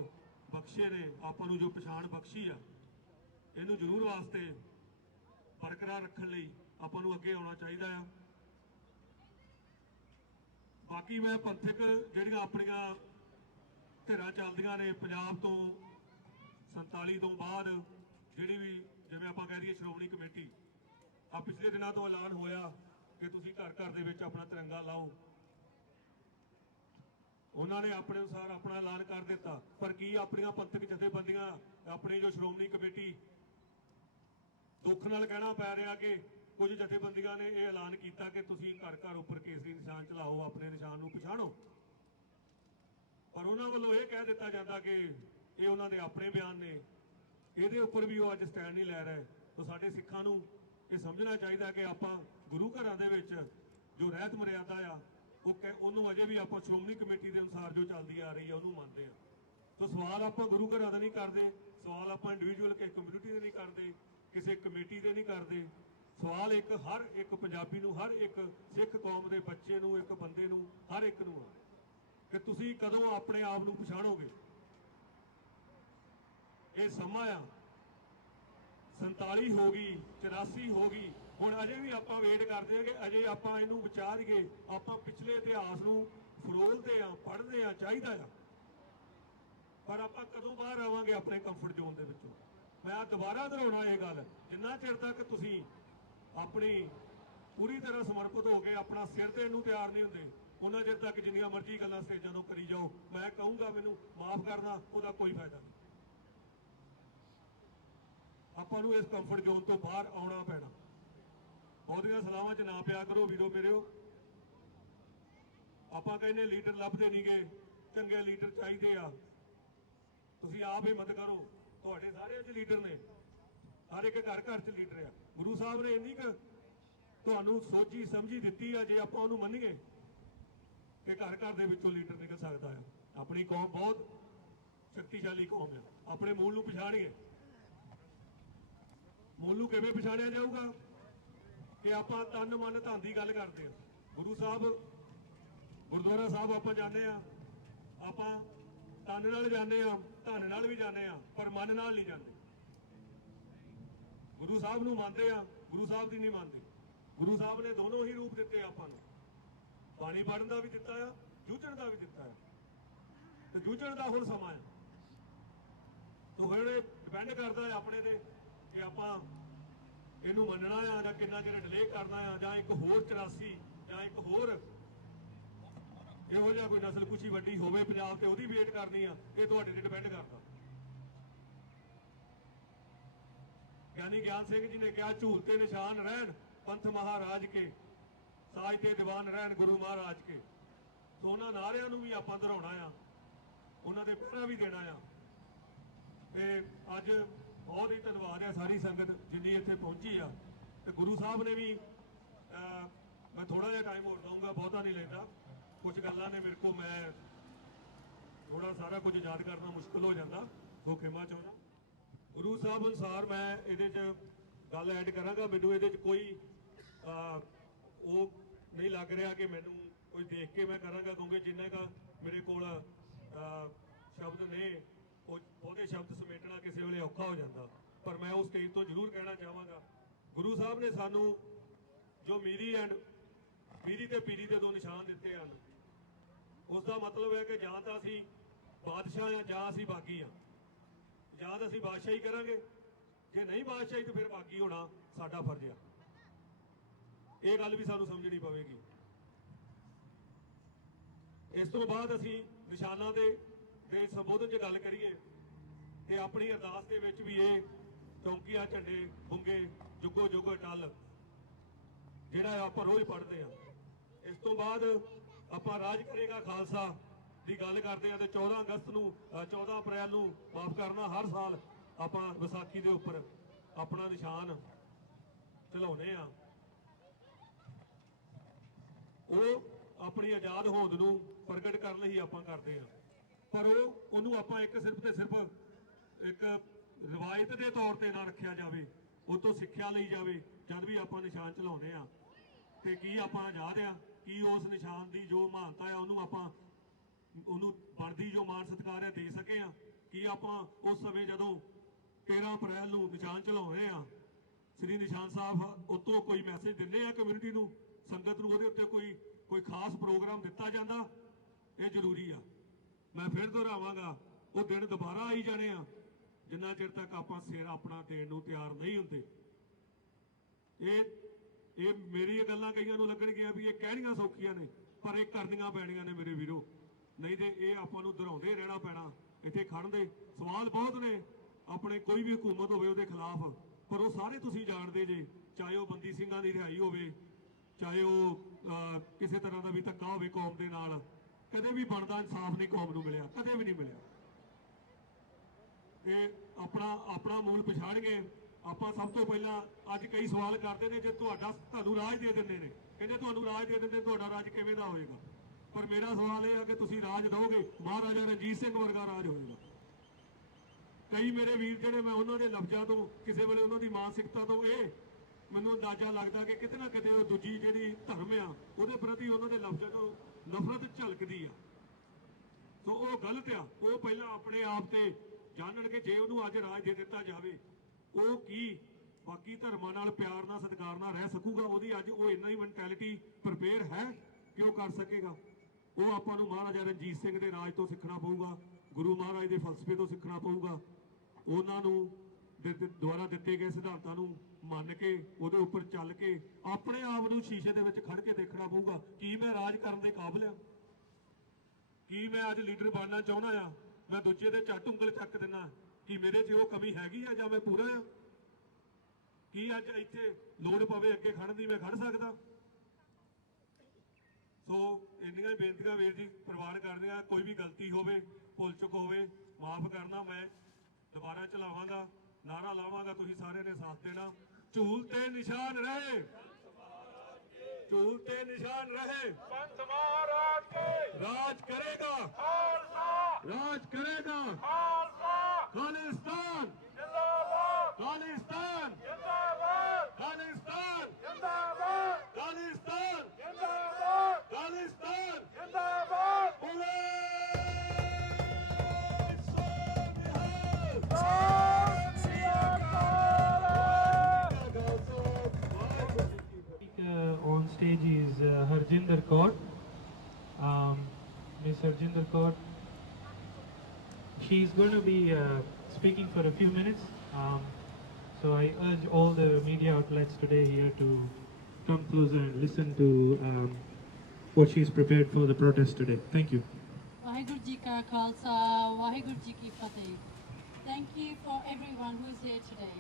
ਬਖਸ਼ੇ ਨੇ, ਆਪਾਂ ਨੂੰ ਜੋ ਪਛਾਣ ਬਖਸ਼ੀ ਆ, ਇਹਨੂੰ ਜ਼ਰੂਰ ਵਾਸਤੇ ਬਰਕਰਾਰ ਰੱਖਣ ਲਈ ਆਪਾਂ ਨੂੰ ਅੱਗੇ ਆਉਣਾ ਚਾਹੀਦਾ ਆ। ਬਾਕੀ ਮੈਂ ਪੰਥਕ ਜਿਹੜੀਆਂ ਆਪਣੀਆਂ ਧਿਰਾਂ ਚੱਲਦੀਆਂ ਨੇ ਪੰਜਾਬ ਤੋਂ 47 ਤੋਂ ਬਾਅਦ, ਜਿਹੜੀ ਵੀ ਜਿਵੇਂ ਆਪਾਂ ਕਹਿ ਦਈਏ ਸ਼੍ਰੋਮਣੀ ਕਮੇਟੀ, ਆ ਪਿਛਲੇ ਦਿਨਾਂ ਤੋਂ ਐਲਾਨ ਹੋਇਆ ਕਿ ਤੁਸੀਂ ਘਰ ਘਰ ਦੇ ਵਿੱਚ ਆਪਣਾ ਤਿਰੰਗਾ ਲਾਓ, ਉਹਨਾਂ ਨੇ ਆਪਣੇ ਅਨੁਸਾਰ ਆਪਣਾ ਐਲਾਨ ਕਰ ਦਿੱਤਾ। ਪਰ ਕੀ ਆਪਣੀਆਂ ਪੰਥਕ ਜਥੇਬੰਦੀਆਂ, ਆਪਣੀ ਜੋ ਸ਼੍ਰੋਮਣੀ ਕਮੇਟੀ, ਦੁੱਖ ਨਾਲ ਕਹਿਣਾ ਪੈ ਰਿਹਾ ਕਿ ਕੁਝ ਜਥੇਬੰਦੀਆਂ ਨੇ ਇਹ ਐਲਾਨ ਕੀਤਾ ਕਿ ਤੁਸੀਂ ਘਰ ਘਰ ਉੱਪਰ ਕੇਸਰੀ ਨਿਸ਼ਾਨ ਚਲਾਓ, ਆਪਣੇ ਨਿਸ਼ਾਨ ਨੂੰ ਪਛਾਣੋ, ਪਰ ਉਹਨਾਂ ਵੱਲੋਂ ਇਹ ਕਹਿ ਦਿੱਤਾ ਜਾਂਦਾ ਕਿ ਇਹ ਉਹਨਾਂ ਦੇ ਆਪਣੇ ਬਿਆਨ ਨੇ, ਇਹਦੇ ਉੱਪਰ ਵੀ ਉਹ ਅੱਜ ਸਟੈਂਡ ਨਹੀਂ ਲੈ ਰਹੇ। ਤਾਂ ਸਾਡੇ ਸਿੱਖਾਂ ਨੂੰ ਇਹ ਸਮਝਣਾ ਚਾਹੀਦਾ ਕਿ ਆਪਾਂ ਗੁਰੂ ਘਰਾਂ ਦੇ ਵਿੱਚ ਜੋ ਰਹਿਤ ਮਰਿਆਦਾ ਆ ਉਹਨੂੰ ਅਜੇ ਵੀ ਆਪਾਂ ਸ਼੍ਰੋਮਣੀ ਕਮੇਟੀ ਦੇ ਅਨੁਸਾਰ ਜੋ ਚੱਲਦੀ ਆ ਰਹੀ ਹੈ ਉਹਨੂੰ ਮੰਨਦੇ ਆ। ਤਾਂ ਸਵਾਲ ਆਪਾਂ ਗੁਰੂ ਘਰਾਂ ਦਾ ਨਹੀਂ ਕਰਦੇ, ਸਵਾਲ ਆਪਾਂ ਇੰਡੀਵਿਜੂਅਲ ਕਿਸੇ ਕਮਿਊਨਿਟੀ ਦੇ ਨਹੀਂ ਕਰਦੇ, ਕਿਸੇ ਕਮੇਟੀ ਦੇ ਨਹੀਂ ਕਰਦੇ। ਸਵਾਲ ਹਰ ਇੱਕ ਪੰਜਾਬੀ ਨੂੰ, ਹਰ ਇੱਕ ਸਿੱਖ ਕੌਮ ਦੇ ਬੱਚੇ ਨੂੰ, ਇੱਕ ਬੰਦੇ ਨੂੰ, ਹਰ ਇੱਕ ਨੂੰ ਆ ਕਿ ਤੁਸੀਂ ਕਦੋਂ ਆਪਣੇ ਆਪ ਨੂੰ ਪਛਾਣੋਗੇ। ਇਹ ਸਮਾਂ ਆ 47 ਹੋ ਗਈ, 84 ਹੋ ਗਈ, ਹੁਣ ਅਜੇ ਵੀ ਆਪਾਂ ਵੇਟ ਕਰਦੇ ਹਾਂ ਕਿ ਅਜੇ ਆਪਾਂ ਇਹਨੂੰ ਵਿਚਾਰੀਏ, ਆਪਾਂ ਪਿਛਲੇ ਇਤਿਹਾਸ ਨੂੰ ਫਰੋਲਦੇ ਆ, ਪੜ੍ਹਦੇ ਆ, ਚਾਹੀਦਾ ਆ, ਪਰ ਆਪਾਂ ਕਦੋਂ ਬਾਹਰ ਆਵਾਂਗੇ ਆਪਣੇ ਕੰਫਰਟ ਜ਼ੋਨ ਦੇ ਵਿੱਚੋਂ। ਮੈਂ ਦੁਬਾਰਾ ਦੁਹਰਾਉਣਾ ਇਹ ਗੱਲ, ਜਿੰਨਾ ਚਿਰ ਤੱਕ ਤੁਸੀਂ ਆਪਣੀ ਪੂਰੀ ਤਰ੍ਹਾਂ ਸਮਰਪਿਤ ਹੋ ਕੇ ਆਪਣਾ ਸਿਰ ਦੇਣ ਨੂੰ ਤਿਆਰ ਨਹੀਂ ਹੁੰਦੇ, ਉਹਨਾਂ ਚਿਰ ਤੱਕ ਜਿੰਨੀਆਂ ਮਰਜ਼ੀ ਗੱਲਾਂ ਸਟੇਜਾਂ ਤੋਂ ਕਰੀ ਜਾਓ, ਮੈਂ ਕਹੂੰਗਾ ਮੈਨੂੰ ਮਾਫ ਕਰਨਾ, ਉਹਦਾ ਕੋਈ ਫਾਇਦਾ ਨਹੀਂ। ਆਪਾਂ ਨੂੰ ਇਸ ਕੰਫਰਟ ਜ਼ੋਨ ਤੋਂ ਬਾਹਰ ਆਉਣਾ ਪੈਣਾ। ਬਹੁਤੀਆਂ ਸਲਾਹਾਂ 'ਚ ਨਾ ਪਿਆ ਕਰੋ ਵੀਰੋ ਮੇਰਿਓ। ਆਪਾਂ ਕਹਿੰਦੇ ਲੀਡਰ ਲੱਭਦੇ ਨਹੀਂਗੇ, ਚੰਗੇ ਲੀਡਰ ਚਾਹੀਦੇ ਆ। ਤੁਸੀਂ ਆਪ ਹਿੰਮਤ ਕਰੋ, ਤੁਹਾਡੇ ਸਾਰਿਆਂ 'ਚ ਲੀਡਰ ਨੇ, ਹਰ ਇੱਕ ਘਰ ਘਰ 'ਚ ਲੀਡਰ ਆ। ਗੁਰੂ ਸਾਹਿਬ ਨੇ ਇੰਨੀ ਕੁ ਤੁਹਾਨੂੰ ਸੋਚੀ ਸਮਝੀ ਦਿੱਤੀ ਆ, ਜੇ ਆਪਾਂ ਉਹਨੂੰ ਮੰਨੀਏ ਕਿ ਘਰ ਘਰ ਦੇ ਵਿੱਚੋਂ ਲੀਡਰ ਨਿਕਲ ਸਕਦਾ ਆ। ਆਪਣੀ ਕੌਮ ਬਹੁਤ ਸ਼ਕਤੀਸ਼ਾਲੀ ਕੌਮ ਆ। ਆਪਣੇ ਮੂਲ ਨੂੰ ਪਛਾਣੀਏ। ਮੂਲ ਨੂੰ ਕਿਵੇਂ ਪਛਾਣਿਆ ਜਾਊਗਾ ਕਿ ਆਪਾਂ ਤਨ ਮਨ ਧਨ ਦੀ ਗੱਲ ਕਰਦੇ ਆ। ਗੁਰੂ ਸਾਹਿਬ ਗੁਰਦੁਆਰਾ ਸਾਹਿਬ ਆਪਾਂ ਜਾਂਦੇ ਆ, ਆਪਾਂ ਤਨ ਨਾਲ ਜਾਂਦੇ ਆ, ਧਨ ਨਾਲ ਵੀ ਜਾਂਦੇ ਆ, ਪਰ ਮਨ ਨਾਲ ਨਹੀਂ ਜਾਂਦੇ। ਗੁਰੂ ਸਾਹਿਬ ਨੂੰ ਮੰਨਦੇ ਆ, ਗੁਰੂ ਸਾਹਿਬ ਦੀ ਨਹੀਂ ਮੰਨਦੇ। ਗੁਰੂ ਸਾਹਿਬ ਨੇ ਦੋਨੋਂ ਹੀ ਰੂਪ ਦਿੱਤੇ ਆਪਾਂ ਨੂੰ, ਬਾਣੀ ਪੜ੍ਹਨ ਦਾ ਵੀ ਦਿੱਤਾ ਆ, ਜੂਝਣ ਦਾ ਵੀ ਦਿੱਤਾ ਆ, ਤੇ ਜੂਝਣ ਦਾ ਹੁਣ ਸਮਾਂ ਆ। ਤਾਂ ਹੁਣ ਇਹ ਡਿਪੈਂਡ ਕਰਦਾ ਹੈ ਆਪਣੇ ਤੇ ਕਿ ਆਪਾਂ ਇਹਨੂੰ ਮੰਨਣਾ ਆ ਜਾਂ ਕਿੰਨਾ ਚਿਰ ਡਿਲੇ ਕਰਨਾ ਆ, ਜਾਂ ਇੱਕ ਹੋਰ 84 ਜਾਂ ਇੱਕ ਹੋਰ ਇਹੋ ਜਿਹਾ ਕੋਈ ਨਸਲ ਕੁਛ ਹੀ ਵੱਡੀ ਹੋਵੇ ਪੰਜਾਬ ਤੇ ਉਹਦੀ ਵੇਟ ਕਰਨੀ ਆ। ਇਹ ਤੁਹਾਡੇ ਤੇ ਡਿਪੈਂਡ ਕਰਦਾ। ਗਿਆਨੀ ਗਿਆਨ ਸਿੰਘ ਜੀ ਨੇ ਕਿਹਾ, ਝੂਲ ਤੇ ਨਿਸ਼ਾਨ ਰਹਿਣ ਪੰਥ ਮਹਾਰਾਜ ਕੇ, ਸਾਜ ਤੇ ਦੀਵਾਨ ਰਹਿਣ ਗੁਰੂ ਮਹਾਰਾਜ ਕੇ। ਸੋ ਉਹਨਾਂ ਨਾਰਿਆਂ ਨੂੰ ਵੀ ਆਪਾਂ ਦੁਹਰਾਉਣਾ ਆ, ਉਹਨਾਂ ਦੇ ਪਹਿਰਾ ਵੀ ਦੇਣਾ ਆ। ਤੇ ਅੱਜ ਬਹੁਤ ਹੀ ਧੰਨਵਾਦ ਹੈ ਸਾਰੀ ਸੰਗਤ ਜਿੰਨੀ ਇੱਥੇ ਪਹੁੰਚੀ ਆ। ਤੇ ਗੁਰੂ ਸਾਹਿਬ ਨੇ ਵੀ ਮੈਂ ਥੋੜਾ ਜਿਹਾ ਟਾਈਮ ਹੋਰ ਦਊਂਗਾ, ਬਹੁਤਾ ਨਹੀਂ ਲੈਂਦਾ। ਕੁਝ ਗੱਲਾਂ ਨੇ ਮੇਰੇ ਕੋਲ, ਮੈਂ ਥੋੜਾ ਸਾਰਾ ਕੁਝ ਯਾਦ ਕਰਨਾ ਮੁਸ਼ਕਲ ਹੋ ਜਾਂਦਾ, ਸੋ ਖਿਮਾ ਚਾਹੁੰਦਾ। ਗੁਰੂ ਸਾਹਿਬ ਅਨੁਸਾਰ ਮੈਂ ਇਹਦੇ 'ਚ ਗੱਲ ਐਡ ਕਰਾਂਗਾ। ਮੈਨੂੰ ਇਹਦੇ 'ਚ ਕੋਈ ਉਹ ਨਹੀਂ ਲੱਗ ਰਿਹਾ ਕਿ ਮੈਨੂੰ ਕੋਈ ਦੇਖ ਕੇ ਮੈਂ ਕਰਾਂਗਾ, ਕਿਉਂਕਿ ਜਿੰਨਾ ਕੁ ਮੇਰੇ ਕੋਲ ਸ਼ਬਦ ਨੇ ਉਹ ਬਹੁਤੇ ਸ਼ਬਦ ਸਮੇਟਣਾ ਕਿਸੇ ਵੇਲੇ ਔਖਾ ਹੋ ਜਾਂਦਾ। ਪਰ ਮੈਂ ਉਸ ਸਟੇਜ ਤੋਂ ਜ਼ਰੂਰ ਕਹਿਣਾ ਚਾਹਾਂਗਾ, ਗੁਰੂ ਸਾਹਿਬ ਨੇ ਸਾਨੂੰ ਜੋ ਮੀਰੀ ਤੇ ਪੀਰੀ ਦੇ ਦੋ ਨਿਸ਼ਾਨ ਦਿੱਤੇ ਹਨ, ਉਸ ਦਾ ਮਤਲਬ ਹੈ ਕਿ ਜਾਂ ਤਾਂ ਅਸੀਂ ਬਾਦਸ਼ਾਹ ਆ ਜਾਂ ਅਸੀਂ ਬਾਗੀ ਆ। ਜਾਂ ਤਾਂ ਅਸੀਂ ਬਾਦਸ਼ਾਹੀ ਕਰਾਂਗੇ, ਜੇ ਨਹੀਂ ਬਾਦਸ਼ਾਹੀ ਤਾਂ ਫਿਰ ਬਾਗੀ ਹੋਣਾ ਸਾਡਾ ਫਰਜ਼ ਆ। ਇਹ ਗੱਲ ਵੀ ਸਾਨੂੰ ਸਮਝਣੀ ਪਵੇਗੀ। ਇਸ ਤੋਂ ਬਾਅਦ ਅਸੀਂ ਨਿਸ਼ਾਨਾਂ ਦੇ ਸੰਬੋਧਨ 'ਚ ਗੱਲ ਕਰੀਏ ਤੇ ਆਪਣੀ ਅਰਦਾਸ ਦੇ ਵਿੱਚ ਵੀ ਇਹ ਚੌਂਕੀਆਂ ਝੰਡੇ ਬੁੰਗੇ ਜੁਗੋ ਜੁਗ ਅਟਲ ਜਿਹੜਾ ਆਪਾਂ ਰੋਜ਼ ਪੜ੍ਹਦੇ ਆ। ਇਸ ਤੋਂ ਬਾਅਦ ਆਪਾਂ ਰਾਜ ਕਰੇਗਾ ਖਾਲਸਾ ਦੀ ਗੱਲ ਕਰਦੇ ਆ ਤੇ 14 ਅਗਸਤ ਨੂੰ 14 ਅਪ੍ਰੈਲ ਨੂੰ ਮਾਫ ਕਰਨਾ, ਹਰ ਸਾਲ ਆਪਾਂ ਵਿਸਾਖੀ ਦੇ ਉੱਪਰ ਆਪਣਾ ਨਿਸ਼ਾਨ ਚਲਾਉਨੇ ਆ। ਉਹ ਆਪਣੀ ਆਜ਼ਾਦ ਹੋਂਦ ਨੂੰ ਪ੍ਰਗਟ ਕਰਨ ਲਈ ਆਪਾਂ ਕਰਦੇ ਆ, ਪਰ ਉਹਨੂੰ ਆਪਾਂ ਇੱਕ ਸਿਰਫ ਤੇ ਸਿਰਫ ਇੱਕ ਰਵਾਇਤ ਦੇ ਤੌਰ ਤੇ ਨਾ ਰੱਖਿਆ ਜਾਵੇ, ਉਹ ਤੋਂ ਸਿੱਖਿਆ ਲਈ ਜਾਵੇ ਜਦ ਵੀ ਆਪਾਂ ਨਿਸ਼ਾਨ ਚਲਾਉਂਦੇ ਆ। ਤੇ ਕੀ ਆਪਾਂ ਆਜ਼ਾਦ ਆ? ਕੀ ਉਸ ਨਿਸ਼ਾਨ ਦੀ ਜੋ ਮਹਾਨਤਾ ਆ ਉਹਨੂੰ ਬਣਦੀ ਜੋ ਮਾਨ ਸਤਿਕਾਰ ਹੈ ਦੇ ਸਕੇ ਆ? ਕੀ ਆਪਾਂ ਉਸ ਸਮੇਂ ਜਦੋਂ 13 ਅਪ੍ਰੈਲ ਨੂੰ ਨਿਸ਼ਾਨ ਚਲਾਉਂਦੇ ਆ, ਸ੍ਰੀ ਨਿਸ਼ਾਨ ਸਾਹਿਬ ਉਤੋਂ ਕੋਈ ਮੈਸੇਜ ਦਿੰਦੇ ਆ ਕਮਿਊਨਿਟੀ ਨੂੰ, ਸੰਗਤ ਨੂੰ, ਉਹਦੇ ਉੱਤੇ ਕੋਈ ਖਾਸ ਪ੍ਰੋਗਰਾਮ ਦਿੱਤਾ ਜਾਂਦਾ? ਇਹ ਜ਼ਰੂਰੀ ਆ। ਮੈਂ ਫਿਰ ਦੁਹਰਾਵਾਂਗਾ, ਉਹ ਦਿਨ ਦੁਬਾਰਾ ਆਈ ਜਾਣੇ ਆ ਜਿੰਨਾ ਚਿਰ ਤੱਕ ਆਪਾਂ ਸਿਰ ਆਪਣਾ ਦੇਣ ਨੂੰ ਤਿਆਰ ਨਹੀਂ ਹੁੰਦੇ। ਇਹ ਮੇਰੀ ਗੱਲਾਂ ਕਈਆਂ ਨੂੰ ਲੱਗਣਗੀਆਂ ਵੀ ਇਹ ਕਹਿਣੀਆਂ ਸੌਖੀਆਂ ਨੇ, ਪਰ ਇਹ ਕਰਨੀਆਂ ਪੈਣੀਆਂ ਨੇ ਮੇਰੇ ਵੀਰੋ, ਨਹੀਂ ਤੇ ਇਹ ਆਪਾਂ ਨੂੰ ਦੁਹਰਾਉਂਦੇ ਰਹਿਣਾ ਪੈਣਾ। ਇੱਥੇ ਖੜਨ ਦੇ ਸਵਾਲ ਬਹੁਤ ਨੇ, ਆਪਣੇ ਕੋਈ ਵੀ ਹਕੂਮਤ ਹੋਵੇ ਉਹਦੇ ਖਿਲਾਫ, ਪਰ ਉਹ ਸਾਰੇ ਤੁਸੀਂ ਜਾਣਦੇ ਜੇ, ਚਾਹੇ ਉਹ ਬੰਦੀ ਸਿੰਘਾਂ ਦੀ ਰਿਹਾਈ ਹੋਵੇ, ਚਾਹੇ ਉਹ ਕਿਸੇ ਤਰ੍ਹਾਂ ਦਾ ਵੀ ਧੱਕਾ ਹੋਵੇ ਕੌਮ ਦੇ ਨਾਲ, ਕਦੇ ਵੀ ਬਣਦਾ ਇਨਸਾਫ ਨਹੀਂ ਕੌਮ ਨੂੰ ਮਿਲਿਆ, ਕਦੇ ਵੀ ਨਹੀਂ ਮਿਲਿਆ। ਇਹ ਆਪਣਾ ਮੂਲ ਪਛਾਣ ਗਏ। ਆਪਾਂ ਸਭ ਤੋਂ ਪਹਿਲਾਂ ਅੱਜ ਕਈ ਸਵਾਲ ਕਰਦੇ ਨੇ, ਜੇ ਤੁਹਾਨੂੰ ਰਾਜ ਦੇ ਦਿੰਦੇ ਨੇ, ਕਹਿੰਦੇ ਤੁਹਾਨੂੰ ਰਾਜ ਦੇ ਦਿੰਦੇ, ਤੁਹਾਡਾ ਰਾਜ ਕਿਵੇਂ ਦਾ ਹੋਏਗਾ? ਪਰ ਮੇਰਾ ਸਵਾਲ ਇਹ ਆ ਕਿ ਤੁਸੀਂ ਰਾਜ ਦਿਓਗੇ, ਮਹਾਰਾਜਾ ਰਣਜੀਤ ਸਿੰਘ ਵਰਗਾ ਰਾਜ ਹੋਏਗਾ। ਕਈ ਮੇਰੇ ਵੀਰ ਜਿਹੜੇ, ਮੈਂ ਉਹਨਾਂ ਦੇ ਲਫ਼ਜ਼ਾਂ ਤੋਂ, ਕਿਸੇ ਵੇਲੇ ਉਹਨਾਂ ਦੀ ਮਾਨਸਿਕਤਾ ਤੋਂ ਇਹ ਮੈਨੂੰ ਅੰਦਾਜ਼ਾ ਲੱਗਦਾ ਕਿ ਕਿਤੇ ਨਾ ਕਿਤੇ ਉਹ ਦੂਜੀ ਜਿਹੜੀ ਧਰਮ ਆ ਉਹਦੇ ਪ੍ਰਤੀ ਉਹਨਾਂ ਦੇ ਲਫ਼ਜ਼ਾਂ ਤੋਂ ਨਫ਼ਰਤ ਝਲਕਦੀ ਆ। ਸੋ ਉਹ ਗਲਤ ਆ। ਉਹ ਪਹਿਲਾਂ ਆਪਣੇ ਆਪ ਤੇ ਜਾਣਨ ਕਿ ਜੇ ਉਹਨੂੰ ਅੱਜ ਰਾਜ ਦੇ ਦਿੱਤਾ ਜਾਵੇ ਉਹ ਕੀ ਬਾਕੀ ਧਰਮਾਂ ਨਾਲ ਪਿਆਰ ਨਾਲ ਸਤਿਕਾਰ ਨਾਲ ਰਹਿ ਸਕੂਗਾ। ਉਹਦੀ ਅੱਜ ਉਹ ਇੰਨਾ ਹੀ ਮੈਂਟੈਲਿਟੀ ਪ੍ਰਪੇਅਰ ਹੈ ਕਿ ਉਹ ਕਰ ਸਕੇਗਾ। ਉਹ ਆਪਾਂ ਨੂੰ ਮਹਾਰਾਜਾ ਰਣਜੀਤ ਸਿੰਘ ਦੇ ਰਾਜ ਤੋਂ ਸਿੱਖਣਾ ਪਊਗਾ, ਗੁਰੂ ਮਹਾਰਾਜ ਦੇ ਫਲਸਫੇ ਤੋਂ ਸਿੱਖਣਾ ਪਊਗਾ। ਉਹਨਾਂ ਨੂੰ ਦੁਆਰਾ ਦਿੱਤੇ ਗਏ ਸਿਧਾਂਤਾਂ ਨੂੰ ਮੰਨ ਕੇ ਉਹਦੇ ਉੱਪਰ ਚੱਲ ਕੇ ਆਪਣੇ ਆਪ ਨੂੰ ਸ਼ੀਸ਼ੇ ਦੇ ਵਿੱਚ ਖੜ ਕੇ ਦੇਖਣਾ ਪਊਗਾ ਕੀ ਮੈਂ ਰਾਜ ਕਰਨ ਦੇ ਕਾਬਿਲ ਆ, ਕੀ ਮੈਂ ਅੱਜ ਲੀਡਰ ਬਣਨਾ ਚਾਹੁੰਦਾ ਆ। ਮੈਂ ਦੂਜੇ ਦੇ ਝੱਟ ਉਂਗਲ ਚੱਕ ਦਿੰਦਾ ਕਿ ਮੇਰੇ 'ਚ ਉਹ ਕਮੀ ਹੈਗੀ ਆ ਜਾਂ ਮੈਂ ਪੂਰਾ ਆ। ਕੀ ਅੱਜ ਇੱਥੇ ਲੋੜ ਪਵੇ ਅੱਗੇ ਖੜਨ ਦੀ ਮੈਂ ਖੜ ਸਕਦਾ। ਸੋ ਇੰਨੀਆਂ ਹੀ ਬੇਨਤੀਆਂ ਵੀਰ ਜੀ ਪ੍ਰਵਾਨ ਕਰਦੇ ਆ। ਕੋਈ ਵੀ ਗਲਤੀ ਹੋਵੇ ਭੁੱਲ ਚੁੱਕ ਹੋਵੇ ਮਾਫ ਕਰਨਾ। ਮੈਂ ਦੁਬਾਰਾ ਚਲਾਵਾਂਗਾ, ਨਾਰਾ ਲਾਵਾਂਗਾ, ਤੁਸੀਂ ਸਾਰਿਆਂ ਨੇ ਸਾਥ ਦੇਣਾ। ਝੂਲ ਤੇ ਨਿਸ਼ਾਨ ਰਹੇ, ਝੂਲ ਤੇ ਨਿਸ਼ਾਨ ਰਹੇ। पंथ महाराज के राज करेगा, खालसा राज करेगा खालसा खालिस्तान, जिंदाबाद खालिस्तान, जिंदाबाद खालिस्तान, जिंदाबाद खालिस्तान, जिंदाबाद खालिस्तान। जिंदाबाद बोले On stage is Harjinder Kaur. Miss Harjinder Kaur. She's going to be speaking for a few minutes. So I urge all the media outlets today here to come closer and listen to what she's prepared for the protest today. Thank you. Vaheguru Ji Ka Khalsa, Vaheguru Ji Ki Fateh. Thank you for everyone who is here today.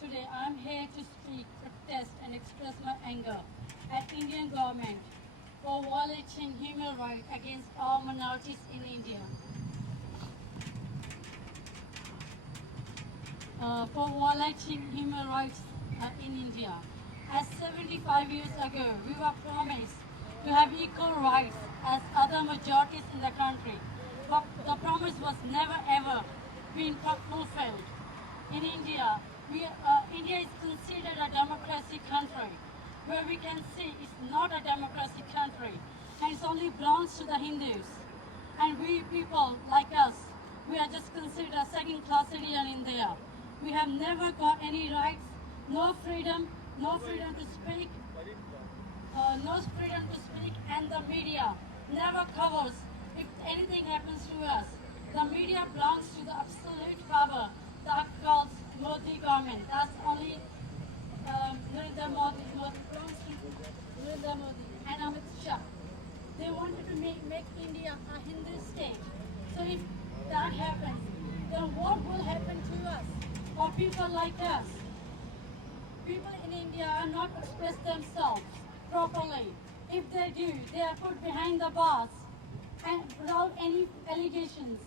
Today I'm here to speak, protest and express my anger at Indian government for violating human rights against all minorities in India. For violating human rights in India. As 75 years ago, we were promised to have equal rights as other majorities in the country. But the promise was never ever been fulfilled. In India, India is considered a democracy country, where we can see it's not a democracy country, and it only belongs to the Hindus. And we people like us, we are just considered a second-class citizen in there. We have never got any rights, no freedom to speak, and the media never covers if anything happens to us. The media belongs to the absolute power that calls Modi government. That's only Narendra Modi belongs to Narendra Modi and Amit Shah. They wanted to make India a Hindu state. So if that happens, then what will happen to us or people like us? People in India are not express themselves properly. If they do, they are put behind the bars and without any allegations,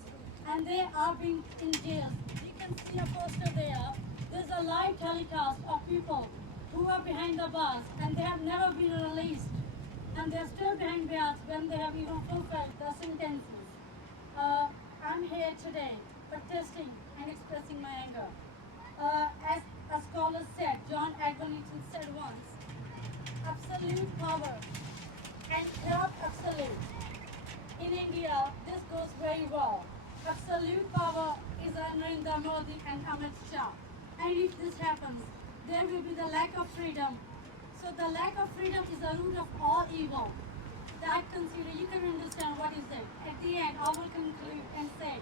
and they are being in jail. You can see a poster there. There's a live telecast of people who are behind the bars and they have never been released, and they're still behind bars when they have even fulfilled their sentences. I'm here today protesting and expressing my anger. As a scholar said, John Agoniton said once, absolute power and corrupt absolute. In India, this goes very well. Absolute power is Narendra Modi and Amit Shah. And if this happens, there will be the lack of freedom. So the lack of freedom is the root of all evil. That consider, you can understand what is it. At the end, I will conclude and say,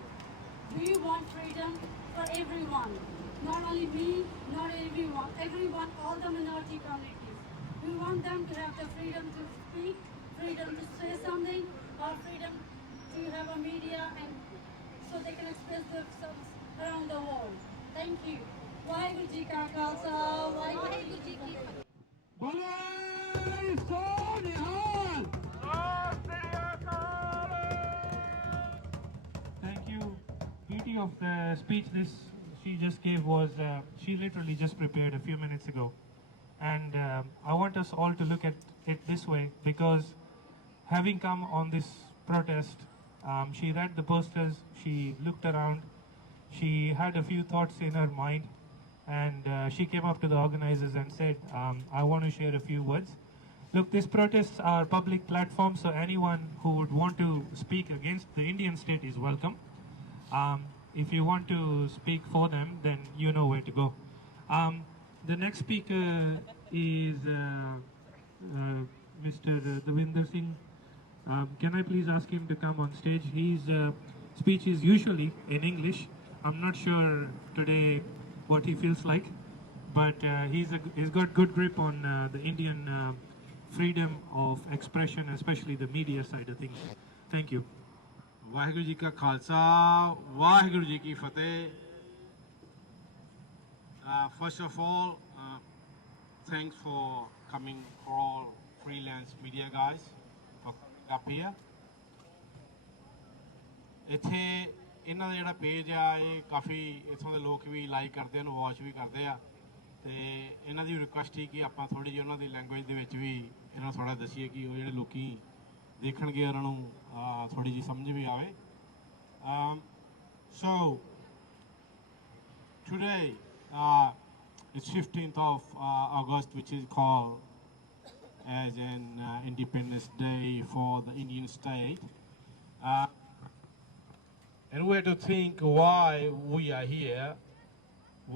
we want freedom for everyone. Not only me, not everyone, all the minority communities. We want them to have the freedom to speak, freedom to say something, or freedom to have a media and so they can express themselves around the world. Thank you. Vaheguru Ji Ka Khalsa, Vaheguru Ji Ki Fateh. बोले सो निहाल। Thank you. Beauty of the speech she just gave was she literally just prepared a few minutes ago, and I want us all to look at it this way, because having come on this protest, she read the posters, she looked around, she had a few thoughts in her mind, and she came up to the organizers and said, I want to share a few words. Look, these protests are public platforms, so anyone who would want to speak against the Indian state is welcome. If you want to speak for them, then you know where to go. The next speaker is Mr. Devinder Singh. Can I please ask him to come on stage? His speech is usually in English. I'm not sure today what he feels like, but he's got good grip on the Indian freedom of expression, especially the media side of things. Thank you. Waheguru ji ਕਾ ਖਾਲਸਾ ਵਾਹਿਗੁਰੂ ਜੀ ਕੀ ਫਤਿਹ First of all, thanks for coming for all freelance media guys for up here. ਇੱਥੇ ਇਹਨਾਂ ਦਾ ਜਿਹੜਾ page ਆ ਇਹ ਕਾਫੀ ਇੱਥੋਂ ਦੇ ਲੋਕ ਵੀ like ਕਰਦੇ ਹਨ ਵਾਚ ਵੀ ਕਰਦੇ ਆ ਤੇ ਇਹਨਾਂ ਦੀ ਰਿਕੁਐਸਟ ਸੀ ਕਿ ਆਪਾਂ ਥੋੜੀ ਜਿਹੀ ਉਹਨਾਂ ਦੀ ਲੈਂਗੁਏਜ ਦੇ ਵਿੱਚ ਵੀ ਇਹਨਾਂ ਨੂੰ ਥੋੜਾ ਦੱਸੀਏ ਕਿ ਉਹ ਜਿਹੜੇ ਲੋਕੀ ਦੇਖਣਗੇ ਉਹਨਾਂ ਨੂੰ ਥੋੜੀ ਜਿਹੀ ਸਮਝ ਵੀ ਆਵੇ So today it's 15th of August, which is called as an Independence Day for the Indian state. And we have to think why we are here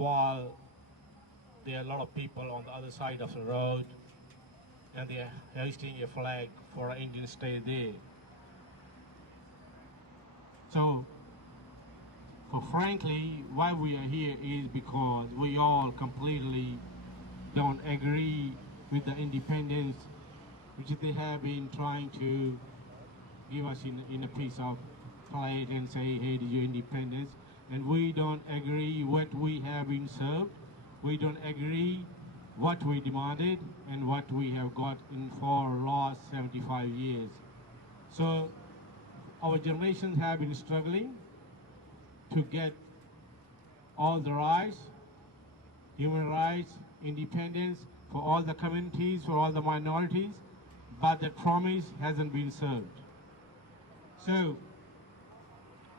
while there are a lot of people on the other side of the road and they are hoisting a flag for an Indian state there. So frankly, why we are here is because we all completely don't agree with the independence which they have been trying to give us in a piece of plate and say, hey, this is your independence. And we don't agree what we have been served. We don't agree what we demanded and what we have got in for last 75 years. So our generations have been struggling to get all the rights, human rights, independence for all the communities, for all the minorities, but that promise hasn't been served. So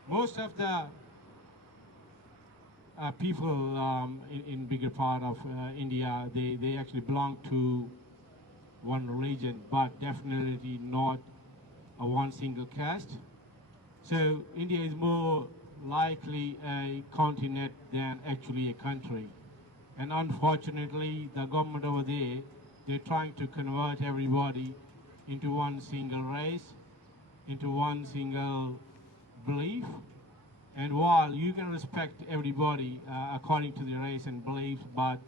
most of the people in bigger part of India, they actually belong to one religion, but definitely not a one single caste. So India is more likely a continent than actually a country. And unfortunately, the government over there, they're trying to convert everybody into one single race, into one single belief. And while you can respect everybody according to their race and beliefs, but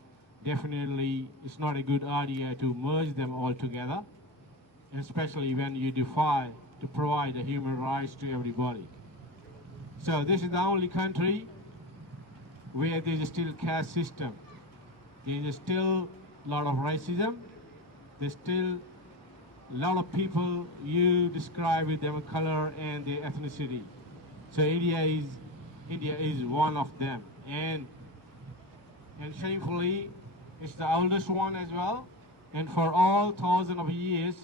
definitely it's not a good idea to merge them all together, especially when you defy to provide the human rights to everybody. So this is the only country where there's still a caste system. There's still a lot of racism. There's still a lot of people you describe with their color and their ethnicity. So India is one of them. And shamefully, it's the oldest one as well. And for all thousands of years,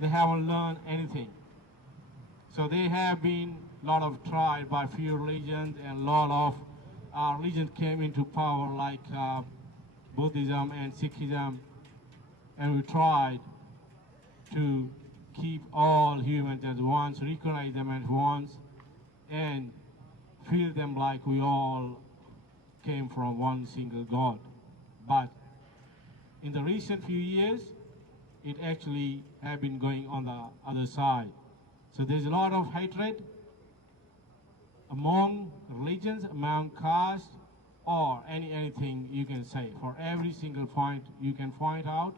they haven't learned anything. So they have been a lot of tried by few religions, and a lot of religions came into power like Buddhism and Sikhism, and we tried to keep all humans as one, recognize them as one, and feel them like we all came from one single God. But in the recent few years, it actually have been going on the other side. So there's a lot of hatred among religions, among castes, or anything you can say. For every single point you can find out.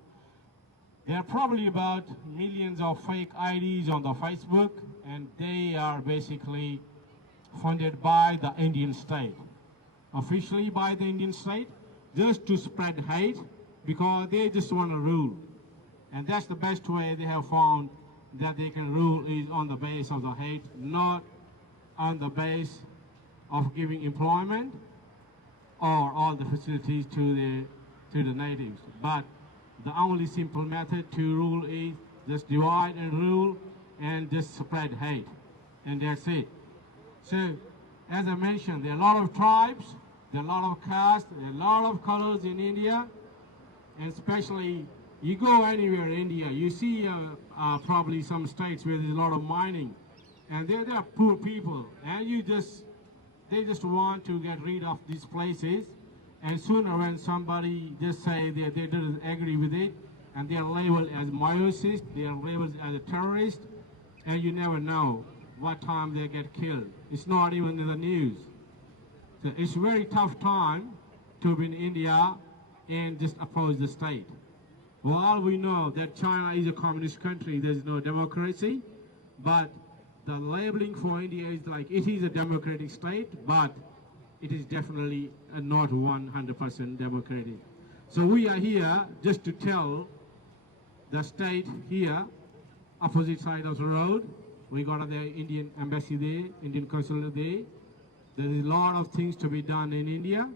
There are probably about millions of fake IDs on the Facebook, and they are basically funded by the Indian state. Officially by the Indian state, just to spread hate, because they just want to rule. And that's the best way they have found that they can rule is on the base of the hate, not on the base of giving employment or all the facilities to the natives. But the only simple method to rule is just divide and rule and just spread hate. And that's it. So, as I mentioned, there are a lot of tribes, there are a lot of castes, there are a lot of colors in India, and especially You go anywhere in India, you see probably some states where there's a lot of mining, and they are poor people, and they just want to get rid of these places, and sooner when somebody just say they don't agree with it, and they are labeled as MINORITIES, they are labeled as a terrorist, and you never know what time they get killed. It's not even in the news. So it's a very tough time to be in India and just oppose the state. While we know that China is a communist country, there's no democracy, but the labeling for India is like it is a democratic state, but it is definitely not 100% democratic. So we are here just to tell the state here, opposite side of the road, we got the Indian embassy there, Indian consulate there. There is a lot of things to be done in India,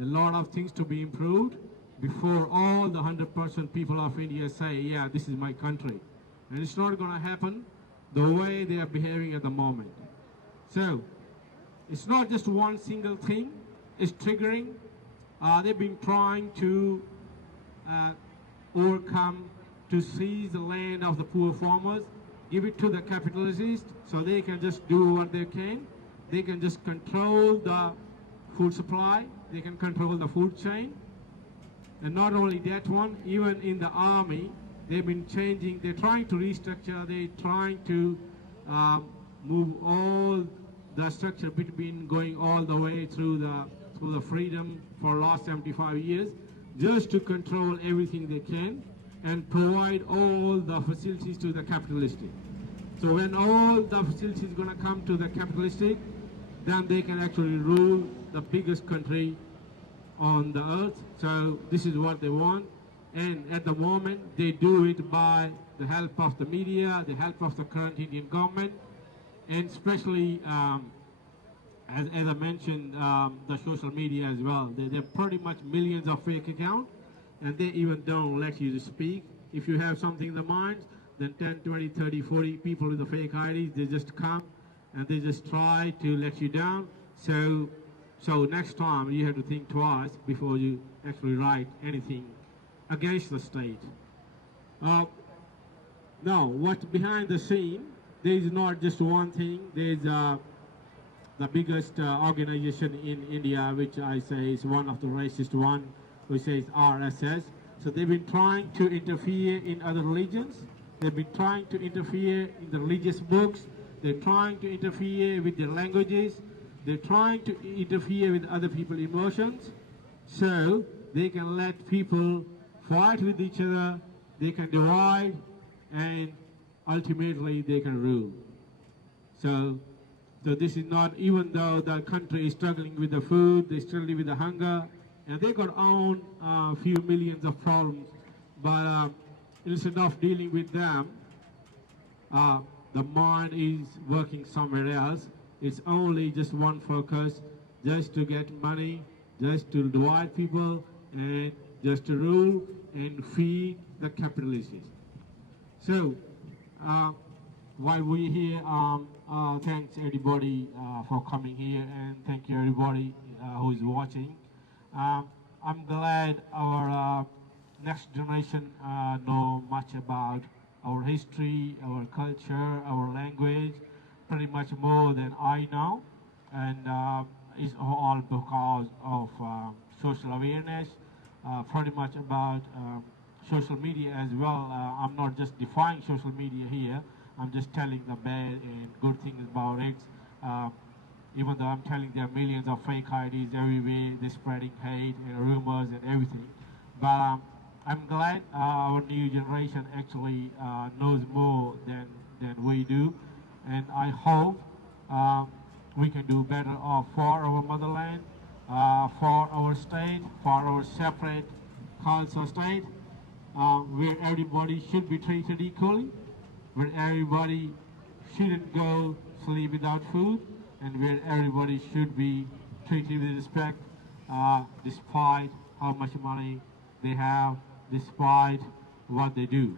a lot of things to be improved before all the 100% people of India say, yeah, this is my country. And it's not going to happen the way they are behaving at the moment. So it's not just one single thing, it's triggering. They've been trying to overcome, to seize the land of the poor farmers, give it to the capitalists so they can just do what they can. They can just control the food supply, they can control the food chain. And not only that one, even in the army, they've been changing, they're trying to restructure, they're trying to move all the structure between going all the way through the freedom for last 75 years, just to control everything they can and provide all the facilities to the capitalistic. So when all the facilities are going to come to the capitalistic, then they can actually rule the biggest country on the earth. So this is what they want. And at the moment, they do it by the help of the media, the help of the current Indian government, and especially, as I mentioned, the social media as well. There are pretty much millions of fake accounts, and they even don't let you to speak. If you have something in the mind, then 10, 20, 30, 40 people with the fake IDs, they just come and they just try to let you down. So next time you have to think twice before you actually write anything against the state. Now, what's behind the scene, there is not just one thing. There's the biggest organization in India, which I say is one of the racist one, which says RSS. So they've been trying to interfere in other religions. They've been trying to interfere in the religious books. They're trying to interfere with their languages. They're trying to interfere with other people's emotions. So they can let people fight with each other. They can divide, and ultimately they can rule. So this is not, even though the country is struggling with the food, they're struggling with the hunger, and they got own few millions of problems. But instead of dealing with them, the mind is working somewhere else. It's only just one focus, just to get money, just to divide people, and just to rule and feed the capitalists. So, while we're here, thanks everybody for coming here, and thank you everybody who is watching. I'm glad our next generation know much about our history, our culture, our language, pretty much more than I know, and it's all because of social awareness, pretty much about social media as well. I'm not just defying social media here, I'm just telling the bad and good things about it. Even though I'm telling there are millions of fake IDs everywhere, they're spreading hate and rumors and everything. But I'm glad our new generation actually knows more than we do. And I hope we can do better for our motherland, for our state, for our separate culture state, where everybody should be treated equally, where everybody shouldn't go sleep without food, and where everybody should be treated with respect, despite how much money they have, despite what they do.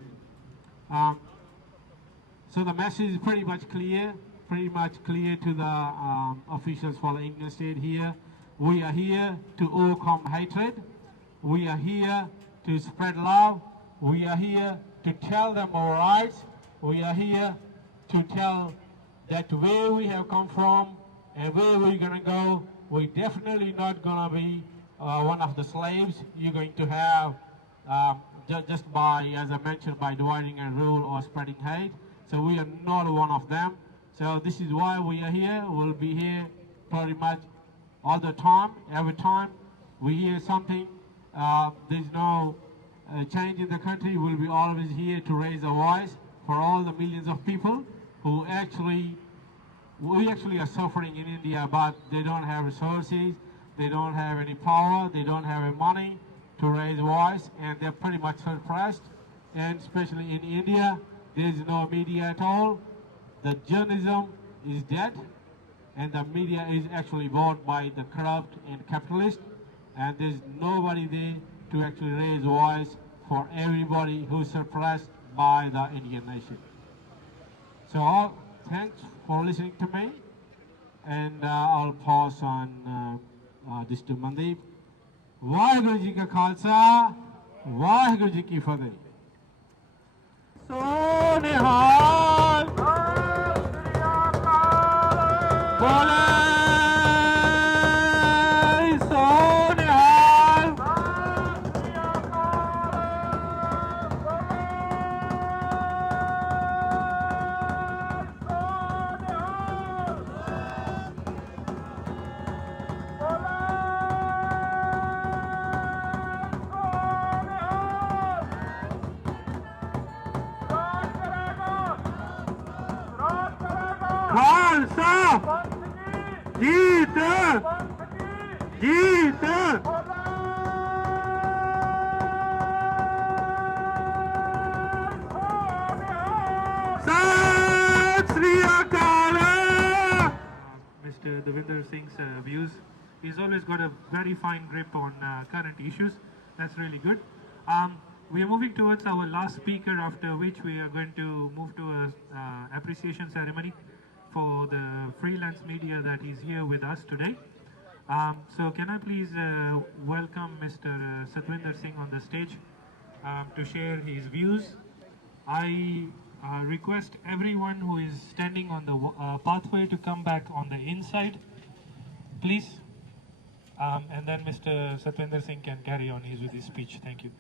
So the message is pretty much clear to the officials for the Indian state here. We are here to overcome hatred. We are here to spread love. We are here to tell them our rights. We are here to tell that where we have come from and where we're going to go, we're definitely not going to be one of the slaves you're going to have just by, as I mentioned, by dividing and rule or spreading hate. So we are not one of them. So this is why we are here. We'll be here pretty much all the time. Every time we hear something, there's no change in the country, we'll be always here to raise a voice for all the millions of people who we actually are suffering in India, but they don't have resources, they don't have any power, they don't have any money to raise a voice, and they're pretty much suppressed. And especially in India, there's no media at all. The journalism is dead, and the media is actually bought by the corrupt and capitalist, and there's nobody there to actually raise voice for everybody who's suppressed by the Indian nation. So thanks for listening to me, and I'll pass on this to Mandeep. Waheguru ji ਕਾ ਖਾਲਸਾ ਵਾਹਿਗੁਰੂ ਜੀ ਕੀ ਫਤਿਹ। ਸੋ ਨਿਹਾਲ ਬੋਲੇ ਖਾਲਸਾ ਜੀਤ ਜੀਤ ਸਤਿ ਸ੍ਰੀ ਅਕਾਲ। Mr. Devinder Singh's views. He's always got a very fine grip on current issues. That's really good. We are moving towards our last speaker, after which we are going to move to a appreciation ceremony for the freelance media that is here with us today. So can I please welcome Mr. Satwinder Singh on the stage to share his views. I request everyone who is standing on the pathway to come back on the inside, please. And then Mr. Satwinder Singh can carry on with his speech. Thank you.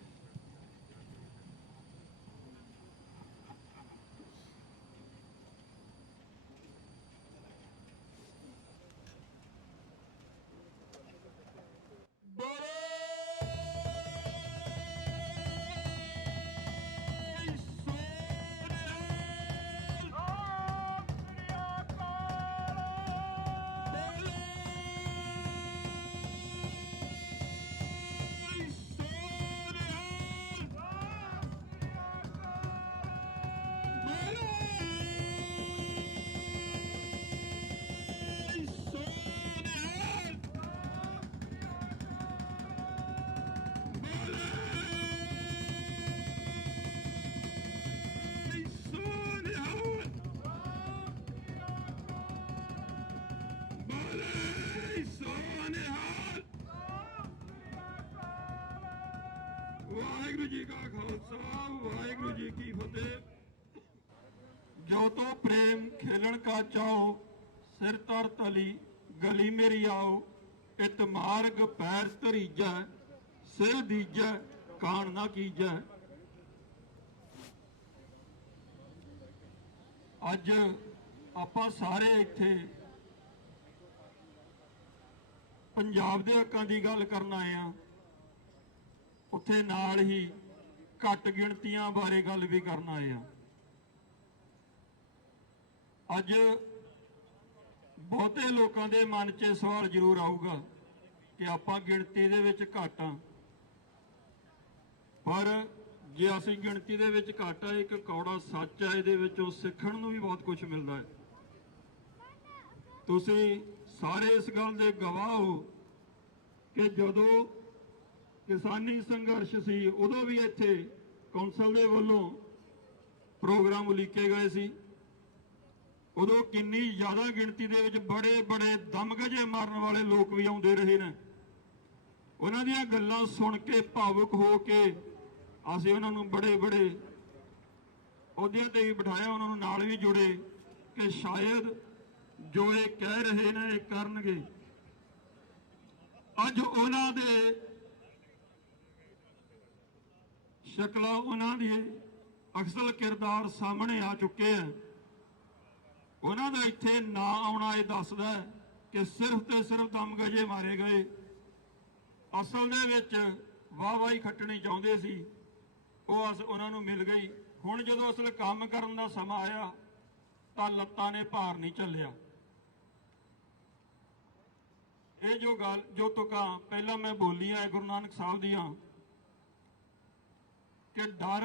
Waheguru ji ਕਾ ਖਾਲਸਾ ਵਾਹਿਗੁਰੂ ਜੀ ਕੀ ਫਤਿਹ। ਜੋ ਤੋ ਪ੍ਰੇਮ ਖੇਲਣ ਕਾ ਚਾਓ ਸਿਰ ਤਰ ਤਲੀ ਗਲੀ ਮੇਰੀ ਆਓ ਇਤ ਮਾਰਗ ਪੈਰ ਧਰੀਜੈ ਸਿਰ ਦੀਜੈ ਕਾਣ ਨਾ ਕੀਜੈ। ਅੱਜ ਆਪਾਂ ਸਾਰੇ ਇੱਥੇ ਪੰਜਾਬ ਦੇ ਹੱਕਾਂ ਦੀ ਗੱਲ ਕਰਨ ਆਏ ਆ, ਉੱਥੇ ਨਾਲ ਹੀ ਘੱਟ ਗਿਣਤੀਆਂ ਬਾਰੇ ਗੱਲ ਵੀ ਕਰਨ ਆਏ ਆ। ਅੱਜ ਬਹੁਤੇ ਲੋਕਾਂ ਦੇ ਮਨ 'ਚ ਸਵਾਲ ਜ਼ਰੂਰ ਆਊਗਾ ਕਿ ਆਪਾਂ ਗਿਣਤੀ ਦੇ ਵਿੱਚ ਘੱਟ ਆ, ਪਰ ਜੇ ਅਸੀਂ ਗਿਣਤੀ ਦੇ ਵਿੱਚ ਘੱਟ ਆ, ਇੱਕ ਕੌੜਾ ਸੱਚ ਆ, ਇਹਦੇ ਵਿੱਚੋਂ ਸਿੱਖਣ ਨੂੰ ਵੀ ਬਹੁਤ ਕੁਝ ਮਿਲਦਾ ਹੈ। ਤੁਸੀਂ ਸਾਰੇ ਇਸ ਗੱਲ ਦੇ ਗਵਾਹ ਹੋ ਕਿ ਜਦੋਂ ਕਿਸਾਨੀ ਸੰਘਰਸ਼ ਸੀ ਉਦੋਂ ਵੀ ਇੱਥੇ ਕੌਂਸਲ ਦੇ ਵੱਲੋਂ ਪ੍ਰੋਗਰਾਮ ਉਲੀਕੇ ਗਏ ਸੀ। ਉਦੋਂ ਕਿੰਨੀ ਜ਼ਿਆਦਾ ਗਿਣਤੀ ਦੇ ਵਿੱਚ ਬੜੇ ਬੜੇ ਦਮਗਜੇ ਮਾਰਨ ਵਾਲੇ ਲੋਕ ਵੀ ਆਉਂਦੇ ਰਹੇ ਨੇ। ਉਹਨਾਂ ਦੀਆਂ ਗੱਲਾਂ ਸੁਣ ਕੇ ਭਾਵੁਕ ਹੋ ਕੇ ਅਸੀਂ ਉਹਨਾਂ ਨੂੰ ਬੜੇ ਅਹੁਦਿਆਂ ਤੇ ਵੀ ਬਿਠਾਇਆ, ਉਹਨਾਂ ਨੂੰ ਨਾਲ ਵੀ ਜੁੜੇ ਕਿ ਸ਼ਾਇਦ ਜੋ ਇਹ ਕਹਿ ਰਹੇ ਨੇ ਇਹ ਕਰਨਗੇ। ਅੱਜ ਉਹਨਾਂ ਦੇ ਸ਼ਕਲਾਂ, ਉਹਨਾਂ ਦੀ ਅਸਲ ਕਿਰਦਾਰ ਸਾਹਮਣੇ ਆ ਚੁੱਕੇ ਆ। ਉਹਨਾਂ ਦਾ ਇੱਥੇ ਨਾ ਆਉਣਾ ਇਹ ਦੱਸਦਾ ਕਿ ਸਿਰਫ ਤੇ ਸਿਰਫ ਦਮਗਜੇ ਮਾਰੇ ਗਏ। ਅਸਲ ਦੇ ਵਿੱਚ ਵਾਹਵਾਹੀ ਖੱਟਣੀ ਚਾਹੁੰਦੇ ਸੀ, ਉਹ ਉਹਨਾਂ ਨੂੰ ਮਿਲ ਗਈ। ਹੁਣ ਜਦੋਂ ਅਸਲ ਕੰਮ ਕਰਨ ਦਾ ਸਮਾਂ ਆਇਆ ਤਾਂ ਲੱਤਾਂ ਨੇ ਭਾਰ ਨਹੀਂ ਝੱਲਿਆ। ਇਹ ਜੋ ਤੁਕਾਂ ਪਹਿਲਾਂ ਮੈਂ ਬੋਲੀਆਂ ਗੁਰੂ ਨਾਨਕ ਸਾਹਿਬ ਦੀਆਂ ਕਿ ਡਰ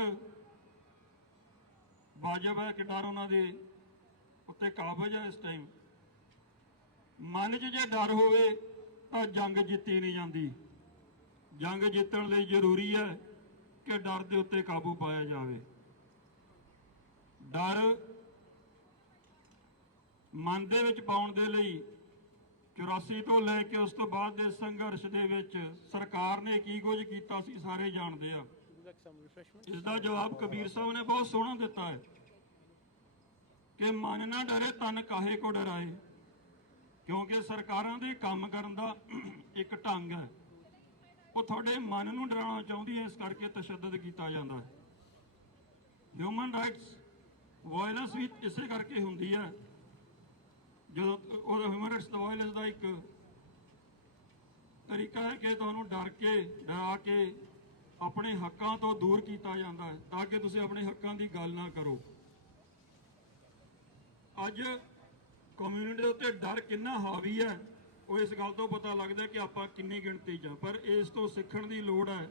ਵਾਜਬ ਹੈ, ਕਿ ਡਰ ਉਹਨਾਂ ਦੇ ਉੱਤੇ ਕਾਬਜ ਹੈ। ਇਸ ਟਾਈਮ ਮਨ 'ਚ ਜੇ ਡਰ ਹੋਵੇ ਤਾਂ ਜੰਗ ਜਿੱਤੀ ਨਹੀਂ ਜਾਂਦੀ। ਜੰਗ ਜਿੱਤਣ ਲਈ ਜ਼ਰੂਰੀ ਹੈ ਕਿ ਡਰ ਦੇ ਉੱਤੇ ਕਾਬੂ ਪਾਇਆ ਜਾਵੇ। ਡਰ ਮਨ ਦੇ ਵਿੱਚ ਪਾਉਣ ਦੇ ਲਈ 84 ਤੋਂ ਲੈ ਕੇ ਉਸ ਤੋਂ ਬਾਅਦ ਦੇ ਸੰਘਰਸ਼ ਦੇ ਵਿੱਚ ਸਰਕਾਰ ਨੇ ਕੀ ਕੁਝ ਕੀਤਾ ਸੀ ਸਾਰੇ ਜਾਣਦੇ ਆ। ਇਸ ਦਾ ਜਵਾਬ ਕਬੀਰ ਸਾਹਿਬ ਨੇ ਬਹੁਤ ਸੋਹਣਾ ਦਿੱਤਾ ਹੈ ਕਿ ਮਨ ਨਾ ਡਰੇ ਤਨ ਕਾਹੇ ਕੋ ਡਰਾਏ, ਕਿਉਂਕਿ ਸਰਕਾਰਾਂ ਦੇ ਕੰਮ ਕਰਨ ਦਾ ਇੱਕ ਢੰਗ ਹੈ, ਉਹ ਤੁਹਾਡੇ ਮਨ ਨੂੰ ਡਰਾਉਣਾ ਚਾਹੁੰਦੀ ਹੈ, ਇਸ ਕਰਕੇ ਤਸ਼ੱਦਦ ਕੀਤਾ ਜਾਂਦਾ ਹੈ। ਹਿਊਮਨ ਰਾਈਟਸ ਵਾਇਲੈਂਸ ਵੀ ਇਸੇ ਕਰਕੇ ਹੁੰਦੀ ਹੈ। ਜਦੋਂ ਉਹ ਹਿਊਮਨ ਰਾਈਟਸ ਦਾ ਵਾਇਲੈਂਸ ਦਾ ਇੱਕ ਤਰੀਕਾ ਹੈ ਕਿ ਤੁਹਾਨੂੰ ਡਰਾ ਕੇ ਆਪਣੇ ਹੱਕਾਂ ਤੋਂ ਦੂਰ ਕੀਤਾ ਜਾਂਦਾ ਹੈ ਤਾਂ ਕਿ ਤੁਸੀਂ ਆਪਣੇ ਹੱਕਾਂ ਦੀ ਗੱਲ ਨਾ ਕਰੋ। ਅੱਜ ਕਮਿਊਨਿਟੀ ਦੇ ਉੱਤੇ ਡਰ ਕਿੰਨਾ ਹਾਵੀ ਹੈ ਉਹ ਇਸ ਗੱਲ ਤੋਂ ਪਤਾ ਲੱਗਦਾ ਕਿ ਆਪਾਂ ਕਿੰਨੀ ਗਿਣਤੀ 'ਚ ਆ। ਪਰ ਇਸ ਤੋਂ ਸਿੱਖਣ ਦੀ ਲੋੜ ਹੈ।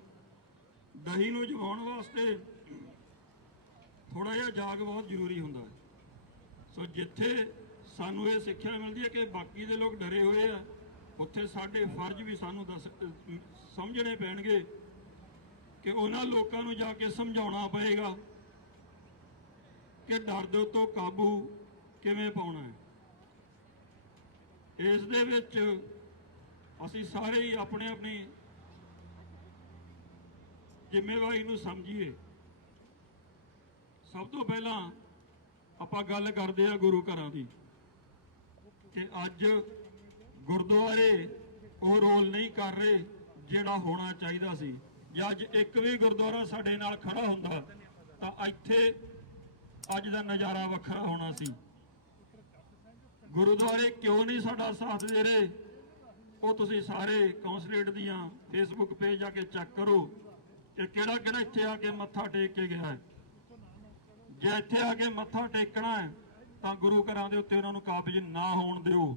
ਦਹੀਂ ਨੂੰ ਜਮਾਉਣ ਵਾਸਤੇ ਥੋੜਾ ਜਿਹਾ ਜਾਗ ਬਹੁਤ ਜ਼ਰੂਰੀ ਹੁੰਦਾ ਹੈ। ਸੋ ਜਿੱਥੇ ਸਾਨੂੰ ਇਹ ਸਿੱਖਿਆ ਮਿਲਦੀ ਹੈ ਕਿ ਬਾਕੀ ਦੇ ਲੋਕ ਡਰੇ ਹੋਏ ਆ, ਉੱਥੇ ਸਾਡੇ ਫਰਜ਼ ਵੀ ਸਾਨੂੰ ਸਮਝਣੇ ਪੈਣਗੇ ਕਿ ਉਹਨਾਂ ਲੋਕਾਂ ਨੂੰ ਜਾ ਕੇ ਸਮਝਾਉਣਾ ਪਏਗਾ ਕਿ ਡਰ ਦੇ ਉੱਤੋਂ ਕਾਬੂ ਕਿਵੇਂ ਪਾਉਣਾ ਹੈ। ਇਸ ਦੇ ਵਿੱਚ ਅਸੀਂ ਸਾਰੇ ਹੀ ਆਪਣੀ ਜ਼ਿੰਮੇਵਾਰੀ ਨੂੰ ਸਮਝੀਏ। ਸਭ ਤੋਂ ਪਹਿਲਾਂ ਆਪਾਂ ਗੱਲ ਕਰਦੇ ਆ ਗੁਰੂ ਘਰਾਂ ਦੀ ਕਿ ਅੱਜ ਗੁਰਦੁਆਰੇ ਉਹ ਰੋਲ ਨਹੀਂ ਕਰ ਰਹੇ ਜਿਹੜਾ ਹੋਣਾ ਚਾਹੀਦਾ ਸੀ। ਜੇ ਅੱਜ ਇੱਕ ਵੀ ਗੁਰਦੁਆਰਾ ਸਾਡੇ ਨਾਲ ਖੜਾ ਹੁੰਦਾ ਤਾਂ ਇੱਥੇ ਅੱਜ ਦਾ ਨਜ਼ਾਰਾ ਵੱਖਰਾ ਹੋਣਾ ਸੀ। ਗੁਰਦੁਆਰੇ ਕਿਉਂ ਨਹੀਂ ਸਾਡਾ ਸਾਥ ਦੇ ਰਹੇ, ਉਹ ਤੁਸੀਂ ਸਾਰੇ ਕੌਂਸਲੇਟ ਦੀਆਂ ਫੇਸਬੁੱਕ ਪੇਜ ਜਾ ਕੇ ਚੈੱਕ ਕਰੋ ਕਿ ਕਿਹੜਾ ਇੱਥੇ ਆ ਕੇ ਮੱਥਾ ਟੇਕ ਕੇ ਗਿਆ ਹੈ। ਜੇ ਇੱਥੇ ਆ ਕੇ ਮੱਥਾ ਟੇਕਣਾ ਹੈ ਤਾਂ ਗੁਰੂ ਘਰਾਂ ਦੇ ਉੱਤੇ ਉਹਨਾਂ ਨੂੰ ਕਾਬਜ਼ ਨਾ ਹੋਣ ਦਿਓ।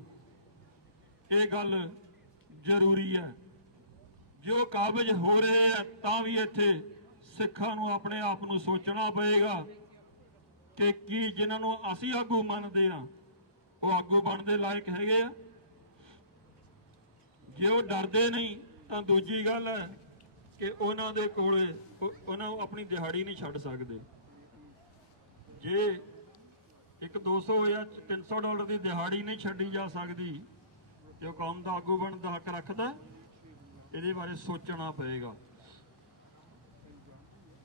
ਇਹ ਗੱਲ ਜ਼ਰੂਰੀ ਹੈ। ਜੋ ਕਾਬਜ਼ ਹੋ ਰਹੇ ਆ ਤਾਂ ਵੀ ਇੱਥੇ ਸਿੱਖਾਂ ਨੂੰ ਆਪਣੇ ਆਪ ਨੂੰ ਸੋਚਣਾ ਪਏਗਾ ਕਿ ਕੀ ਜਿਨ੍ਹਾਂ ਨੂੰ ਅਸੀਂ ਆਗੂ ਮੰਨਦੇ ਆ ਉਹ ਆਗੂ ਬਣਨ ਦੇ ਲਾਇਕ ਹੈਗੇ ਆ। ਜੇ ਉਹ ਡਰਦੇ ਨਹੀਂ ਤਾਂ ਦੂਜੀ ਗੱਲ ਹੈ ਕਿ ਉਹਨਾਂ ਦੇ ਕੋਲੇ ਉਹਨਾਂ ਨੂੰ ਆਪਣੀ ਦਿਹਾੜੀ ਨਹੀਂ ਛੱਡ ਸਕਦੇ। ਜੇ ਇੱਕ 200 ਜਾਂ $300 ਦੀ ਦਿਹਾੜੀ ਨਹੀਂ ਛੱਡੀ ਜਾ ਸਕਦੀ ਤੇ ਉਹ ਕੌਮ ਦਾ ਆਗੂ ਬਣਨ ਦਾ ਹੱਕ ਰੱਖਦਾ। ਇਹਦੇ ਬਾਰੇ ਸੋਚਣਾ ਪਏਗਾ।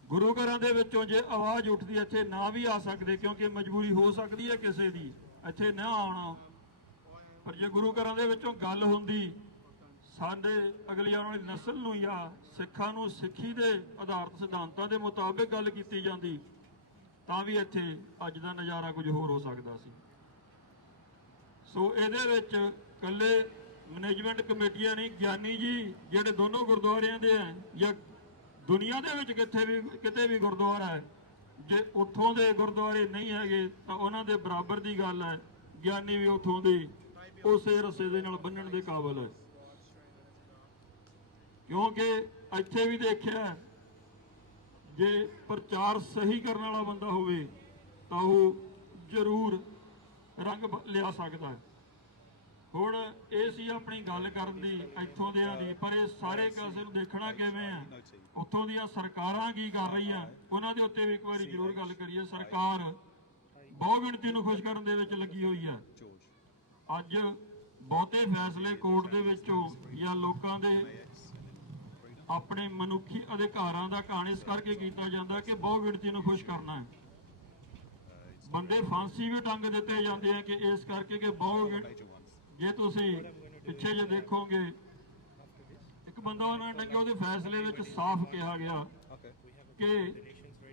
ਗੁਰੂ ਘਰਾਂ ਦੇ ਵਿੱਚੋਂ ਜੇ ਆਵਾਜ਼ ਉੱਠਦੀ ਇੱਥੇ ਨਾ ਵੀ ਆ ਸਕਦੇ, ਕਿਉਂਕਿ ਮਜਬੂਰੀ ਹੋ ਸਕਦੀ ਹੈ ਕਿਸੇ ਦੀ ਇੱਥੇ ਨਾ ਆਉਣਾ, ਪਰ ਜੇ ਗੁਰੂ ਘਰਾਂ ਦੇ ਵਿੱਚੋਂ ਗੱਲ ਹੁੰਦੀ ਸਾਡੇ ਅਗਲੀ ਆਉਣ ਵਾਲੀ ਨਸਲ ਨੂੰ ਜਾਂ ਸਿੱਖਾਂ ਨੂੰ ਸਿੱਖੀ ਦੇ ਆਧਾਰਿਤ ਸਿਧਾਂਤਾਂ ਦੇ ਮੁਤਾਬਿਕ ਗੱਲ ਕੀਤੀ ਜਾਂਦੀ ਤਾਂ ਵੀ ਇੱਥੇ ਅੱਜ ਦਾ ਨਜ਼ਾਰਾ ਕੁਝ ਹੋਰ ਹੋ ਸਕਦਾ ਸੀ। ਸੋ ਇਹਦੇ ਵਿੱਚ ਇਕੱਲੇ ਮੈਨੇਜਮੈਂਟ ਕਮੇਟੀਆਂ ਨਹੀਂ, ਗਿਆਨੀ ਜੀ ਜਿਹੜੇ ਦੋਨੋਂ ਗੁਰਦੁਆਰਿਆਂ ਦੇ ਹੈ ਜਾਂ ਦੁਨੀਆ ਦੇ ਵਿੱਚ ਕਿਤੇ ਵੀ ਗੁਰਦੁਆਰਾ ਹੈ, ਜੇ ਉੱਥੋਂ ਦੇ ਗੁਰਦੁਆਰੇ ਨਹੀਂ ਹੈਗੇ ਤਾਂ ਉਹਨਾਂ ਦੇ ਬਰਾਬਰ ਦੀ ਗੱਲ ਹੈ। ਗਿਆਨੀ ਵੀ ਉੱਥੋਂ ਦੇ ਉਸੇ ਰਸੇ ਦੇ ਨਾਲ ਬੰਨਣ ਦੇ ਕਾਬਲ ਹੈ, ਕਿਉਂਕਿ ਇੱਥੇ ਵੀ ਦੇਖਿਆ ਜੇ ਪ੍ਰਚਾਰ ਸਹੀ ਕਰਨ ਵਾਲਾ ਬੰਦਾ ਹੋਵੇ ਤਾਂ ਉਹ ਜ਼ਰੂਰ ਰੰਗ ਲਿਆ ਸਕਦਾ ਹੈ। ਹੁਣ ਇਹ ਸੀ ਆਪਣੀ ਗੱਲ ਕਰਨ ਦੀ ਇੱਥੋਂ ਦਿਆਂ ਦੀ, ਪਰ ਇਹ ਸਾਰੇ ਕਾਸੇ ਨੂੰ ਦੇਖਣਾ ਕਿਵੇਂ ਆ, ਉੱਥੋਂ ਦੀਆਂ ਸਰਕਾਰਾਂ ਕੀ ਕਰ ਰਹੀਆਂ ਉਹਨਾਂ ਦੇ ਉੱਤੇ ਵੀ ਇੱਕ ਵਾਰੀ ਜ਼ਰੂਰ ਗੱਲ ਕਰੀਏ। ਸਰਕਾਰ ਬਹੁ ਗਿਣਤੀ ਨੂੰ ਖੁਸ਼ ਕਰਨ ਦੇ ਵਿੱਚ ਲੱਗੀ ਹੋਈ ਹੈ। ਅੱਜ ਬਹੁਤੇ ਫੈਸਲੇ ਕੋਰਟ ਦੇ ਵਿੱਚੋਂ ਜਾਂ ਲੋਕਾਂ ਦੇ ਆਪਣੇ ਮਨੁੱਖੀ ਅਧਿਕਾਰਾਂ ਦਾ ਘਾਣ ਇਸ ਕਰਕੇ ਕੀਤਾ ਜਾਂਦਾ ਕਿ ਬਹੁ ਗਿਣਤੀ ਨੂੰ ਖੁਸ਼ ਕਰਨਾ ਹੈ। ਬੰਦੇ ਫਾਂਸੀ ਵੀ ਟੰਗ ਦਿੱਤੇ ਜਾਂਦੇ ਆ ਕਿ ਇਸ ਕਰਕੇ ਕਿ ਜੇ ਤੁਸੀਂ ਪਿੱਛੇ ਜੇ ਦੇਖੋਗੇ ਇੱਕ ਬੰਦਾ ਉਹਨਾਂ ਨੇ ਟੰਗਿਆ, ਉਹਦੇ ਫੈਸਲੇ ਵਿੱਚ ਸਾਫ਼ ਕਿਹਾ ਗਿਆ ਕਿ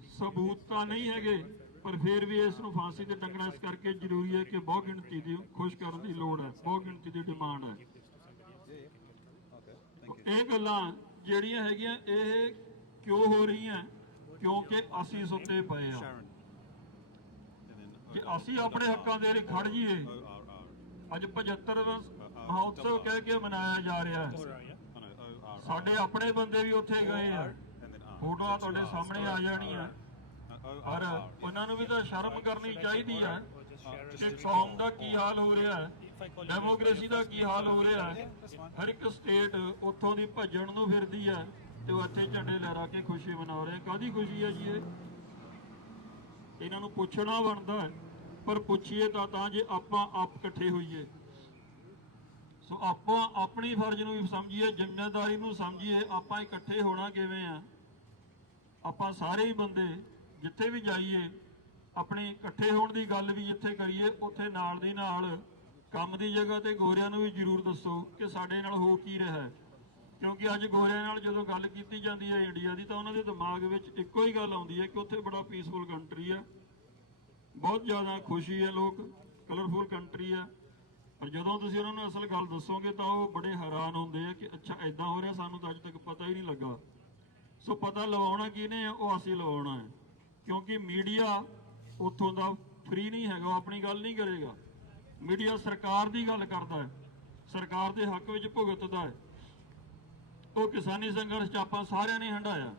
ਸਬੂਤ ਤਾਂ ਨਹੀਂ ਹੈਗੇ ਪਰ ਫਿਰ ਵੀ ਇਸ ਨੂੰ ਫਾਂਸੀ ਤੇ ਟੰਗਣਾ ਇਸ ਕਰਕੇ ਜ਼ਰੂਰੀ ਹੈ ਕਿ ਬਹੁ ਗਿਣਤੀ ਦੀ ਖੁਸ਼ ਕਰਨ ਦੀ ਲੋੜ ਹੈ, ਬਹੁ ਗਿਣਤੀ ਦੀ ਡਿਮਾਂਡ ਹੈ। ਇਹ ਗੱਲਾਂ ਜਿਹੜੀਆਂ ਹੈਗੀਆਂ ਇਹ ਕਿਉਂ ਹੋ ਰਹੀਆਂ? ਕਿਉਂਕਿ ਅਸੀਂ ਸੁੱਤੇ ਪਏ ਆ। ਜੇ ਅਸੀਂ ਆਪਣੇ ਹੱਕਾਂ ਦੇ ਲਈ ਖੜ ਜਾਈਏ, ਅੱਜ 75ਵਾਂ ਮਹੋਤਸਵ ਕਹਿ ਕੇ ਮਨਾਇਆ ਜਾ ਰਿਹਾ ਹੈ, ਸਾਡੇ ਆਪਣੇ ਬੰਦੇ ਵੀ ਉੱਥੇ ਗਏ ਆ, ਫੋਟੋਆਂ ਤੁਹਾਡੇ ਸਾਹਮਣੇ ਆ ਜਾਣੀਆਂ, ਪਰ ਉਹਨਾਂ ਨੂੰ ਵੀ ਤਾਂ ਸ਼ਰਮ ਕਰਨੀ ਚਾਹੀਦੀ ਹੈ ਕਿ ਕੌਮ ਦਾ ਕੀ ਹਾਲ ਹੋ ਰਿਹਾ ਹੈ, ਡੈਮੋਕ੍ਰੇਸੀ ਦਾ ਕੀ ਹਾਲ ਹੋ ਰਿਹਾ ਹੈ। ਹਰ ਇੱਕ ਸਟੇਟ ਉੱਥੋਂ ਦੀ ਭੱਜਣ ਨੂੰ ਫਿਰਦੀ ਹੈ ਤੇ ਉਹ ਇੱਥੇ ਝੰਡੇ ਲਹਿਰਾ ਕੇ ਖੁਸ਼ੀ ਮਨਾ ਰਹੇ। ਕਾਹਦੀ ਖੁਸ਼ੀ ਹੈ ਜੀ ਇਹ? ਇਹਨਾਂ ਨੂੰ ਪੁੱਛਣਾ ਬਣਦਾ ਹੈ, ਪਰ ਪੁੱਛੀਏ ਤਾਂ ਜੇ ਆਪਾਂ ਆਪ ਇਕੱਠੇ ਹੋਈਏ। ਸੋ ਆਪਾਂ ਆਪਣੀ ਫਰਜ਼ ਨੂੰ ਵੀ ਸਮਝੀਏ, ਜ਼ਿੰਮੇਵਾਰੀ ਨੂੰ ਸਮਝੀਏ। ਆਪਾਂ ਇਕੱਠੇ ਹੋਣਾ ਕਿਵੇਂ ਆ? ਆਪਾਂ ਸਾਰੇ ਹੀ ਬੰਦੇ ਜਿੱਥੇ ਵੀ ਜਾਈਏ ਆਪਣੀ ਇਕੱਠੇ ਹੋਣ ਦੀ ਗੱਲ ਵੀ ਜਿੱਥੇ ਕਰੀਏ, ਉੱਥੇ ਨਾਲ ਦੀ ਨਾਲ ਕੰਮ ਦੀ ਜਗ੍ਹਾ ਤੇ ਗੋਰਿਆਂ ਨੂੰ ਵੀ ਜ਼ਰੂਰ ਦੱਸੋ ਕਿ ਸਾਡੇ ਨਾਲ ਹੋ ਕੀ ਰਿਹਾ ਹੈ। ਕਿਉਂਕਿ ਅੱਜ ਗੋਰਿਆਂ ਨਾਲ ਜਦੋਂ ਗੱਲ ਕੀਤੀ ਜਾਂਦੀ ਹੈ ਇੰਡੀਆ ਦੀ, ਤਾਂ ਉਹਨਾਂ ਦੇ ਦਿਮਾਗ ਵਿੱਚ ਇੱਕੋ ਹੀ ਗੱਲ ਆਉਂਦੀ ਹੈ ਕਿ ਉੱਥੇ ਬੜਾ ਪੀਸਫੁਲ ਕੰਟਰੀ ਹੈ, ਬਹੁਤ ਜ਼ਿਆਦਾ ਖੁਸ਼ੀ ਹੈ, ਲੋਕ ਕਲਰਫੁਲ ਕੰਟਰੀ ਹੈ। ਪਰ ਜਦੋਂ ਤੁਸੀਂ ਉਹਨਾਂ ਨੂੰ ਅਸਲ ਗੱਲ ਦੱਸੋਗੇ ਤਾਂ ਉਹ ਬੜੇ ਹੈਰਾਨ ਹੁੰਦੇ ਆ ਕਿ ਅੱਛਾ ਇਦਾਂ ਹੋ ਰਿਹਾ, ਸਾਨੂੰ ਤਾਂ ਅੱਜ ਤੱਕ ਪਤਾ ਹੀ ਨਹੀਂ ਲੱਗਾ। ਸੋ ਪਤਾ ਲਵਾਉਣਾ ਕਿਹਨੇ ਆ? ਉਹ ਅਸੀਂ ਲਵਾਉਣਾ ਹੈ, ਕਿਉਂਕਿ ਮੀਡੀਆ ਉੱਥੋਂ ਦਾ ਫ੍ਰੀ ਨਹੀਂ ਹੈਗਾ, ਉਹ ਆਪਣੀ ਗੱਲ ਨਹੀਂ ਕਰੇਗਾ। ਮੀਡੀਆ ਸਰਕਾਰ ਦੀ ਗੱਲ ਕਰਦਾ ਹੈ, ਸਰਕਾਰ ਦੇ ਹੱਕ ਵਿੱਚ ਭੁਗਤਦਾ ਹੈ। ਉਹ ਕਿਸਾਨੀ ਸੰਘਰਸ਼ 'ਚ ਆਪਾਂ ਸਾਰਿਆਂ ਨੇ ਹੰਢਾਇਆ,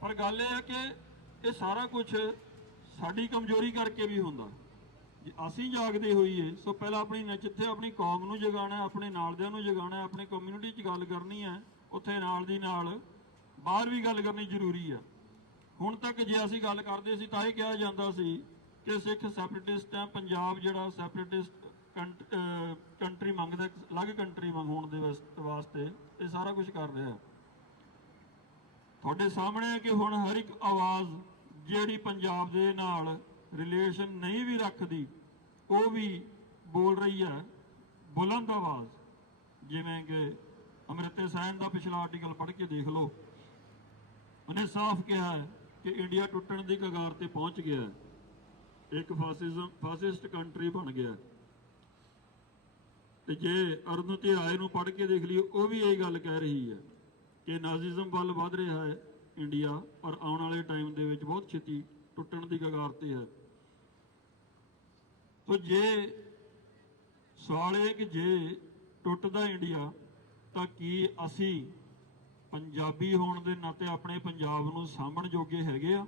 ਪਰ ਗੱਲ ਇਹ ਹੈ ਕਿ ਇਹ ਸਾਰਾ ਕੁਝ ਸਾਡੀ ਕਮਜ਼ੋਰੀ ਕਰਕੇ ਵੀ ਹੁੰਦਾ। ਜੇ ਅਸੀਂ ਜਾਗਦੇ ਹੋਈਏ, ਸੋ ਪਹਿਲਾਂ ਜਿੱਥੇ ਆਪਣੀ ਕੌਮ ਨੂੰ ਜਗਾਉਣਾ, ਆਪਣੇ ਨਾਲਦਿਆਂ ਨੂੰ ਜਗਾਉਣਾ, ਆਪਣੀ ਕਮਿਊਨਿਟੀ 'ਚ ਗੱਲ ਕਰਨੀ ਹੈ, ਉੱਥੇ ਨਾਲ ਦੀ ਨਾਲ ਬਾਹਰ ਵੀ ਗੱਲ ਕਰਨੀ ਜ਼ਰੂਰੀ ਹੈ। ਹੁਣ ਤੱਕ ਜੇ ਅਸੀਂ ਗੱਲ ਕਰਦੇ ਸੀ ਤਾਂ ਇਹ ਕਿਹਾ ਜਾਂਦਾ ਸੀ ਕਿ ਸਿੱਖ ਸੈਪਰੇਟਿਸਟ ਹੈ, ਪੰਜਾਬ ਜਿਹੜਾ ਸੈਪਰੇਟਿਸਟ ਕੰਟਰੀ ਮੰਗਦਾ, ਅਲੱਗ ਕੰਟਰੀ ਹੋਣ ਦੇ ਵਾਸਤੇ ਇਹ ਸਾਰਾ ਕੁਝ ਕਰ ਰਿਹਾ। ਤੁਹਾਡੇ ਸਾਹਮਣੇ ਹੈ ਕਿ ਹੁਣ ਹਰ ਇੱਕ ਆਵਾਜ਼ ਜਿਹੜੀ ਪੰਜਾਬ ਦੇ ਨਾਲ ਰਿਲੇਸ਼ਨ ਨਹੀਂ ਵੀ ਰੱਖਦੀ, ਉਹ ਵੀ ਬੋਲ ਰਹੀ ਹੈ ਬੁਲੰਦ ਆਵਾਜ਼। ਜਿਵੇਂ ਕਿ ਅੰਮ੍ਰਿਤੇ ਸੈਨ ਦਾ ਪਿਛਲਾ ਆਰਟੀਕਲ ਪੜ੍ਹ ਕੇ ਦੇਖ ਲਓ, ਉਹਨੇ ਸਾਫ਼ ਕਿਹਾ ਹੈ ਕਿ ਇੰਡੀਆ ਟੁੱਟਣ ਦੀ ਕਗਾਰ ਤੇ ਪਹੁੰਚ ਗਿਆ, ਇੱਕ ਫਾਸਿਸਟ ਕੰਟਰੀ ਬਣ ਗਿਆ। ਤੇ ਜੇ ਅਰੁੰਧਤੀ ਰਾਏ ਨੂੰ ਪੜ੍ਹ ਕੇ ਦੇਖ ਲਈਏ, ਉਹ ਵੀ ਇਹ ਗੱਲ ਕਹਿ ਰਹੀ ਹੈ ਕਿ ਨਾਜ਼ੀਜ਼ਮ ਵੱਲ ਵੱਧ ਰਿਹਾ ਹੈ ਇੰਡੀਆ, ਪਰ ਆਉਣ ਵਾਲੇ ਟਾਈਮ ਦੇ ਵਿੱਚ ਬਹੁਤ ਛੇਤੀ ਟੁੱਟਣ ਦੀ ਕਗਾਰ ਤੇ ਹੈ। ਤੋ ਜੇ ਸਵਾਲ ਇਹ ਕਿ ਜੇ ਟੁੱਟਦਾ ਇੰਡੀਆ ਤਾਂ ਕੀ ਅਸੀਂ ਪੰਜਾਬੀ ਹੋਣ ਦੇ ਨਾਤੇ ਆਪਣੇ ਪੰਜਾਬ ਨੂੰ ਸਾਂਭਣ ਜੋਗੇ ਹੈਗੇ ਆ?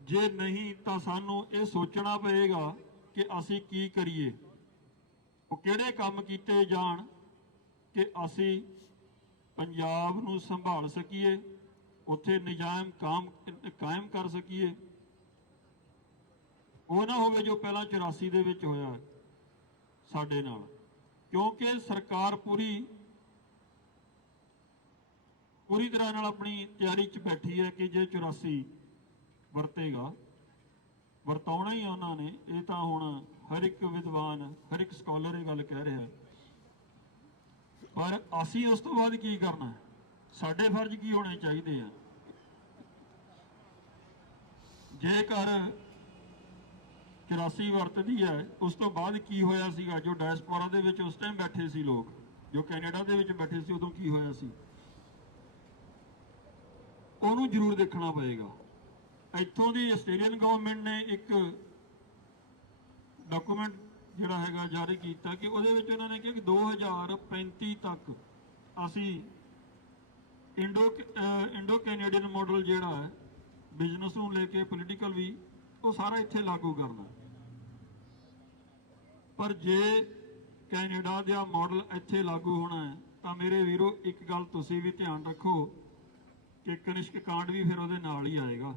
ਜੇ ਨਹੀਂ ਤਾਂ ਸਾਨੂੰ ਇਹ ਸੋਚਣਾ ਪਏਗਾ ਕਿ ਅਸੀਂ ਕੀ ਕਰੀਏ, ਉਹ ਕਿਹੜੇ ਕੰਮ ਕੀਤੇ ਜਾਣ ਕਿ ਅਸੀਂ ਪੰਜਾਬ ਨੂੰ ਸੰਭਾਲ ਸਕੀਏ, ਉੱਥੇ ਨਿਜ਼ਾਮ ਕਾਇਮ ਕਰ ਸਕੀਏ। ਉਹ ਨਾ ਹੋਵੇ ਜੋ ਪਹਿਲਾਂ 84 ਦੇ ਵਿੱਚ ਹੋਇਆ ਸਾਡੇ ਨਾਲ, ਕਿਉਂਕਿ ਸਰਕਾਰ ਪੂਰੀ ਤਰ੍ਹਾਂ ਨਾਲ ਆਪਣੀ ਤਿਆਰੀ 'ਚ ਬੈਠੀ ਹੈ ਕਿ ਜੇ 84 ਵਰਤੇਗਾ, ਵਰਤਾਉਣਾ ਹੀ ਉਹਨਾਂ ਨੇ। ਇਹ ਤਾਂ ਹੁਣ ਹਰ ਇੱਕ ਵਿਦਵਾਨ, ਹਰ ਇੱਕ ਸਕਾਲਰ ਇਹ ਗੱਲ ਕਹਿ ਰਿਹਾ। ਪਰ ਅਸੀਂ ਉਸ ਤੋਂ ਬਾਅਦ ਕੀ ਕਰਨਾ? ਸਾਡੇ ਫਰਜ਼ ਕੀ ਹੋਣੇ ਚਾਹੀਦੇ ਆ? ਜੇਕਰ 84 ਵਰਤਦੀ ਹੈ, ਉਸ ਤੋਂ ਬਾਅਦ ਕੀ ਹੋਇਆ ਸੀਗਾ? ਜੋ ਡਾਇਸਪੋਰਾ ਦੇ ਵਿੱਚ ਉਸ ਟਾਈਮ ਬੈਠੇ ਸੀ ਲੋਕ, ਜੋ ਕੈਨੇਡਾ ਦੇ ਵਿੱਚ ਬੈਠੇ ਸੀ, ਉਦੋਂ ਕੀ ਹੋਇਆ ਸੀ? ਉਹਨੂੰ ਜ਼ਰੂਰ ਦੇਖਣਾ ਪਏਗਾ। ਇੱਥੋਂ ਦੀ ਆਸਟ੍ਰੇਲੀਅਨ ਗਵਰਨਮੈਂਟ ਨੇ ਇੱਕ ਡਾਕੂਮੈਂਟ ਜਿਹੜਾ ਹੈਗਾ ਜਾਰੀ ਕੀਤਾ ਕਿ ਉਹਦੇ ਵਿੱਚ ਉਹਨਾਂ ਨੇ ਕਿਹਾ ਕਿ 2035 ਤੱਕ ਅਸੀਂ ਇੰਡੋ ਕੈਨੇਡੀਅਨ ਮਾਡਲ ਜਿਹੜਾ ਹੈ, ਬਿਜ਼ਨਸ ਨੂੰ ਲੈ ਕੇ ਪੋਲੀਟੀਕਲ ਵੀ, ਉਹ ਸਾਰਾ ਇੱਥੇ ਲਾਗੂ ਕਰਨਾ। ਪਰ ਜੇ ਕੈਨੇਡਾ ਦਾ ਮਾਡਲ ਇੱਥੇ ਲਾਗੂ ਹੋਣਾ ਹੈ ਤਾਂ ਮੇਰੇ ਵੀਰੋ ਇੱਕ ਗੱਲ ਤੁਸੀਂ ਵੀ ਧਿਆਨ ਰੱਖੋ ਕਿ ਕਨਿਸ਼ਕ ਕਾਂਡ ਵੀ ਫਿਰ ਉਹਦੇ ਨਾਲ ਹੀ ਆਏਗਾ।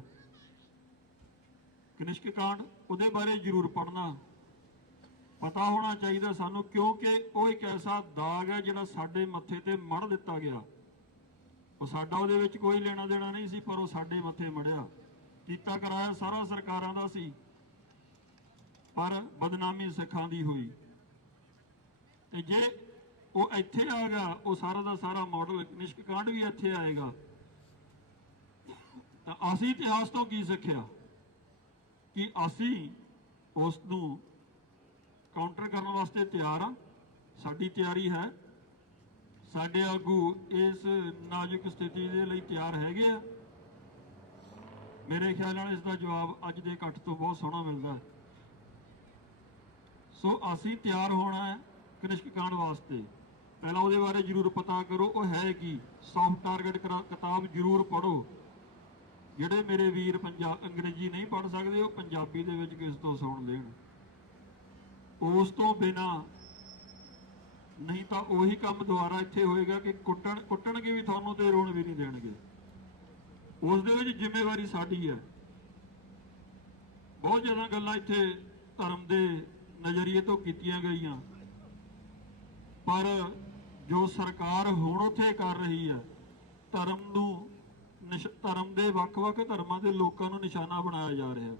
ਕਨਿਸ਼ਕ ਕਾਂਡ, ਉਹਦੇ ਬਾਰੇ ਜ਼ਰੂਰ ਪੜ੍ਹਨਾ, ਪਤਾ ਹੋਣਾ ਚਾਹੀਦਾ ਸਾਨੂੰ, ਕਿਉਂਕਿ ਉਹ ਇੱਕ ਐਸਾ ਦਾਗ ਹੈ ਜਿਹੜਾ ਸਾਡੇ ਮੱਥੇ ਤੇ ਮੜ ਦਿੱਤਾ ਗਿਆ। ਉਹ ਸਾਡਾ ਉਹਦੇ ਵਿੱਚ ਕੋਈ ਲੈਣਾ ਦੇਣਾ ਨਹੀਂ ਸੀ, ਪਰ ਉਹ ਸਾਡੇ ਮੱਥੇ ਮੜਿਆ। ਕੀਤਾ ਕਰਾਇਆ ਸਾਰਾ ਸਰਕਾਰਾਂ ਦਾ ਸੀ, ਪਰ ਬਦਨਾਮੀ ਸਿੱਖਾਂ ਦੀ ਹੋਈ। ਤੇ ਜੇ ਉਹ ਇੱਥੇ ਆ ਗਿਆ, ਉਹ ਸਾਰਾ ਦਾ ਸਾਰਾ ਮਾਡਲ ਨਿਸ਼ਕ ਕਾਂਡ ਵੀ ਇੱਥੇ ਆਏਗਾ। ਤਾਂ ਅਸੀਂ ਇਤਿਹਾਸ ਤੋਂ ਕੀ ਸਿੱਖਿਆ ਕਿ ਅਸੀਂ ਉਸ ਨੂੰ ਕਾਊਂਟਰ ਕਰਨ ਵਾਸਤੇ ਤਿਆਰ ਹਾਂ। ਸਾਡੀ ਤਿਆਰੀ ਹੈ, ਸਾਡੇ ਆਗੂ ਇਸ ਨਾਜ਼ੁਕ ਸਥਿਤੀ ਦੇ ਲਈ ਤਿਆਰ ਹੈਗੇ ਆ। ਮੇਰੇ ਖਿਆਲ ਨਾਲ ਇਸ ਦਾ ਜਵਾਬ ਅੱਜ ਦੇ ਇਕੱਠ ਤੋਂ ਬਹੁਤ ਸੋਹਣਾ ਮਿਲਦਾ। ਸੋ ਅਸੀਂ ਤਿਆਰ ਹੋਣਾ ਹੈ ਕਨਿਸ਼ਕ ਕਾਂਡ ਵਾਸਤੇ। ਪਹਿਲਾਂ ਉਹਦੇ ਬਾਰੇ ਜ਼ਰੂਰ ਪਤਾ ਕਰੋ, ਉਹ ਹੈ ਕੀ। ਸੌਫਟ ਟਾਰਗੇਟ ਕਿਤਾਬ ਜ਼ਰੂਰ ਪੜ੍ਹੋ। ਜਿਹੜੇ ਮੇਰੇ ਵੀਰ ਅੰਗਰੇਜ਼ੀ ਨਹੀਂ ਪੜ੍ਹ ਸਕਦੇ, ਉਹ ਪੰਜਾਬੀ ਦੇ ਵਿੱਚ ਕਿਸ ਤੋਂ ਸੁਣ ਲੈਣ। ਉਸ ਤੋਂ ਬਿਨਾ ਨਹੀਂ ਤਾਂ ਉਹੀ ਕੰਮ ਦੁਬਾਰਾ ਇੱਥੇ ਹੋਏਗਾ ਕਿ ਕੁੱਟਣਗੇ ਵੀ ਤੁਹਾਨੂੰ ਤੇ ਰੋਣ ਵੀ ਨਹੀਂ ਦੇਣਗੇ। ਉਸ ਦੇ ਵਿੱਚ ਜ਼ਿੰਮੇਵਾਰੀ ਸਾਡੀ ਹੈ। ਬਹੁਤ ਜ਼ਿਆਦਾ ਗੱਲਾਂ ਇੱਥੇ ਧਰਮ ਦੇ ਨਜ਼ਰੀਏ ਤੋਂ ਕੀਤੀਆਂ ਗਈਆਂ, ਪਰ ਜੋ ਸਰਕਾਰ ਹੁਣ ਉੱਥੇ ਕਰ ਰਹੀ ਹੈ, ਧਰਮ ਦੇ ਵੱਖ-ਵੱਖ ਧਰਮਾਂ ਦੇ ਲੋਕਾਂ ਨੂੰ ਨਿਸ਼ਾਨਾ ਬਣਾਇਆ ਜਾ ਰਿਹਾ।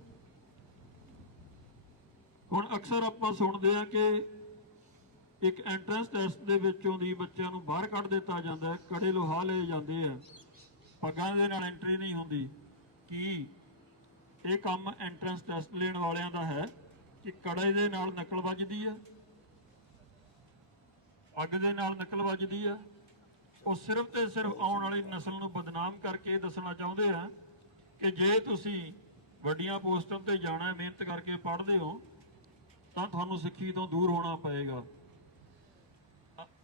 ਹੁਣ ਅਕਸਰ ਆਪਾਂ ਸੁਣਦੇ ਹਾਂ ਕਿ ਇੱਕ ਐਂਟਰੈਂਸ ਟੈਸਟ ਦੇ ਵਿੱਚੋਂ ਦੀ ਬੱਚਿਆਂ ਨੂੰ ਬਾਹਰ ਕੱਢ ਦਿੱਤਾ ਜਾਂਦਾ ਹੈ, ਕੜੇ ਲੋਹਾ ਲਏ ਜਾਂਦੇ ਆ, ਪੱਗਾਂ ਦੇ ਨਾਲ ਐਂਟਰੀ ਨਹੀਂ ਹੁੰਦੀ। ਕੀ ਇਹ ਕੰਮ ਐਂਟਰੈਂਸ ਟੈਸਟ ਲੈਣ ਵਾਲਿਆਂ ਦਾ ਹੈ ਕਿ ਕੜੇ ਦੇ ਨਾਲ ਨਕਲ ਵੱਜਦੀ ਹੈ, ਪੱਗ ਦੇ ਨਾਲ ਨਕਲ ਵੱਜਦੀ ਹੈ? ਉਹ ਸਿਰਫ ਤੇ ਸਿਰਫ ਆਉਣ ਵਾਲੀ ਨਸਲ ਨੂੰ ਬਦਨਾਮ ਕਰਕੇ ਦੱਸਣਾ ਚਾਹੁੰਦੇ ਆ ਕਿ ਜੇ ਤੁਸੀਂ ਵੱਡੀਆਂ ਪੋਸਟਾਂ ਤੇ ਜਾਣਾ, ਮਿਹਨਤ ਕਰਕੇ ਪੜ੍ਹਦੇ ਹੋ, ਤਾਂ ਤੁਹਾਨੂੰ ਸਿੱਖੀ ਤੋਂ ਦੂਰ ਹੋਣਾ ਪਏਗਾ।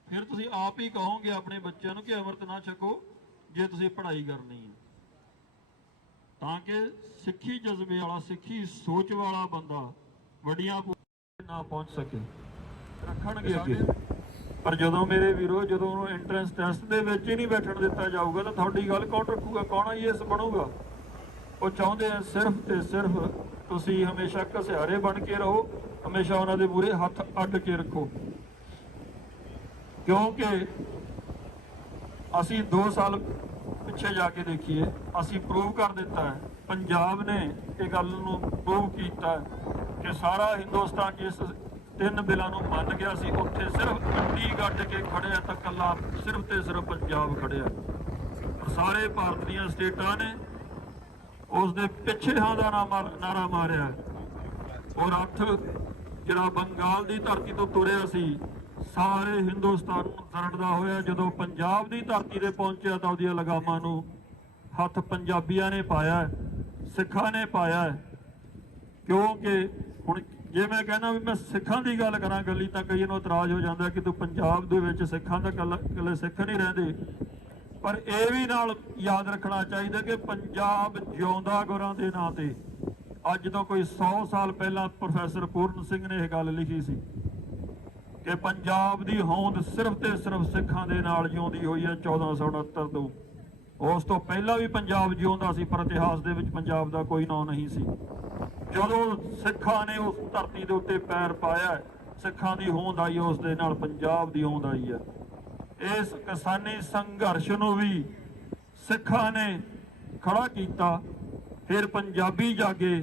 ਫਿਰ ਤੁਸੀਂ ਆਪ ਹੀ ਕਹੋਗੇ ਆਪਣੇ ਬੱਚਿਆਂ ਨੂੰ ਕਿ ਅੰਮ੍ਰਿਤ ਨਾ ਛਕੋ ਜੇ ਤੁਸੀਂ ਪੜ੍ਹਾਈ ਕਰਨੀ ਹੈ। ਤਾਂ ਕਿ ਸਿੱਖੀ ਜਜ਼ਬੇ ਵਾਲਾ, ਸਿੱਖੀ ਸੋਚ ਵਾਲਾ ਬੰਦਾ ਵੱਡੀਆਂ ਪੋਸਟਾਂ ਨਾ ਪਹੁੰਚ ਸਕੇ। ਰੱਖਣਗੇ ਅੱਗੇ, ਪਰ ਜਦੋਂ ਮੇਰੇ ਵੀਰੋ, ਜਦੋਂ ਉਹਨੂੰ ਐਂਟਰੈਂਸ ਟੈਸਟ ਦੇ ਵਿੱਚ ਹੀ ਨਹੀਂ ਬੈਠਣ ਦਿੱਤਾ ਜਾਊਗਾ, ਤਾਂ ਤੁਹਾਡੀ ਗੱਲ ਕੌਣ ਰੱਖੂਗਾ? ਕੌਣ IAS ਬਣੂਗਾ? ਉਹ ਚਾਹੁੰਦੇ ਆ ਸਿਰਫ ਤੇ ਸਿਰਫ ਤੁਸੀਂ ਹਮੇਸ਼ਾ ਘਸਿਆਰੇ ਬਣ ਕੇ ਰਹੋ, ਹਮੇਸ਼ਾ ਉਹਨਾਂ ਦੇ ਮੂਹਰੇ ਹੱਥ ਅੱਡ ਕੇ ਰੱਖੋ। ਕਿਉਂਕਿ ਅਸੀਂ 2 ਸਾਲ ਪਿੱਛੇ ਜਾ ਕੇ ਦੇਖੀਏ, ਅਸੀਂ ਪ੍ਰੂਵ ਕਰ ਦਿੱਤਾ ਹੈ, ਪੰਜਾਬ ਨੇ ਇਹ ਗੱਲ ਨੂੰ ਪ੍ਰੂਵ ਕੀਤਾ ਕਿ ਸਾਰਾ ਹਿੰਦੁਸਤਾਨ ਜਿਸ 3 ਬਿੱਲਾਂ ਨੂੰ ਮੰਨ ਗਿਆ ਸੀ, ਉੱਥੇ ਸਿਰਫ ਅੱਡੀ ਗੱਡ ਕੇ ਖੜਿਆ ਤਾਂ ਇਕੱਲਾ ਸਿਰਫ ਤੇ ਸਿਰਫ ਪੰਜਾਬ ਖੜਿਆ। ਸਾਰੇ ਭਾਰਤ ਦੀਆਂ ਸਟੇਟਾਂ ਨੇ ਉਸ ਦੇ ਪਿੱਛੇ ਹਾਂ ਦਾ ਨਾਰਾ ਮਾਰਿਆ। ਔਰ ਰੱਥ ਜਿਹੜਾ ਬੰਗਾਲ ਦੀ ਧਰਤੀ ਤੋਂ ਤੁਰਿਆ ਸੀ, ਸਾਰੇ ਹਿੰਦੁਸਤਾਨ ਨੂੰ ਦਰੜਦਾ ਹੋਇਆ ਜਦੋਂ ਪੰਜਾਬ ਦੀ ਧਰਤੀ ਤੇ ਪਹੁੰਚਿਆ, ਤਾਂ ਉਹਦੀਆਂ ਲਗਾਮਾਂ ਨੂੰ ਹੱਥ ਪੰਜਾਬੀਆਂ ਨੇ ਪਾਇਆ, ਸਿੱਖਾਂ ਨੇ ਪਾਇਆ। ਕਿਉਂਕਿ ਹੁਣ ਜੇ ਮੈਂ ਕਹਿੰਦਾ ਵੀ ਮੈਂ ਸਿੱਖਾਂ ਦੀ ਗੱਲ ਕਰਾਂ ਗੱਲੀ, ਤਾਂ ਕਈ ਨੂੰ ਇਤਰਾਜ਼ ਹੋ ਜਾਂਦਾ ਕਿ ਤੂੰ ਪੰਜਾਬ ਦੇ ਵਿੱਚ ਸਿੱਖਾਂ ਦਾ ਇਕੱਲੇ ਸਿੱਖ ਨਹੀਂ ਰਹਿੰਦੇ। ਪਰ ਇਹ ਵੀ ਨਾਲ ਯਾਦ ਰੱਖਣਾ ਚਾਹੀਦਾ ਕਿ ਪੰਜਾਬ ਜਿਉਂਦਾ ਗੁਰਾਂ ਦੇ ਨਾਂ ਤੇ ਅੱਜ ਤੋਂ ਕੋਈ 100 ਸਾਲ ਪਹਿਲਾਂ ਪ੍ਰੋਫੈਸਰ ਪੂਰਨ ਸਿੰਘ ਨੇ ਇਹ ਗੱਲ ਲਿਖੀ ਸੀ ਕਿ ਪੰਜਾਬ ਦੀ ਹੋਂਦ ਸਿਰਫ ਤੇ ਸਿਰਫ ਸਿੱਖਾਂ ਦੇ ਨਾਲ ਜਿਉਂਦੀ ਹੋਈ ਹੈ 1469 ਤੋਂ। ਉਸ ਤੋਂ ਪਹਿਲਾਂ ਵੀ ਪੰਜਾਬ ਜਿਉਂਦਾ ਸੀ, ਪਰ ਇਤਿਹਾਸ ਦੇ ਵਿੱਚ ਪੰਜਾਬ ਦਾ ਕੋਈ ਨਾਂ ਨਹੀਂ ਸੀ। ਜਦੋਂ ਸਿੱਖਾਂ ਨੇ ਉਸ ਧਰਤੀ ਦੇ ਉੱਤੇ ਪੈਰ ਪਾਇਆ, ਸਿੱਖਾਂ ਦੀ ਹੋਂਦ ਆਈ, ਉਸ ਦੇ ਨਾਲ ਪੰਜਾਬ ਦੀ ਹੋਂਦ ਆਈ ਹੈ। ਇਸ ਕਿਸਾਨੀ ਸੰਘਰਸ਼ ਨੂੰ ਵੀ ਸਿੱਖਾਂ ਨੇ ਖੜਾ ਕੀਤਾ, ਫਿਰ ਪੰਜਾਬੀ ਜਾਗੇ।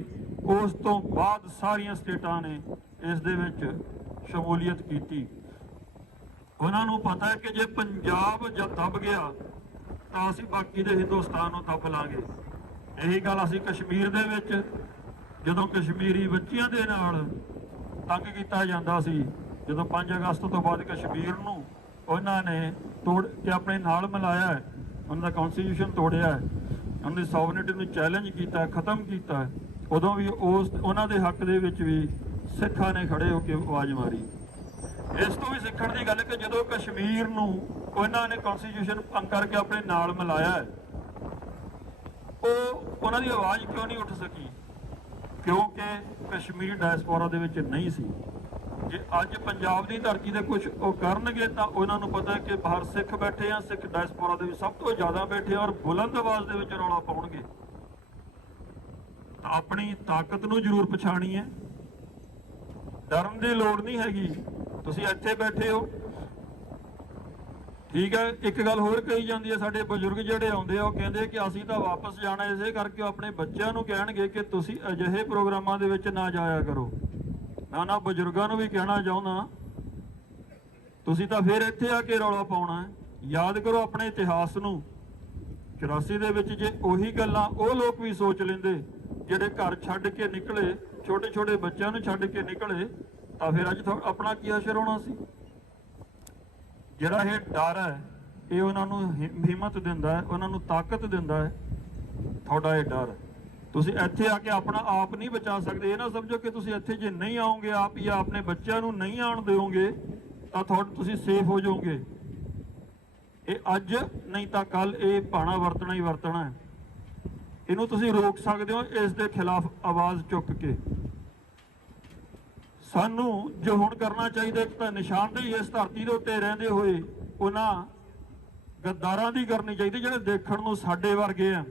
ਉਸ ਤੋਂ ਬਾਅਦ ਸਾਰੀਆਂ ਸਟੇਟਾਂ ਨੇ ਇਸ ਦੇ ਵਿੱਚ ਸ਼ਮੂਲੀਅਤ ਕੀਤੀ। ਉਹਨਾਂ ਨੂੰ ਪਤਾ ਹੈ ਕਿ ਜੇ ਪੰਜਾਬ ਜਦ ਦਬ ਗਿਆ ਤਾਂ ਅਸੀਂ ਬਾਕੀ ਦੇ ਹਿੰਦੁਸਤਾਨ ਨੂੰ ਦਬ ਲਾਂਗੇ। ਇਹੀ ਗੱਲ ਅਸੀਂ ਕਸ਼ਮੀਰ ਦੇ ਵਿੱਚ ਜਦੋਂ ਕਸ਼ਮੀਰੀ ਬੱਚਿਆਂ ਦੇ ਨਾਲ ਤੰਗ ਕੀਤਾ ਜਾਂਦਾ ਸੀ, ਜਦੋਂ 5 ਅਗਸਤ ਤੋਂ ਬਾਅਦ ਕਸ਼ਮੀਰ ਨੂੰ ਉਹਨਾਂ ਨੇ ਤੋੜ ਕੇ ਆਪਣੇ ਨਾਲ ਮਿਲਾਇਆ, ਉਹਨਾਂ ਦਾ ਕੌਨਸਟੀਟਿਊਸ਼ਨ ਤੋੜਿਆ, ਉਹਨਾਂ ਦੀ ਸੋਵਰਨਿਟੀ ਨੂੰ ਚੈਲੰਜ ਕੀਤਾ, ਖਤਮ ਕੀਤਾ, ਉਦੋਂ ਵੀ ਉਹਨਾਂ ਦੇ ਹੱਕ ਦੇ ਵਿੱਚ ਵੀ ਸਿੱਖਾਂ ਨੇ ਖੜੇ ਹੋ ਕੇ ਆਵਾਜ਼ ਮਾਰੀ। ਇਸ ਤੋਂ ਵੀ ਸਿੱਖਣ ਦੀ ਗੱਲ ਕਿ ਜਦੋਂ ਕਸ਼ਮੀਰ ਨੂੰ ਉਹਨਾਂ ਨੇ ਕੌਨਸਟੀਟਿਊਸ਼ਨ ਭੰਗ ਕਰਕੇ ਆਪਣੇ ਨਾਲ ਮਿਲਾਇਆ, ਉਹਨਾਂ ਦੀ ਆਵਾਜ਼ ਕਿਉਂ ਨਹੀਂ ਉੱਠ ਸਕੀ? ਕਿਉਂਕਿ ਕਸ਼ਮੀਰ ਡਾਇਸਪੋਰਾ ਦੇ ਵਿੱਚ ਨਹੀਂ ਸੀ। ਜੇ ਅੱਜ ਪੰਜਾਬ ਦੀ ਧਰਤੀ ਤੇ ਕੁਝ ਉਹ ਕਰਨਗੇ ਤਾਂ ਉਹਨਾਂ ਨੂੰ ਪਤਾ ਕਿ ਬਾਹਰ ਸਿੱਖ ਬੈਠੇ ਆ, ਸਿੱਖ ਡਾਇਸਪੋਰਾ ਦੇ ਵਿੱਚ ਸਭ ਤੋਂ ਜ਼ਿਆਦਾ ਬੈਠੇ ਆ, ਔਰ ਬੁਲੰਦ ਆਵਾਜ਼ ਦੇ ਵਿੱਚ ਰੌਲਾ ਪਾਉਣਗੇ। ਤਾਂ ਆਪਣੀ ਤਾਕਤ ਨੂੰ ਜ਼ਰੂਰ ਪਛਾਣੀਏ, ਡਰਨ ਦੀ ਲੋੜ ਨਹੀਂ ਹੈਗੀ। ਤੁਸੀਂ ਇੱਥੇ ਬੈਠੇ ਹੋ, ਠੀਕ ਹੈ। ਇੱਕ ਗੱਲ ਹੋਰ ਕਹੀ ਜਾਂਦੀ ਹੈ, ਸਾਡੇ ਬਜ਼ੁਰਗ ਜਿਹੜੇ ਆਉਂਦੇ ਆ ਉਹ ਕਹਿੰਦੇ ਕਿ ਅਸੀਂ ਤਾਂ ਵਾਪਸ ਜਾਣਾ, ਇਸੇ ਕਰਕੇ ਉਹ ਆਪਣੇ ਬੱਚਿਆਂ ਨੂੰ ਕਹਿਣਗੇ ਕਿ ਤੁਸੀਂ ਅਜਿਹੇ ਪ੍ਰੋਗਰਾਮਾਂ ਦੇ ਵਿੱਚ ਨਾ ਜਾਇਆ ਕਰੋ। ਮੈਂ ਉਹਨਾਂ ਬਜ਼ੁਰਗਾਂ ਨੂੰ ਵੀ ਕਹਿਣਾ ਚਾਹੁੰਦਾ, ਤੁਸੀਂ ਤਾਂ ਫਿਰ ਇੱਥੇ ਆ ਕੇ ਰੌਲਾ ਪਾਉਣਾ ਹੈ। ਯਾਦ ਕਰੋ ਆਪਣੇ ਇਤਿਹਾਸ ਨੂੰ। 84 ਦੇ ਵਿੱਚ ਜੇ ਉਹੀ ਗੱਲਾਂ ਉਹ ਲੋਕ ਵੀ ਸੋਚ ਲੈਂਦੇ ਜਿਹੜੇ ਘਰ ਛੱਡ ਕੇ ਨਿਕਲੇ, ਛੋਟੇ ਛੋਟੇ ਬੱਚਿਆਂ ਨੂੰ ਛੱਡ ਕੇ ਨਿਕਲੇ, ਤਾਂ ਫਿਰ ਅੱਜ ਆਪਣਾ ਕੀ ਅਸਰ ਹੋਣਾ ਸੀ। ਜਿਹੜਾ ਇਹ ਡਰ ਹੈ ਇਹ ਉਹਨਾਂ ਨੂੰ ਹਿੰਮਤ ਦਿੰਦਾ ਹੈ, ਉਹਨਾਂ ਨੂੰ ਤਾਕਤ ਦਿੰਦਾ ਹੈ। ਤੁਹਾਡਾ ਇਹ ਡਰ, ਤੁਸੀਂ ਇੱਥੇ ਆ ਕੇ ਆਪਣਾ ਆਪ ਨਹੀਂ ਬਚਾ ਸਕਦੇ। ਇਹ ਨਾ ਸਮਝੋ ਕਿ ਤੁਸੀਂ ਇੱਥੇ ਜੇ ਨਹੀਂ ਆਓਗੇ ਆਪ ਜਾਂ ਆਪਣੇ ਬੱਚਿਆਂ ਨੂੰ ਨਹੀਂ ਆਉਣ ਦਿਓਗੇ ਤਾਂ ਤੁਸੀਂ ਸੇਫ ਹੋ ਜਾਓਗੇ। ਇਹ ਅੱਜ ਨਹੀਂ ਤਾਂ ਕੱਲ ਇਹ ਭਾਣਾ ਵਰਤਣਾ ਹੀ ਵਰਤਣਾ ਹੈ। ਇਹਨੂੰ ਤੁਸੀਂ ਰੋਕ ਸਕਦੇ ਹੋ ਇਸ ਦੇ ਖਿਲਾਫ ਆਵਾਜ਼ ਚੁੱਕ ਕੇ। ਸਾਨੂੰ ਜੋ ਹੁਣ ਕਰਨਾ ਚਾਹੀਦਾ, ਇੱਕ ਤਾਂ ਨਿਸ਼ਾਨਦੇਹੀ ਇਸ ਧਰਤੀ ਦੇ ਉੱਤੇ ਰਹਿੰਦੇ ਹੋਏ ਉਹਨਾਂ ਗੱਦਾਰਾਂ ਦੀ ਕਰਨੀ ਚਾਹੀਦੀ ਜਿਹੜੇ ਦੇਖਣ ਨੂੰ ਸਾਡੇ ਵਰਗੇ ਆ,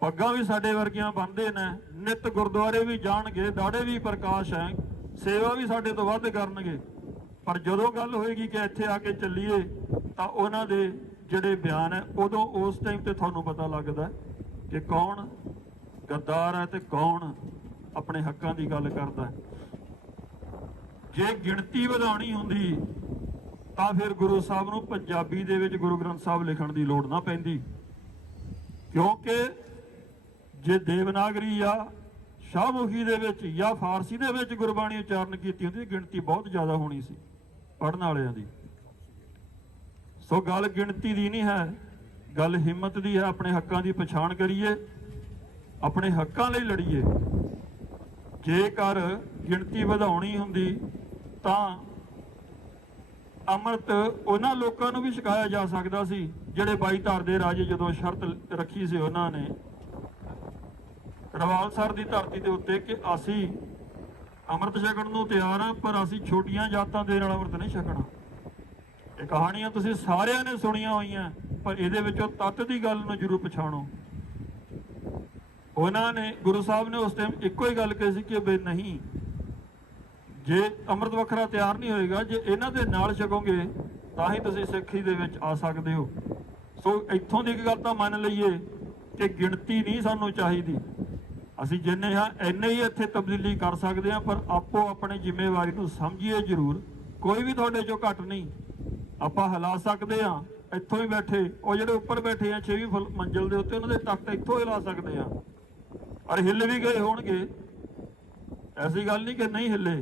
ਪੱਗਾਂ ਵੀ ਸਾਡੇ ਵਰਗੀਆਂ ਬੰਨ੍ਹਦੇ ਨੇ, ਨਿੱਤ ਗੁਰਦੁਆਰੇ ਵੀ ਜਾਣਗੇ, ਦਾੜੇ ਵੀ ਪ੍ਰਕਾਸ਼ ਹੈ, ਸੇਵਾ ਵੀ ਸਾਡੇ ਤੋਂ ਵੱਧ ਕਰਨਗੇ। ਪਰ ਜਦੋਂ ਗੱਲ ਹੋਏਗੀ ਕਿ ਇੱਥੇ ਆ ਕੇ ਚੱਲੀਏ ਤਾਂ ਉਹਨਾਂ ਦੇ ਜਿਹੜੇ ਬਿਆਨ ਹੈ ਉਦੋਂ ਉਸ ਟਾਈਮ ਤੇ ਤੁਹਾਨੂੰ ਪਤਾ ਲੱਗਦਾ ਕਿ ਕੌਣ ਗੱਦਾਰ ਹੈ ਤੇ ਕੌਣ ਆਪਣੇ ਹੱਕਾਂ ਦੀ ਗੱਲ ਕਰਦਾ। ਜੇ ਗਿਣਤੀ ਵਧਾਉਣੀ ਹੁੰਦੀ ਤਾਂ ਫਿਰ ਗੁਰੂ ਸਾਹਿਬ ਨੂੰ ਪੰਜਾਬੀ ਦੇ ਵਿੱਚ ਗੁਰੂ ਗ੍ਰੰਥ ਸਾਹਿਬ ਲਿਖਣ ਦੀ ਲੋੜ ਨਾ ਪੈਂਦੀ, ਕਿਉਂਕਿ ਜੇ ਦੇਵਨਾਗਰੀ ਜਾਂ ਸ਼ਾਹਮੁਖੀ ਦੇ ਵਿੱਚ ਜਾਂ ਫਾਰਸੀ ਦੇ ਵਿੱਚ ਗੁਰਬਾਣੀ ਉਚਾਰਨ ਕੀਤੀ ਹੁੰਦੀ ਗਿਣਤੀ ਬਹੁਤ ਜ਼ਿਆਦਾ ਹੋਣੀ ਸੀ ਪੜ੍ਹਨ ਵਾਲਿਆਂ ਦੀ। ਸੋ ਗੱਲ ਗਿਣਤੀ ਦੀ ਨਹੀਂ ਹੈ, ਗੱਲ ਹਿੰਮਤ ਦੀ ਹੈ। ਆਪਣੇ ਹੱਕਾਂ ਦੀ ਪਛਾਣ ਕਰੀਏ, ਆਪਣੇ ਹੱਕਾਂ ਲਈ ਲੜੀਏ। ਜੇਕਰ ਗਿਣਤੀ ਵਧਾਉਣੀ ਹੁੰਦੀ ਤਾਂ ਅੰਮ੍ਰਿਤ ਉਹਨਾਂ ਲੋਕਾਂ ਨੂੰ ਵੀ ਛਕਾਇਆ ਜਾ ਸਕਦਾ ਸੀ ਜਿਹੜੇ 22 ਧਾਰ ਦੇ ਰਾਜੇ ਜਦੋਂ ਸ਼ਰਤ ਰੱਖੀ ਸੀ ਉਹਨਾਂ ਨੇ ਰਵਾਲਸਰ ਦੀ ਧਰਤੀ ਦੇ ਉੱਤੇ ਕਿ ਅਸੀਂ ਅੰਮ੍ਰਿਤ ਛਕਣ ਨੂੰ ਤਿਆਰ ਹਾਂ, ਪਰ ਅਸੀਂ ਛੋਟੀਆਂ ਜਾਤਾਂ ਦੇ ਨਾਲ ਅੰਮ੍ਰਿਤ ਨਹੀਂ ਛਕਣਾ। ਇਹ ਕਹਾਣੀਆਂ ਤੁਸੀਂ ਸਾਰਿਆਂ ਨੇ ਸੁਣੀਆਂ ਹੋਈਆਂ, ਪਰ ਇਹਦੇ ਵਿੱਚੋਂ ਤੱਤ ਦੀ ਗੱਲ ਨੂੰ ਜ਼ਰੂਰ ਪਛਾਣੋ। ਉਹਨਾਂ ਨੇ ਗੁਰੂ ਸਾਹਿਬ ਨੇ ਉਸ ਟਾਈਮ ਇੱਕੋ ਹੀ ਗੱਲ ਕਹੀ ਸੀ ਕਿ ਬਈ ਨਹੀਂ, ਜੇ ਅੰਮ੍ਰਿਤ ਵੱਖਰਾ ਤਿਆਰ ਨਹੀਂ ਹੋਏਗਾ, ਜੇ ਇਹਨਾਂ ਦੇ ਨਾਲ ਛਕੋਗੇ ਤਾਂ ਹੀ ਤੁਸੀਂ ਸਿੱਖੀ ਦੇ ਵਿੱਚ ਆ ਸਕਦੇ ਹੋ। ਸੋ ਇੱਥੋਂ ਦੀ ਇੱਕ ਗੱਲ ਤਾਂ ਮੰਨ ਲਈਏ ਕਿ ਗਿਣਤੀ ਨਹੀਂ ਸਾਨੂੰ ਚਾਹੀਦੀ। ਅਸੀਂ ਜਿੰਨੇ ਹਾਂ ਇੰਨੇ ਹੀ ਇੱਥੇ ਤਬਦੀਲੀ ਕਰ ਸਕਦੇ ਹਾਂ, ਪਰ ਆਪੋ ਆਪਣੀ ਜ਼ਿੰਮੇਵਾਰੀ ਨੂੰ ਸਮਝੀਏ ਜ਼ਰੂਰ। ਕੋਈ ਵੀ ਤੁਹਾਡੇ ਚੋਂ ਘੱਟ ਨਹੀਂ। ਆਪਾਂ ਹਿਲਾ ਸਕਦੇ ਹਾਂ ਇੱਥੋਂ ਹੀ ਬੈਠੇ, ਉਹ ਜਿਹੜੇ ਉੱਪਰ ਬੈਠੇ ਆ 6ਵੀਂ ਮੰਜ਼ਿਲ ਦੇ ਉੱਤੇ, ਉਹਨਾਂ ਦੇ ਤਖਤ ਇੱਥੋਂ ਹਿਲਾ ਸਕਦੇ ਹਾਂ, ਔਰ ਹਿੱਲ ਵੀ ਗਏ ਹੋਣਗੇ। ਐਸੀ ਗੱਲ ਨਹੀਂ ਕਿ ਨਹੀਂ ਹਿੱਲੇ,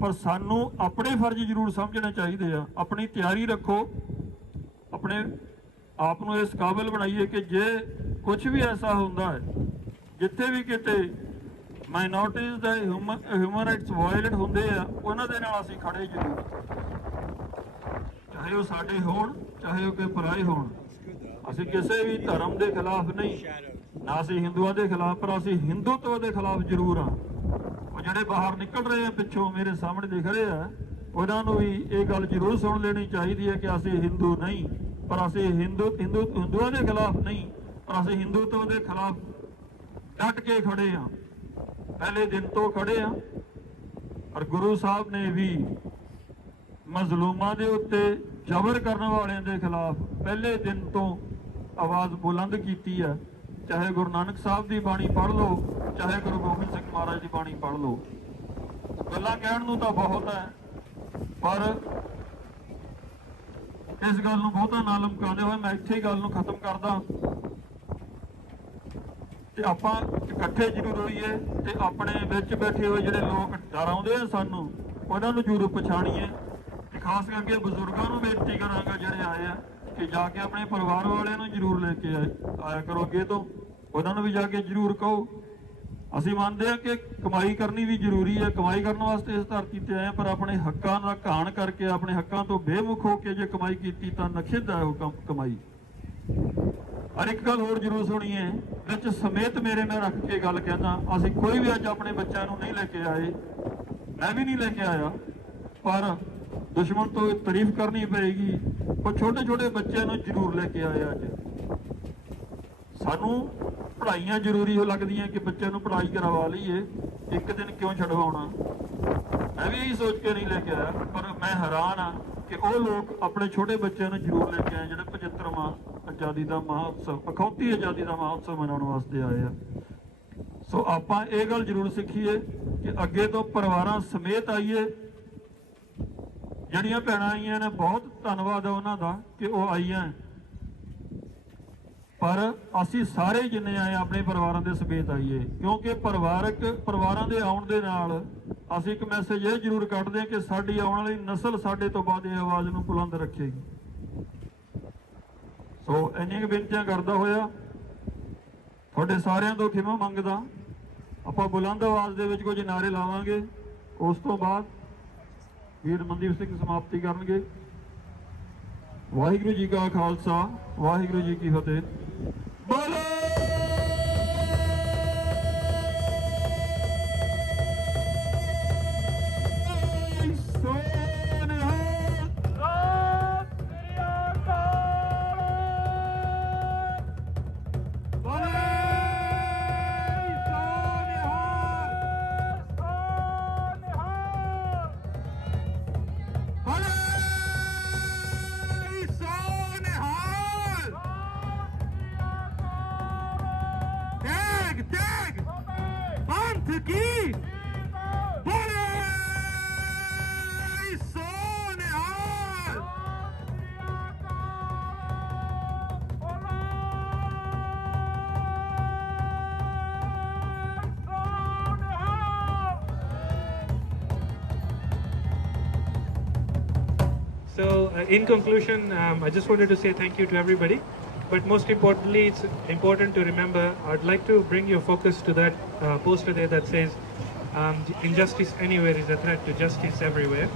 ਪਰ ਸਾਨੂੰ ਆਪਣੇ ਫਰਜ਼ ਜ਼ਰੂਰ ਸਮਝਣੇ ਚਾਹੀਦੇ ਆ। ਆਪਣੀ ਤਿਆਰੀ ਰੱਖੋ, ਆਪਣੇ ਆਪ ਨੂੰ ਇਸ ਕਾਬਿਲ ਬਣਾਈਏ ਕਿ ਜੇ ਕੁਝ ਵੀ ਐਸਾ ਹੁੰਦਾ ਹੈ ਜਿੱਥੇ ਵੀ ਕਿਤੇ ਮਾਈਨੋਰਟੀਜ਼ ਦਾ ਹਿਊਮਨ ਰਾਈਟਸ ਵਾਇਲੇਟ ਹੁੰਦੇ ਆ, ਉਹਨਾਂ ਦੇ ਨਾਲ ਅਸੀਂ ਖੜੇ ਜ਼ਰੂਰ, ਚਾਹੇ ਉਹ ਸਾਡੇ ਹੋਣ ਚਾਹੇ ਉਹ ਕੋਈ ਪਰਾਏ ਹੋਣ। ਅਸੀਂ ਕਿਸੇ ਵੀ ਧਰਮ ਦੇ ਖਿਲਾਫ ਨਹੀਂ, ਨਾ ਅਸੀਂ ਹਿੰਦੂਆਂ ਦੇ ਖਿਲਾਫ, ਪਰ ਅਸੀਂ ਹਿੰਦੂਤਵ ਦੇ ਖਿਲਾਫ ਜ਼ਰੂਰ ਹਾਂ। ਉਹ ਜਿਹੜੇ ਬਾਹਰ ਨਿਕਲ ਰਹੇ ਆ ਪਿੱਛੋਂ ਮੇਰੇ ਸਾਹਮਣੇ ਦਿਖ ਰਹੇ ਆ, ਉਹਨਾਂ ਨੂੰ ਵੀ ਇਹ ਗੱਲ ਜ਼ਰੂਰ ਸੁਣ ਲੈਣੀ ਚਾਹੀਦੀ ਹੈ ਕਿ ਅਸੀਂ ਹਿੰਦੂ ਨਹੀਂ, ਪਰ ਅਸੀਂ ਹਿੰਦੂਆਂ ਦੇ ਖਿਲਾਫ ਨਹੀਂ, ਪਰ ਅਸੀਂ ਹਿੰਦੂਤਵ ਦੇ ਖਿਲਾਫ ਡਟ ਕੇ ਖੜੇ ਹਾਂ, ਪਹਿਲੇ ਦਿਨ ਤੋਂ ਖੜੇ ਹਾਂ। ਔਰ ਗੁਰੂ ਸਾਹਿਬ ਨੇ ਵੀ ਮਜ਼ਲੂਮਾਂ ਦੇ ਉੱਤੇ ਜ਼ਬਰ ਕਰਨ ਵਾਲਿਆਂ ਦੇ ਖਿਲਾਫ ਪਹਿਲੇ ਦਿਨ ਤੋਂ ਆਵਾਜ਼ ਬੁਲੰਦ ਕੀਤੀ ਹੈ। ਚਾਹੇ ਗੁਰੂ ਨਾਨਕ ਸਾਹਿਬ ਦੀ ਬਾਣੀ ਪੜ੍ਹ ਲਓ, ਚਾਹੇ ਗੁਰੂ ਗੋਬਿੰਦ ਸਿੰਘ ਮਹਾਰਾਜ ਦੀ ਬਾਣੀ ਪੜ੍ਹ ਲਓ। ਗੱਲਾਂ ਕਹਿਣ ਨੂੰ ਤਾਂ ਬਹੁਤ ਹੈ, ਪਰ ਇਸ ਗੱਲ ਨੂੰ ਬਹੁਤਾ ਨਾ ਲਮਕਾਉਂਦੇ ਹੋਏ ਮੈਂ ਇੱਥੇ ਹੀ ਗੱਲ ਨੂੰ ਖਤਮ ਕਰਦਾ। ਤੇ ਆਪਾਂ ਇਕੱਠੇ ਜ਼ਰੂਰ ਹੋਈਏ ਤੇ ਆਪਣੇ ਵਿੱਚ ਬੈਠੇ ਹੋਏ ਜਿਹੜੇ ਲੋਕ ਡਰਾਉਂਦੇ ਆ ਸਾਨੂੰ, ਉਹਨਾਂ ਨੂੰ ਜ਼ਰੂਰ ਪਛਾਣੀਏ। ਤੇ ਖਾਸ ਕਰਕੇ ਬਜ਼ੁਰਗਾਂ ਨੂੰ ਬੇਨਤੀ ਕਰਾਂਗਾ ਜਿਹੜੇ ਆਏ ਆ ਕਿ ਜਾ ਕੇ ਆਪਣੇ ਪਰਿਵਾਰ ਵਾਲਿਆਂ ਨੂੰ ਜ਼ਰੂਰ ਲੈ ਕੇ ਆਇਆ ਕਰੋ ਅੱਗੇ ਤੋਂ, ਉਹਨਾਂ ਨੂੰ ਵੀ ਜਾ ਕੇ ਜ਼ਰੂਰ ਕਹੋ। ਅਸੀਂ ਮੰਨਦੇ ਹਾਂ ਕਿ ਕਮਾਈ ਕਰਨੀ ਵੀ ਜ਼ਰੂਰੀ ਹੈ, ਕਮਾਈ ਕਰਨ ਵਾਸਤੇ ਇਸ ਧਰਤੀ ਤੇ ਆਏ, ਪਰ ਆਪਣੇ ਹੱਕਾਂ ਦਾ ਘਾਣ ਕਰਕੇ, ਆਪਣੇ ਹੱਕਾਂ ਤੋਂ ਬੇਮੁਖ ਹੋ ਕੇ ਜੇ ਕਮਾਈ ਕੀਤੀ ਤਾਂ ਨਖਿੱਧ ਹੈ ਉਹ ਕਮਾਈ। ਔਰ ਇੱਕ ਗੱਲ ਹੋਰ ਜ਼ਰੂਰ ਸੁਣੀਏ, ਵਿੱਚ ਸਮੇਤ ਮੇਰੇ ਮੈਂ ਰੱਖ ਕੇ ਗੱਲ ਕਹਿੰਦਾ, ਅਸੀਂ ਕੋਈ ਵੀ ਅੱਜ ਆਪਣੇ ਬੱਚਿਆਂ ਨੂੰ ਨਹੀਂ ਲੈ ਕੇ ਆਏ, ਮੈਂ ਵੀ ਨਹੀਂ ਲੈ ਕੇ ਆਇਆ, ਪਰ ਦੁਸ਼ਮਣ ਤੋਂ ਤਾਰੀਫ ਕਰਨੀ ਪਏਗੀ। ਉਹ ਛੋਟੇ ਛੋਟੇ ਬੱਚਿਆਂ ਨੂੰ ਜ਼ਰੂਰ ਲੈ ਕੇ ਆਏ। ਅੱਜ ਸਾਨੂੰ ਪੜ੍ਹਾਈਆਂ ਜ਼ਰੂਰੀ ਹੋ ਲੱਗਦੀਆਂ ਕਿ ਬੱਚੇ ਨੂੰ ਪੜ੍ਹਾਈ ਕਰਵਾ ਲਈਏ, ਇੱਕ ਦਿਨ ਕਿਉਂ ਛਡਵਾਉਣਾ। ਮੈਂ ਵੀ ਇਹੀ ਸੋਚ ਕੇ ਨਹੀਂ ਲੈ ਕੇ ਆਇਆ, ਪਰ ਮੈਂ ਹੈਰਾਨ ਆ ਕਿ ਉਹ ਲੋਕ ਆਪਣੇ ਛੋਟੇ ਬੱਚਿਆਂ ਨੂੰ ਜ਼ਰੂਰ ਲੈ ਕੇ ਆਏ ਜਿਹੜੇ 75ਵਾਂ ਆਜ਼ਾਦੀ ਦਾ ਮਹਾਉਤਸਵ, ਅਖੌਤੀ ਆਜ਼ਾਦੀ ਦਾ ਮਹਾਉਤਸਵ ਮਨਾਉਣ ਵਾਸਤੇ ਆਏ ਆ। ਸੋ ਆਪਾਂ ਇਹ ਗੱਲ ਜ਼ਰੂਰ ਸਿੱਖੀਏ ਕਿ ਅੱਗੇ ਤੋਂ ਪਰਿਵਾਰਾਂ ਸਮੇਤ ਆਈਏ। ਜਿਹੜੀਆਂ ਭੈਣਾਂ ਆਈਆਂ ਨੇ ਬਹੁਤ ਧੰਨਵਾਦ ਹੈ ਉਹਨਾਂ ਦਾ ਕਿ ਉਹ ਆਈਆਂ, ਪਰ ਅਸੀਂ ਸਾਰੇ ਜਿੰਨੇ ਆਏ ਆਪਣੇ ਪਰਿਵਾਰਾਂ ਦੇ ਸਮੇਤ ਆਈਏ, ਕਿਉਂਕਿ ਪਰਿਵਾਰਾਂ ਦੇ ਆਉਣ ਦੇ ਨਾਲ ਅਸੀਂ ਇੱਕ ਮੈਸੇਜ ਇਹ ਜ਼ਰੂਰ ਕੱਢਦੇ ਹਾਂ ਕਿ ਸਾਡੀ ਆਉਣ ਵਾਲੀ ਨਸਲ ਸਾਡੇ ਤੋਂ ਬਾਅਦ ਇਹ ਆਵਾਜ਼ ਨੂੰ ਬੁਲੰਦ ਰੱਖੇਗੀ। ਸੋ ਇੰਨੀਆਂ ਬੇਨਤੀਆਂ ਕਰਦਾ ਹੋਇਆ ਤੁਹਾਡੇ ਸਾਰਿਆਂ ਤੋਂ ਖਿਮਾ ਮੰਗਦਾ। ਆਪਾਂ ਬੁਲੰਦ ਆਵਾਜ਼ ਦੇ ਵਿੱਚ ਕੁਝ ਨਾਅਰੇ ਲਾਵਾਂਗੇ, ਉਸ ਤੋਂ ਬਾਅਦ ਵੀਰ ਮਨਦੀਪ ਸਿੰਘ ਸਮਾਪਤੀ ਕਰਨਗੇ। ਵਾਹਿਗੁਰੂ ਜੀ ਕਾ ਖਾਲਸਾ, ਵਾਹਿਗੁਰੂ ਜੀ ਕੀ ਫਤਿਹ। ਬੋਲੇ की बोले सोनिहाल। So, in conclusion, I just wanted to say thank you to everybody. But most importantly, it's important to remember, I'd like to bring your focus to that poster there that says, injustice anywhere is a threat to justice everywhere.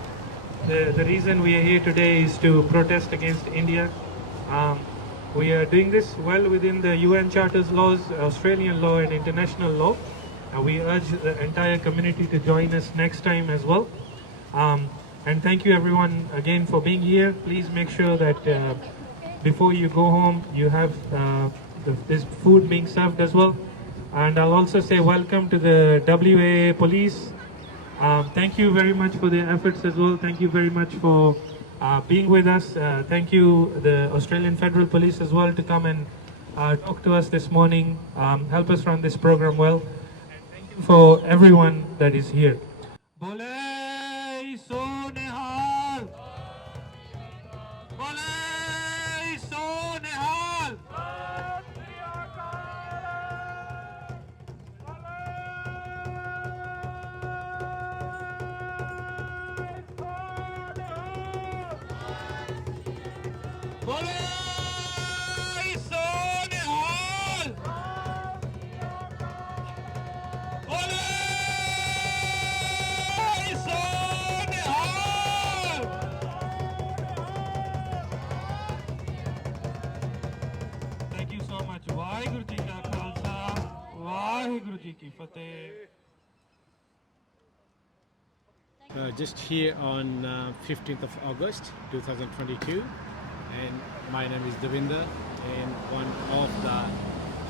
The reason we are here today is to protest against India. We are doing this well within the UN Charter's laws, Australian law and international law. We urge the entire community to join us next time as well. And thank you everyone again for being here. Please make sure that before you go home, you have this food being served as well. And I'll also say welcome to the WAA police. Thank you very much for their efforts as well. Thank you very much for being with us. Thank you, the Australian Federal Police as well, to come and talk to us this morning, help us run this program well. And thank you for everyone that is here. बोले सोनिहाल, बोले सोनिहाल। बोले सोनिहाल, बोले सोनिहाल। Thank you so much. Waheguru ji का खालसा, वाहिगुरु जी की फतेह। Just here on 15th of August 2022, and my name is Devinder, and one of the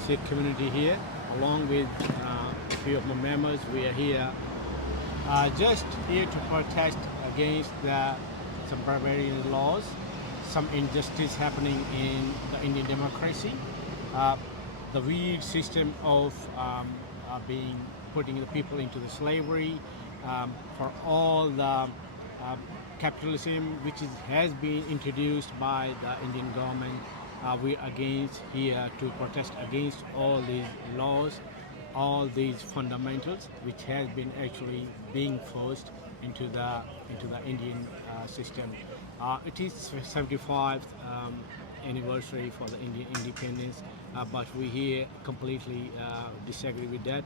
Sikh community here, along with a few of my members. We are here just here to protest against some barbarian laws, some injustice happening in the Indian democracy, the weird system of being putting the people into the slavery, for all the capitalism which has been introduced by the Indian government. We are against here to protest against all these laws, all these fundamentals which has been actually being forced into the Indian system. It is 75th anniversary for the Indian independence, but we here completely disagree with that.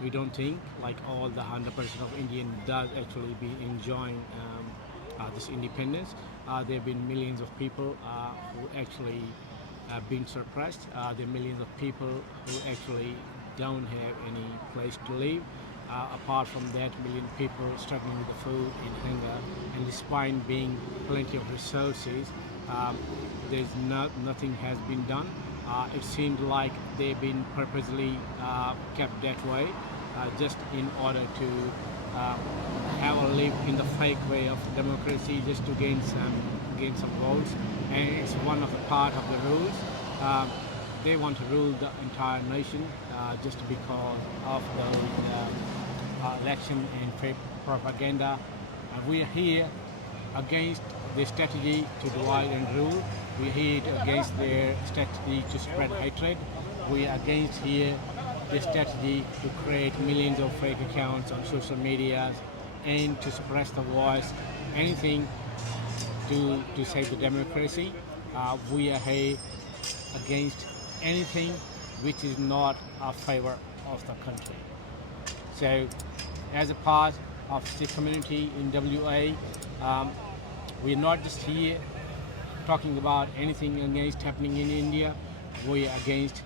We don't think like all the 100% of Indian does actually be enjoying this independence. There have been millions of people who actually been suppressed. There are millions of people who actually don't have any place to live. Apart from that, million people struggling with the food and hunger, and despite being plenty of resources, nothing has been done. It seemed like they've been purposely kept that way, just in order to have a live in the fake way of democracy, just to gain some votes. And it's one of the part of the rules. They want to rule the entire nation just because of the election and fake propaganda. We are here against their strategy to divide and rule. We are here against their strategy to spread hatred. We are against here the strategy to create millions of fake accounts on social media and to suppress the voice, anything to save the democracy. We are here against anything which is not a favor of the country. So, as a part of the community in WA, we're not just here talking about anything against happening in India. We are against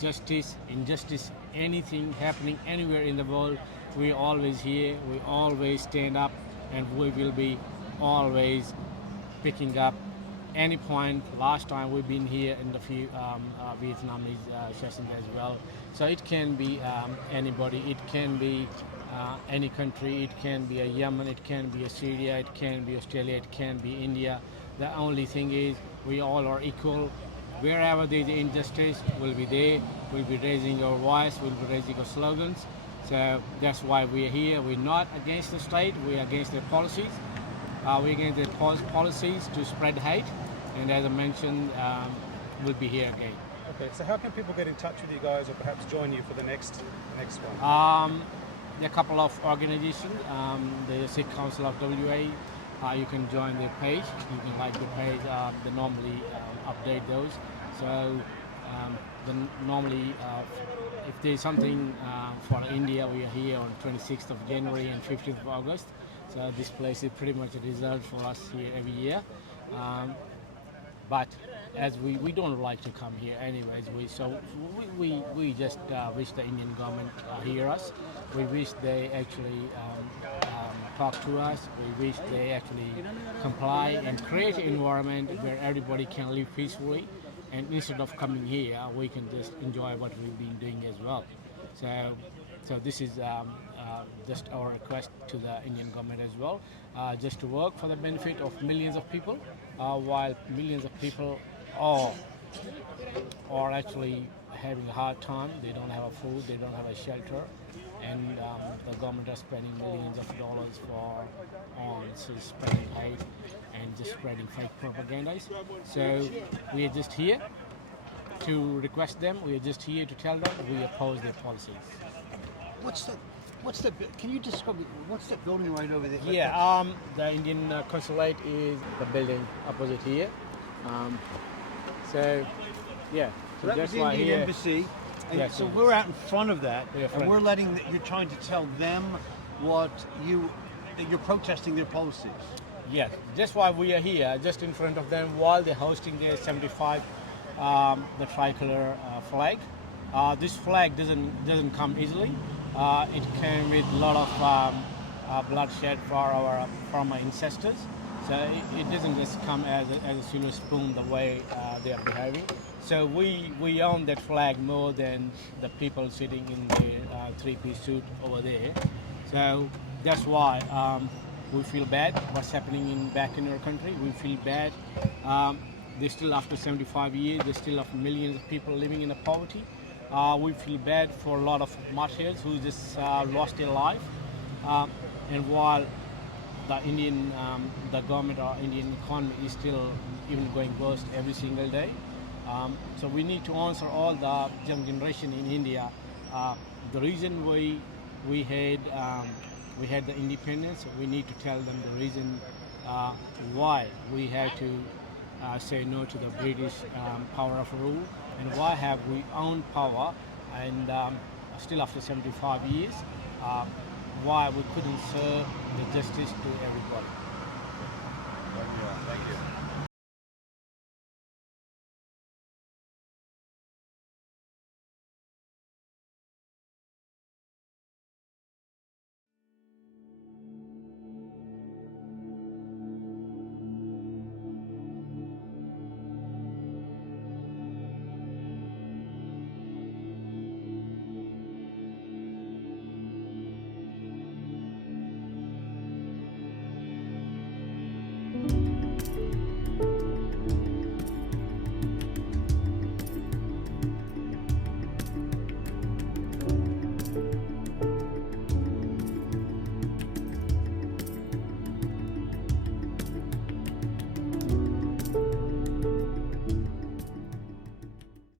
justice, injustice, anything happening anywhere in the world. We're always here, we always stand up, and we will be always picking up any point. Last time we've been here in the few Vietnamese sessions as well. So it can be anybody, it can be any country, it can be a Yemen, it can be a Syria, it can be Australia, it can be India. The only thing is we all are equal. Wherever there is injustice, we'll be there, we'll be raising our voice, we'll be raising our slogans. So that's why we're here. We're not against the state, we're against their policies. We're against their policies to spread hate, and as I mentioned, we'll be here again. Okay, so how can people get in touch with you guys or perhaps join you for the next one? There are a couple of organizations, the SIKH Council of WA. You can join their page, you can like the page, they normally update those. So normally if there's something for India, we are here on 26th of January and 15th of August. So this place is pretty much reserved for us here every year. But as we don't like to come here anyways, we just wish the Indian government hear us. We wish they actually talk to us. We wish they actually comply and create an environment where everybody can live peacefully. And instead of coming here, we can just enjoy what we've been doing as well. So this is just our request to the Indian government as well, just to work for the benefit of millions of people, while millions of people are actually having a hard time. They don't have a food, they don't have a shelter, and the government is spending millions of dollars on spreading hate and just spreading fake propaganda. So we are just here to request them, we are just here to tell them we oppose their policies. Can you describe what's that building right over there? Yeah, the Indian consulate is the building opposite here. So that's the Indian here, embassy. And yes, so we're out in front of that, Yeah, and we're you're trying to tell them that you're protesting their policies. Yes, just why we are here, just in front of them while they're hosting their 75, the tricolor flag. This flag doesn't come easily. It came with a lot of bloodshed from our ancestors. So it doesn't just come as a silver spoon the way they are behaving. So we own that flag more than the people sitting in the three-piece suit over there. So that's why we feel bad what's happening back in our country. We feel bad. They're still, after 75 years, there's still millions of people living in poverty. We feel bad for a lot of martyrs who just lost their life. And while the government or Indian economy is still even going worse every single day. So we need to answer all the young generation in India. The reason we had the independence, we need to tell them the reason why we had to say no to the British power of rule, and why have we owned power, and still after 75 years, why we couldn't serve the justice to everybody. Thank you.